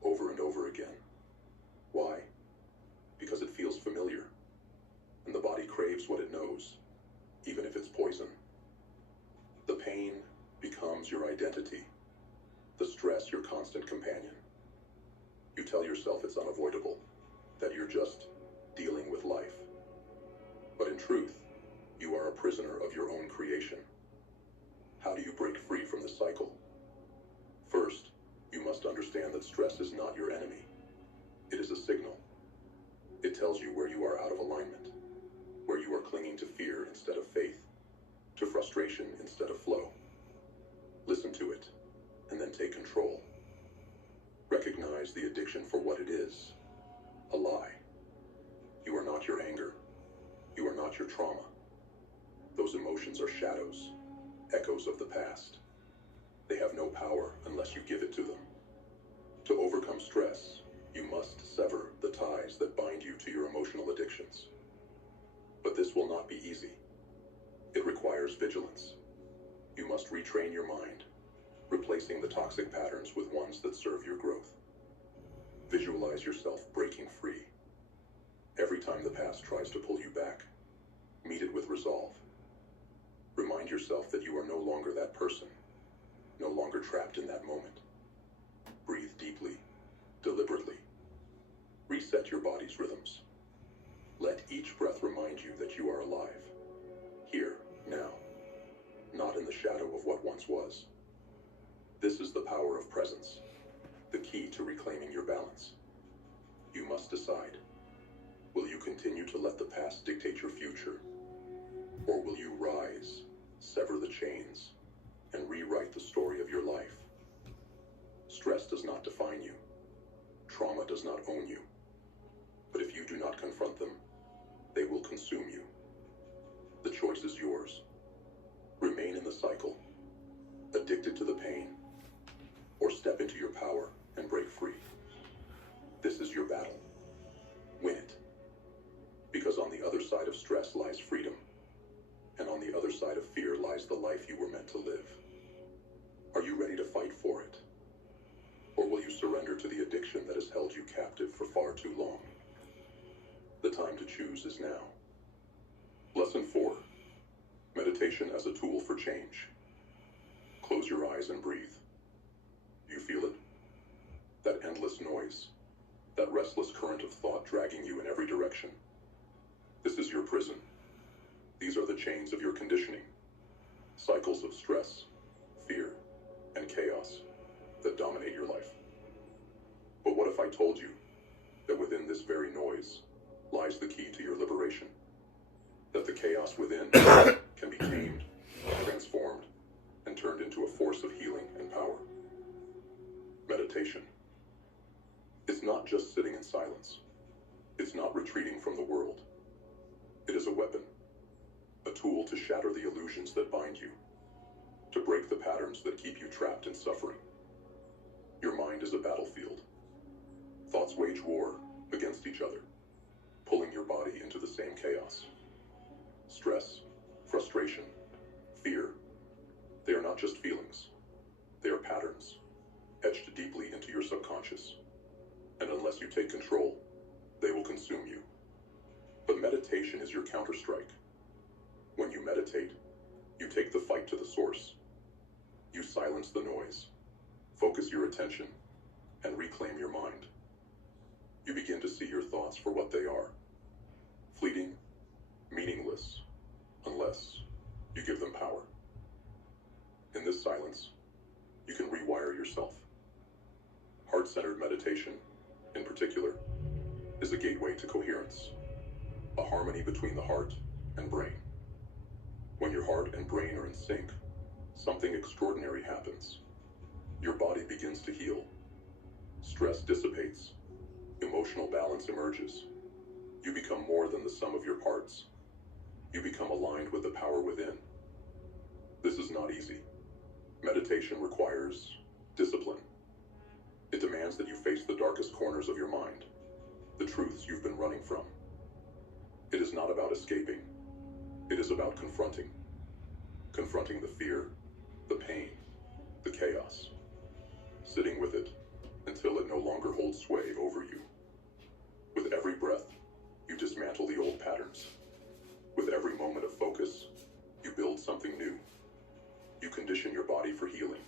over and over again. Why? Because it feels familiar, and the body craves what it knows, even if it's poison. The pain becomes your identity, the stress your constant companion. You tell yourself it's unavoidable, that you're just dealing with life. But in truth, you are a prisoner of your own creation. How do you break free from the cycle? First, you must understand that stress is not your enemy. It is a signal. It tells you where you are out of alignment, where you are clinging to fear instead of faith, to frustration instead of flow. Listen to it, and then take control. Recognize the addiction for what it is, a lie. You are not your anger. You are not your trauma. Those emotions are shadows, echoes of the past. They have no power unless you give it to them. To overcome stress, you must sever the ties that bind you to your emotional addictions. But this will not be easy. It requires vigilance. You must retrain your mind, replacing the toxic patterns with ones that serve your growth. Visualize yourself breaking free. Every time the past tries to pull you back, meet it with resolve. Remind yourself that you are no longer that person, no longer trapped in that moment. Breathe deeply, deliberately. Reset your body's rhythms. Let each breath remind you that you are alive, here, now, not in the shadow of what once was. This is the power of presence, the key to reclaiming your balance. You must decide. Will you continue to let the past dictate your future? Or will you rise, sever the chains, and rewrite the story of your life? Stress does not define you. Trauma does not own you. But if you do not confront them, they will consume you. The choice is yours. Remain in the cycle, addicted to the pain, or step into your power and break free. This is your battle. Win it. Because on the other side of stress lies freedom, and on the other side of fear lies the life you were meant to live. Are you ready to fight for it? Or will you surrender to the addiction that has held you captive for far too long? The time to choose is now. Lesson 4. Meditation as a tool for change. Close your eyes and breathe. Do you feel it? That endless noise. That restless current of thought dragging you in every direction. This is your prison. These are the chains of your conditioning. Cycles of stress, fear, and chaos that dominate your life. But what if I told you that within this very noise lies the key to your liberation? That the chaos within can be tamed, transformed, and turned into a force of healing and power. Meditation. It's not just sitting in silence. It's not retreating from the world. It is a weapon, a tool to shatter the illusions that bind you, to break the patterns that keep you trapped in suffering. Your mind is a battlefield. Thoughts wage war against each other, pulling your body into the same chaos. Stress, frustration, fear, they are not just feelings. They are patterns, etched deeply into your subconscious. And unless you take control, they will consume you. But meditation is your counterstrike. When you meditate, you take the fight to the source. You silence the noise, focus your attention, and reclaim your mind. You begin to see your thoughts for what they are. Fleeting, meaningless, unless you give them power. In this silence, you can rewire yourself. Heart-centered meditation, in particular, is a gateway to coherence, a harmony between the heart and brain. When your heart and brain are in sync, something extraordinary happens. Your body begins to heal. Stress dissipates. Emotional balance emerges. You become more than the sum of your parts. You become aligned with the power within. This is not easy. Meditation requires discipline. It demands that you face the darkest corners of your mind, the truths you've been running from. It is not about escaping. It is about confronting. Confronting the fear, the pain, the chaos. Sitting with it until it no longer holds sway over you. With every breath, you dismantle the old patterns. With every moment of focus, you build something new. You condition your body for healing.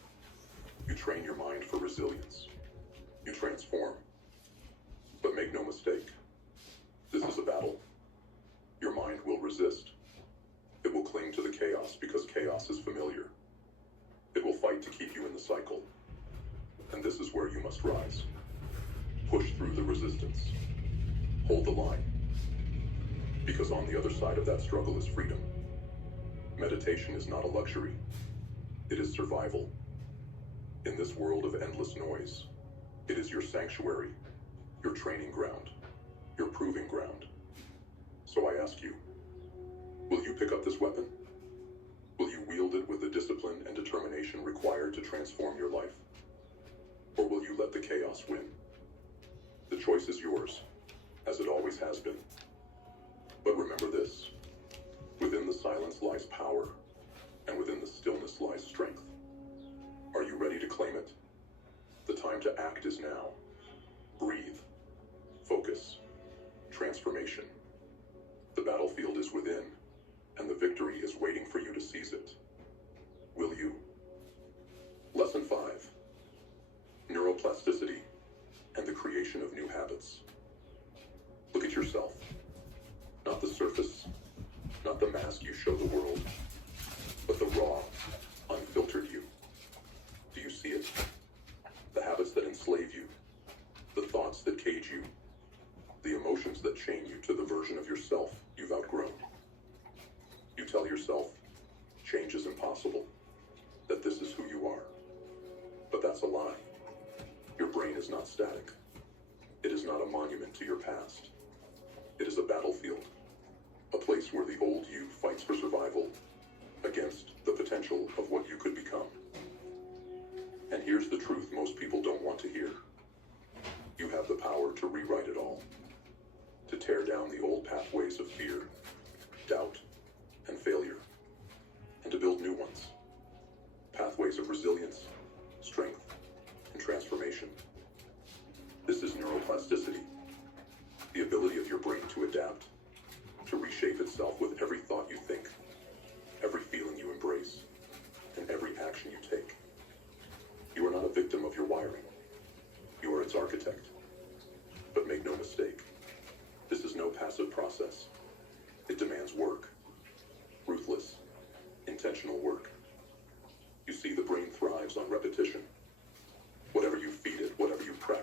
You train your mind for resilience. You transform. But make no mistake, this is a battle. Your mind will resist. It will cling to the chaos because chaos is familiar. It will fight to keep you in the cycle. And this is where you must rise. Push through the resistance. Hold the line. Because on the other side of that struggle is freedom. Meditation is not a luxury. It is survival. In this world of endless noise, it is your sanctuary, your training ground, your proving ground. So I ask you, will you pick up this weapon? Will you wield it with the discipline and determination required to transform your life? Or will you let the chaos win? The choice is yours, as it always has been. But remember this, within the silence lies power, and within the stillness lies strength. Are you ready to claim it? The time to act is now. Breathe. Focus. Transformation. The battlefield is within, and the victory is waiting for you to seize it. Will you? Lesson 5. Neuroplasticity and the creation of new habits. Look at yourself. Not the surface, not the mask you show the world, but the raw, unfiltered you. Do you see it? The habits that enslave you, the thoughts that cage you, the emotions that chain you to the version of yourself you've outgrown. You tell yourself, change is impossible, that this is who you are. But that's a lie. Your brain is not static. It is not a monument to your past. It is a battlefield, a place where the old you fights for survival against the potential of what you could become. And here's the truth most people don't want to hear. You have the power to rewrite it all, to tear down the old pathways of fear, doubt, and failure, and to build new ones. Pathways of resilience, strength, and transformation. This is neuroplasticity, the ability of your brain to adapt, to reshape itself with every thought you think, every feeling you embrace, and every action you take. You are not a victim of your wiring. You are its architect. But make no mistake, this is no passive process. It demands work. Ruthless, intentional work. You see, the brain thrives on repetition. Whatever you feed it, whatever you practice,